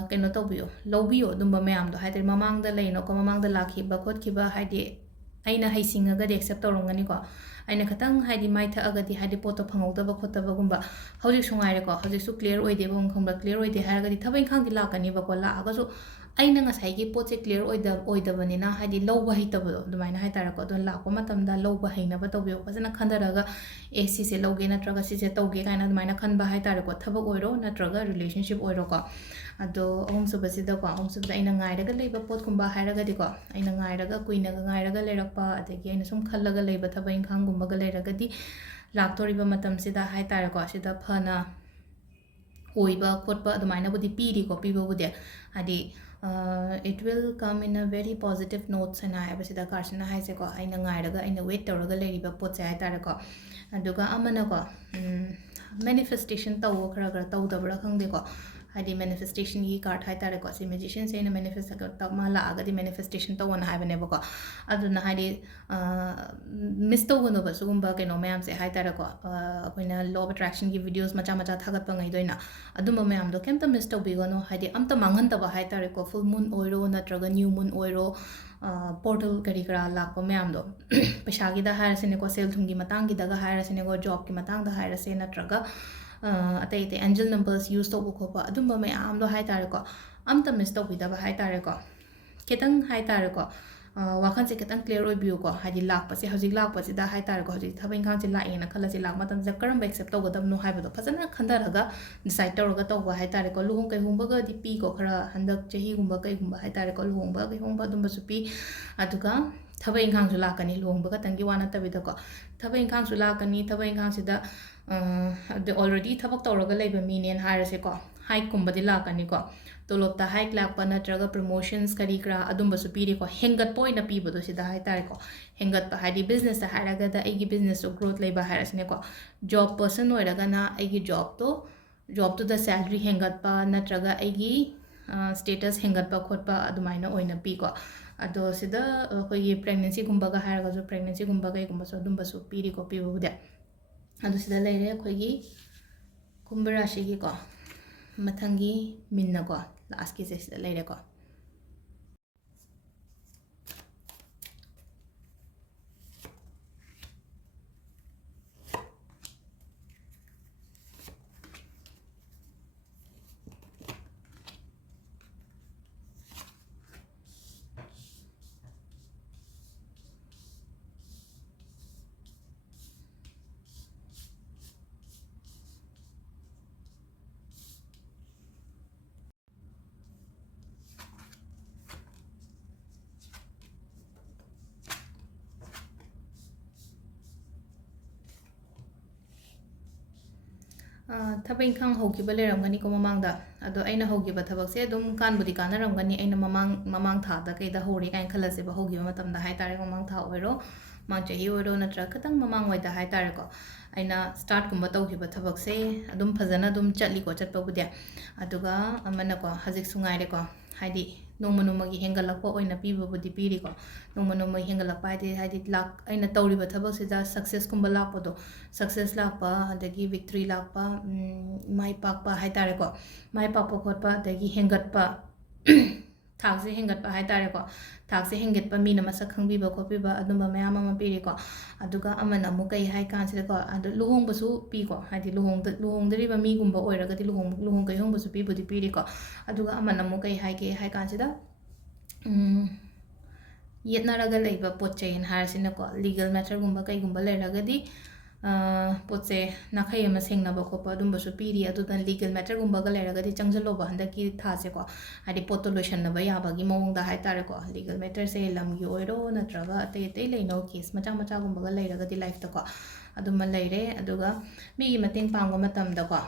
कइनो तौबियो लौबियो दुंबा मयाम दो हाइदि ममांग दा लेनो को ममांग दा लाखिबा खोतखिबा हाइदि अइना हाइसिंगगा एक्सेप्ट तौरंगनी को अइना खतंग हाइदि माइ थअगदि हाइदि पोतो फंगौदबा खोतबगुंबा हौजिक सुंगाइरे को हौजिक सु क्लियर ओइदेबा खंबा क्लियर ओइदे हारगदि थबैन खांगदि लाकनी बको लागसु अइना ngसाइगी पोचे क्लियर ओइदबनिना हाइदि लौबा हैतबदो दुमाइना हाइतारको दो लाको मतमदा लौबा हैनबा तौबियो फजना खंदरगा ए सिसे लौगे नत्रगा सिसे तौगे काइना दुमाइना खनबा हाइतारको थबक ओइरो नत्रगा रिलेशनशिप ओइरो को अदो अहुम सुबसिदा को अहुम सुबदा अइना ngaइरगा लेबा पोत कुंबा हाइरगदि को अइना ngaइरगा कुइनागा ngaइरगा लेरकपा अदगी अइना सुम खल्लगा लेबा थबैन खांगुंबगा लेरगदि लाक्तोरिबा मतमसिदा हाइतारको सिदा फना ओइबा खोटबा अदुमाइना बुदि पीरी को पीबबुदि हादि it will come in a very positive notes and I was the carson high seco I nagaga in a way to regulate pots I tarako and duga amanako manifestation tau tau the brakang deco hadi manifestation yi card high tarako si magician say in a manifest mala agadi manifestation to one have never go aduna hadi mr gunova sumba keno mayam say high tarako when a law of attraction give videos macha thagat pangai doina aduma mayam do kemta mr bigono hadi amta mangantaba high tarako full moon oiro natraga new moon oiro portal kari kara lakpa mayam do peshagi da hire sine ko sel thungi matang gi daga hire sine ko job ki matang da hire se natraga ꯑꯇꯩ ꯑꯇꯩ angel numbers use ꯇꯧꯕ ꯈꯣꯠꯄ ꯑꯗꯨꯝꯕ ꯃꯌꯥꯝꯗꯣ ꯍꯥꯏꯇꯥꯔꯦꯀꯣ ꯑꯝꯇ ꯃꯤꯁ ꯇꯧꯕꯤꯗꯕ ꯍꯥꯏꯇꯥꯔꯦꯀꯣ ꯈꯤꯇꯪ ꯍꯥꯏꯇꯥꯔꯦꯀꯣ ꯋꯥꯈꯜꯁꯦ ꯈꯤꯇꯪ ꯀ꯭ꯂꯤꯌꯔ ꯑꯣꯏꯕꯤꯌꯨꯀꯣ ꯍꯥꯏꯗꯤ ꯂꯥꯛꯄꯁꯦ ꯍꯧꯖꯤꯛ ꯂꯥꯛꯄꯁꯤꯗ ꯍꯥꯏꯇꯥꯔꯦꯀꯣ ꯍꯧꯖꯤꯛ ꯊꯕꯛ ꯏꯪꯈꯥꯡꯁꯦ ꯂꯥꯛꯑꯦꯅ ꯈꯜꯂꯁꯤ ꯂꯥꯛꯄ ꯃꯇꯝꯁꯤꯗ ꯀꯔꯝꯕ ꯑꯦꯛꯁꯦꯞ ꯇꯧꯒꯗꯕꯅꯣ ꯍꯥꯏꯕꯗꯣ ꯐꯖꯅ ꯈꯟꯊꯔꯒ ꯗꯤꯁꯥꯏꯠ ꯇꯧꯔꯒ ꯇꯧꯕ ꯍꯥꯏꯇꯥꯔꯦꯀꯣ ꯂꯨꯍꯣꯡ ꯀꯩꯍꯣꯡꯕꯒꯗꯤ ꯄꯤꯀꯣ ꯈꯔ ꯍꯟꯗꯛ ꯆꯍꯤꯒꯨꯝꯕ ꯀꯩꯒꯨꯝꯕ ꯍꯥꯏꯇꯥꯔꯦꯀꯣ ꯂꯨꯍꯣꯡꯕ ꯀꯩꯍꯣꯡꯕ ꯑꯗꯨꯝꯕꯁꯨ ꯄꯤ ꯑꯗꯨꯒ ꯊꯕꯛ ꯏꯪꯈꯥꯡꯁꯨ ꯂꯥꯛꯀꯅꯤ ꯂꯨꯍꯣꯡꯕ ꯈꯛꯇꯪꯒꯤ ꯋꯥ ꯅꯠꯇꯕꯤꯗꯀꯣ ꯊꯕꯛ ꯏꯪꯈꯥꯡꯁꯨ ꯂꯥꯛꯀꯅꯤ ꯊꯕꯛ ꯏꯪꯈꯥꯡꯁꯤꯗ ꯑꯗ ꯑꯣꯜꯔꯦꯗꯤ ꯊꯕꯛ ꯇꯧꯔꯒ ꯂꯩꯕ ꯃꯤꯅꯦꯅ ꯍꯥꯏꯔꯁꯦꯀꯣ ꯍꯥꯏꯛꯀꯨꯝꯕꯗꯤ ꯂꯥꯛꯀꯅꯤꯀꯣ ꯇꯣꯂꯣꯞꯇ ꯍꯥꯏꯛ ꯂꯥꯛꯄ ꯅꯠꯇ꯭ꯔꯒ ꯄ꯭ꯔꯃꯣꯁꯟꯁ ꯀꯔꯤ ꯀꯔꯥ ꯑꯗꯨꯝꯕꯁꯨ ꯄꯤꯔꯤꯀꯣ ꯍꯦꯟꯒꯠꯄ ꯑꯣꯏꯅ ꯄꯤꯕꯗꯣ ꯁꯤꯗ ꯍꯥꯏꯇꯥꯔꯦꯀோ ꯍꯦꯟꯒꯠꯄ ꯍꯥꯏꯗꯤ ꯕꯤꯖꯤꯅꯦꯁꯇ ꯍꯥꯏꯔꯒꯗ ꯑꯩꯒꯤ ꯕꯤꯖꯤꯅꯦꯁꯇꯣ ꯒ꯭ꯔꯣꯠ ꯂꯩꯕ ꯍꯥꯏꯔꯁꯤꯅꯦꯀꯣ ꯖꯣꯕ ꯄꯔꯁꯟ ꯑꯣꯏꯔꯒꯅ ꯑꯩꯒꯤ ꯖꯣꯕꯇꯨꯗ ꯁꯦꯂꯔꯤ ꯍꯦꯟꯒꯠꯄ ꯅꯠꯇ꯭ꯔꯒ ꯑꯩꯒꯤ ꯁ꯭ꯇꯦꯇꯁ ꯍꯦꯟꯒꯠꯄ ꯈꯣꯠꯄ ꯑꯗꯨꯃꯥꯏꯅ ꯑꯣꯏꯅ ꯄꯤꯀꯣ ꯑꯗꯣ ꯁꯤꯗ ꯑꯩꯈꯣꯏꯒꯤ ꯄ꯭ꯔꯦꯒꯅꯦꯟꯁꯤꯒꯨꯝꯕꯒ ꯍꯥꯏꯔꯒꯁꯨ ꯄ꯭ꯔꯦꯒꯅꯦꯟꯁꯤꯒꯨꯝꯕ ꯀꯩꯒꯨꯝꯕꯁꯨ ꯑꯗꯨꯝꯕꯁꯨ ꯄꯤꯔꯤꯀꯣ ꯄꯤꯕꯕꯨꯗꯤ ꯑꯗꯨ ꯁꯤꯗ ꯂꯩꯔꯦ ꯑꯩꯈꯣꯏꯒꯤ ꯀꯨꯝꯚ ꯔꯥಶꯤꯒꯤꯀꯣ ꯃꯊꯪꯒꯤ ꯃꯤꯟꯅꯀꯣ ꯂꯥꯁꯀꯤꯁꯦ ꯁꯤꯗ ꯂꯩꯔꯦꯀꯣ ꯊꯕꯛ ꯏꯪꯈꯥꯡ ꯍꯧꯈꯤꯕ ꯂꯩꯔꯝꯒꯅꯤꯀꯣ ꯃꯃꯥꯡꯗ ꯑꯗꯣ ꯑꯩꯅ ꯍꯧꯈꯤꯕ ꯊꯕꯛꯁꯦ ꯑꯗꯨꯝ ꯀꯥꯟꯕꯨꯗꯤ ꯀꯥꯟꯅꯔꯝꯒꯅꯤ ꯑꯩꯅ ꯃꯃꯥꯡ ꯊꯥꯗ ꯀꯩꯗ ꯍꯧꯔꯦ ꯀꯥꯏꯅ ꯈꯜꯂꯁꯦꯕ ꯍꯧꯈꯤꯕ ꯃꯇꯝꯗ ꯍꯥꯏꯇꯥꯔꯦ ꯃꯃꯥꯡ ꯊꯥ ꯑꯣꯏꯔꯣ ꯃꯃꯥꯡ ꯆꯍꯤ ꯑꯣꯏꯔꯣ ꯅꯠꯇ꯭ꯔꯒ ꯈꯤꯇꯪ ꯃꯃꯥꯡꯋꯥꯏꯗ ꯍꯥꯏꯇꯥꯔꯦꯀꯣ ꯑꯩꯅ ꯁ꯭ꯇꯥꯔꯠꯀꯨꯝꯕ ꯇꯧꯈꯤꯕ ꯊꯕꯛꯁꯦ ꯑꯗꯨꯝ ꯐꯖꯅ ꯑꯗꯨꯝ ꯆꯠꯂꯤꯀꯣ ꯆꯠꯄꯕꯨꯗꯤ ꯑꯗꯨꯒ ꯑꯃꯅꯀꯣ ꯍꯧꯖꯤꯛꯁꯨ ꯉꯥꯏꯔꯦꯀꯣ ꯍꯥꯏꯗꯤ ꯅꯣꯡꯃ ꯅꯣꯡꯃꯒꯤ ꯍꯦꯟꯒꯠꯂꯛꯄ ꯑꯣꯏꯅ ꯄꯤꯕꯕꯨꯗꯤ ꯄꯤꯔꯤꯀꯣ ꯅꯣꯡꯃ ꯅꯣꯡꯃꯒꯤ ꯍꯦꯟꯒꯠꯂꯛꯄ ꯍꯥꯏꯗꯤ ꯑꯩꯅ ꯇꯧꯔꯤꯕ ꯊꯕꯛꯁꯤꯗ ꯁꯛꯁꯦꯁꯀꯨꯝꯕ ꯂꯥꯛꯄꯗꯣ ꯁꯛꯁꯦꯁ ꯂꯥꯛꯄ ꯑꯗꯒꯤ victory ꯂꯥꯛꯄ ꯃꯥꯏ ꯄꯥꯛꯄ ꯍꯥꯏꯇꯥꯔꯦꯀꯣ ꯃꯥꯏ ꯄꯥꯛꯄ ꯈꯣꯠꯄ ꯑꯗꯒꯤ ꯍꯦꯟꯒꯠꯄ ꯊꯥꯛꯁꯦ ꯍꯦꯟꯒꯠꯄ ꯍꯥꯏꯇꯥꯔꯦꯀꯣ ꯊꯥꯛꯁꯦ ꯍꯦꯟꯒꯠꯄ ꯃꯤꯅ ꯃꯁꯛ ꯈꯪꯕꯤꯕ ꯈꯣꯠꯄꯤꯕ ꯑꯗꯨꯝꯕ ꯃꯌꯥꯝ ꯑꯃ ꯄꯤꯔꯤꯀꯣ ꯑꯗꯨꯒ ꯑꯃꯅ ꯑꯃꯨꯛ ꯀꯩ ꯍꯥꯏ ꯀꯥꯟꯁꯤꯗꯀꯣ ꯑꯗꯨ ꯂꯨꯍꯣꯡꯕꯁꯨ ꯄꯤꯀꯣ ꯍꯥꯏꯗꯤ ꯂꯨꯍꯣꯡꯗꯔꯤꯕ ꯃꯤꯒꯨꯝꯕ ꯑꯣꯏꯔꯒꯗꯤ ꯂꯨꯍꯣꯡ ꯀꯩꯍꯣꯡꯕꯁꯨ ꯄꯤꯕꯨꯗꯤ ꯄꯤꯔꯤꯀꯣ ꯑꯗꯨꯒ ꯑꯃꯅ ꯑꯃꯨꯛ ꯀꯩ ꯍꯥꯏꯒꯦ ꯍꯥꯏ ꯀꯥꯟꯁꯤꯗ ꯌꯦꯠꯅꯔꯒ ꯂꯩꯕ ꯄꯣꯠ ꯆꯩꯅ ꯍꯥꯏꯔꯁꯤꯅꯀꯣ ꯂꯤꯒꯦꯜ ꯃꯦꯇꯔꯒꯨꯝꯕ ꯀꯩꯒꯨꯝꯕ ꯂꯩꯔꯒꯗꯤ ꯄꯣꯠꯁꯦ ꯅꯥꯈꯩ ꯑꯃ ꯁꯦꯡꯅꯕ ꯈꯣꯠꯄ ꯑꯗꯨꯝꯕꯁꯨ ꯄꯤꯔꯤ ꯑꯗꯨꯅ ꯂꯤꯒꯦꯜ ꯃꯦꯇꯔꯒꯨꯝꯕꯒ ꯂꯩꯔꯒꯗꯤ ꯆꯪꯁꯤꯜꯂꯣꯕ ꯍꯟꯗꯛꯀꯤ ꯊꯥꯁꯦꯀꯣ ꯍꯥꯏꯗꯤ ꯄꯣꯠꯇꯣ ꯂꯣꯏꯁꯟꯅꯕ ꯌꯥꯕꯒꯤ ꯃꯑꯣꯡꯗ ꯍꯥꯏꯇꯥꯔꯦꯀꯣ ꯂꯤꯒꯦꯜ ꯃꯦꯇꯔꯁꯦ ꯂꯝꯒꯤ ꯑꯣꯏꯔꯣ ꯅꯠꯇ꯭ꯔꯒ ꯑꯇꯩ ꯑꯇꯩ ꯂꯩꯅꯕ ꯀꯦꯁ ꯃꯆꯥ ꯃꯆꯥꯒꯨꯝꯕꯒ ꯂꯩꯔꯒꯗꯤ ꯂꯥꯏꯐꯇꯀꯣ ꯑꯗꯨꯃ ꯂꯩꯔꯦ ꯑꯗꯨꯒ ꯃꯤꯒꯤ ꯃꯇꯦꯡ ꯄꯥꯡꯕ ꯃꯇꯝꯗꯀꯣ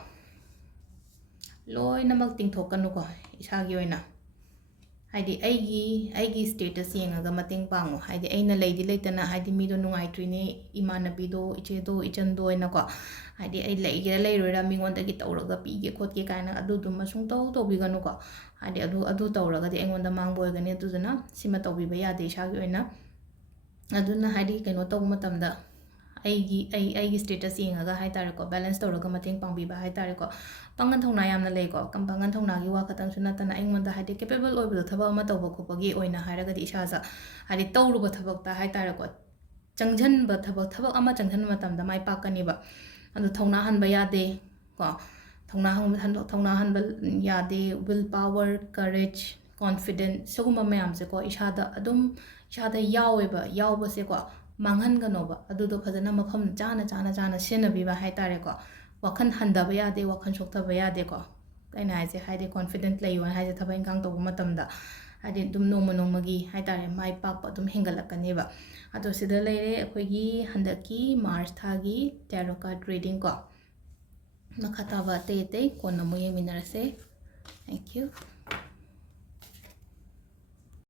ꯂꯣꯏꯅꯃꯛ ꯇꯤꯡꯊꯣꯛꯀꯅꯨꯀꯣ ꯏꯁꯥꯒꯤ ꯑꯣꯏꯅ ꯍꯥꯏꯗꯤ ꯑꯩꯒꯤ ꯁ꯭ꯇꯦꯇꯁ ꯌꯦꯡꯉꯒ ꯃꯇꯦꯡ ꯄꯥꯡꯉꯣ ꯍꯥꯏꯗꯤ ꯑꯩꯅ ꯂꯩꯗꯤ ꯂꯩꯇꯅ ꯍꯥꯏꯗꯤ ꯃꯤꯗꯣ ꯅꯨꯡꯉꯥꯏꯇ꯭ꯔꯤꯅꯦ ꯏꯃꯥꯟꯅꯕꯤꯗꯣ ꯏꯆꯦꯗꯣ ꯏꯆꯟꯗꯣ ꯑꯣꯏꯅꯀꯣ ꯍꯥꯏꯗꯤ ꯑꯩ ꯂꯩꯒꯦꯔꯥ ꯂꯩꯔꯣꯏꯔꯥ ꯃꯤꯉꯣꯟꯗꯒꯤ ꯇꯧꯔꯒ ꯄꯤꯒꯦ ꯈꯣꯠꯀꯦ ꯀꯥꯏꯅ ꯑꯗꯨꯗꯨꯃ ꯁꯨꯡꯇꯧ ꯇꯧꯕꯤꯒꯅꯨꯀꯣ ꯍꯥꯏꯗꯤ ꯑꯗꯨ ꯇꯧꯔꯒꯗꯤ ꯑꯩꯉꯣꯟꯗ ꯃꯥꯡꯕ ꯑꯣꯏꯒꯅꯤ ꯑꯗꯨꯗꯨꯅ ꯁꯤꯃ ꯇꯧꯕꯤꯕ ꯌꯥꯗꯦ ꯏꯁꯥꯒꯤ ꯑꯣꯏꯅ ꯑꯗꯨꯅ ꯍꯥꯏꯗꯤ ꯀꯩꯅꯣ ꯇꯧꯕꯃꯇꯝꯗ ꯑꯩꯒꯤ ꯁ꯭ꯇꯦꯇꯁ ꯌꯦꯡꯉꯒ ꯍꯥꯏꯇꯥꯔꯦꯀꯣ ꯕꯦꯂꯦꯟꯁ ꯇꯧꯔꯒ ꯃꯇꯦꯡ ꯄꯥꯡꯕꯤꯕ ꯍꯥꯏꯇꯥꯔꯦꯀꯣ ꯄꯥꯡꯒꯟ ꯊꯧꯅꯥ ꯌꯥꯝꯅ ꯂꯩꯀꯣ ꯄꯥꯡꯒꯟ ꯊꯧꯅꯥꯒꯤ ꯋꯥ ꯈꯛꯇꯪꯁꯨ ꯅꯠꯇꯅ ꯑꯩꯉꯣꯟꯗ ꯍꯥꯏꯗꯤ ꯀꯦꯄꯦꯕꯜ ꯑꯣꯏꯕꯗꯣ ꯊꯕꯛ ꯑꯃ ꯇꯧꯕ ꯈꯣꯠꯄꯒꯤ ꯑꯣꯏꯅ ꯍꯥꯏꯔꯒꯗꯤ ꯏꯁꯥꯁꯦ ꯍꯥꯏꯗꯤ ꯇꯧꯔꯨꯕ ꯊꯕꯛꯇ ꯍꯥꯏꯇꯥꯔꯦꯀꯣ ꯊꯕꯛ ꯑꯃ ꯆꯪꯁꯤꯟꯕ ꯃꯇꯝꯗ ꯃꯥꯏ ꯄꯥꯛꯀꯅꯤꯕ ꯑꯗꯨ ꯊꯧꯅꯥ ꯍꯟꯕ ꯌꯥꯗꯦ ꯀꯣ ꯊꯧꯅꯥ ꯍꯟꯕ ꯌꯥꯗꯦ ꯋꯤꯜ ꯄꯥꯋꯔ ꯀꯔꯦꯖ ꯀꯣꯟꯐꯤꯗꯦꯟ ꯁꯤꯒꯨꯝꯕ ꯃꯌꯥꯝꯁꯦꯀꯣ ꯏꯁꯥꯗ ꯌꯥꯎꯕꯁꯦꯀꯣ ꯃꯥꯡꯍꯟꯒꯅꯣꯕ ꯑꯗꯨꯗꯣ ꯐꯖꯅ ꯃꯐꯝ ꯆꯥꯅ ꯁꯤꯖꯤꯟꯅꯕꯤꯕ ꯍꯥꯏꯇꯥꯔꯦꯀꯣ ꯋꯥꯈꯜ ꯍꯟꯊꯕ ꯌꯥꯗꯦ ꯋꯥꯈꯜ ꯁꯣꯛꯊꯕ ꯌꯥꯗꯦꯀꯣ ꯑꯩꯅ ꯍꯥꯏꯁꯦ ꯍꯥꯏꯗꯤ ꯀꯣꯟꯐꯤꯗꯦꯟꯠ ꯂꯩꯌꯣꯅ ꯍꯥꯏꯁꯦ ꯊꯕꯛ ꯏꯪꯈꯥꯡ ꯇꯧꯕ ꯃꯇꯝꯗ ꯍꯥꯏꯗꯤ ꯑꯗꯨꯝ ꯅꯣꯡꯃ ꯅꯣꯡꯃꯒꯤ ꯍꯥꯏꯇꯥꯔꯦ ꯃꯥꯏ ꯄꯥꯛꯄ ꯑꯗꯨꯝ ꯍꯦꯟꯒꯠꯂꯛꯀꯅꯦꯕ ꯑꯗꯣ ꯁꯤꯗ ꯂꯩꯔꯦ ꯑꯩꯈꯣꯏꯒꯤ ꯍꯟꯗꯛꯀꯤ ꯃꯥꯔꯆ ꯊꯥꯒꯤ ꯇꯦꯔꯣ ꯀꯥꯔꯗ ꯔꯤꯗꯤꯡ ꯀꯣ ꯃꯈꯥ ꯇꯥꯕ ꯑꯇꯩ ꯀꯣꯟꯅ ꯑꯃꯨꯛ ꯌꯦꯡꯃꯤꯟꯅꯔꯁꯦ ꯊꯦꯡꯛ ꯌꯨ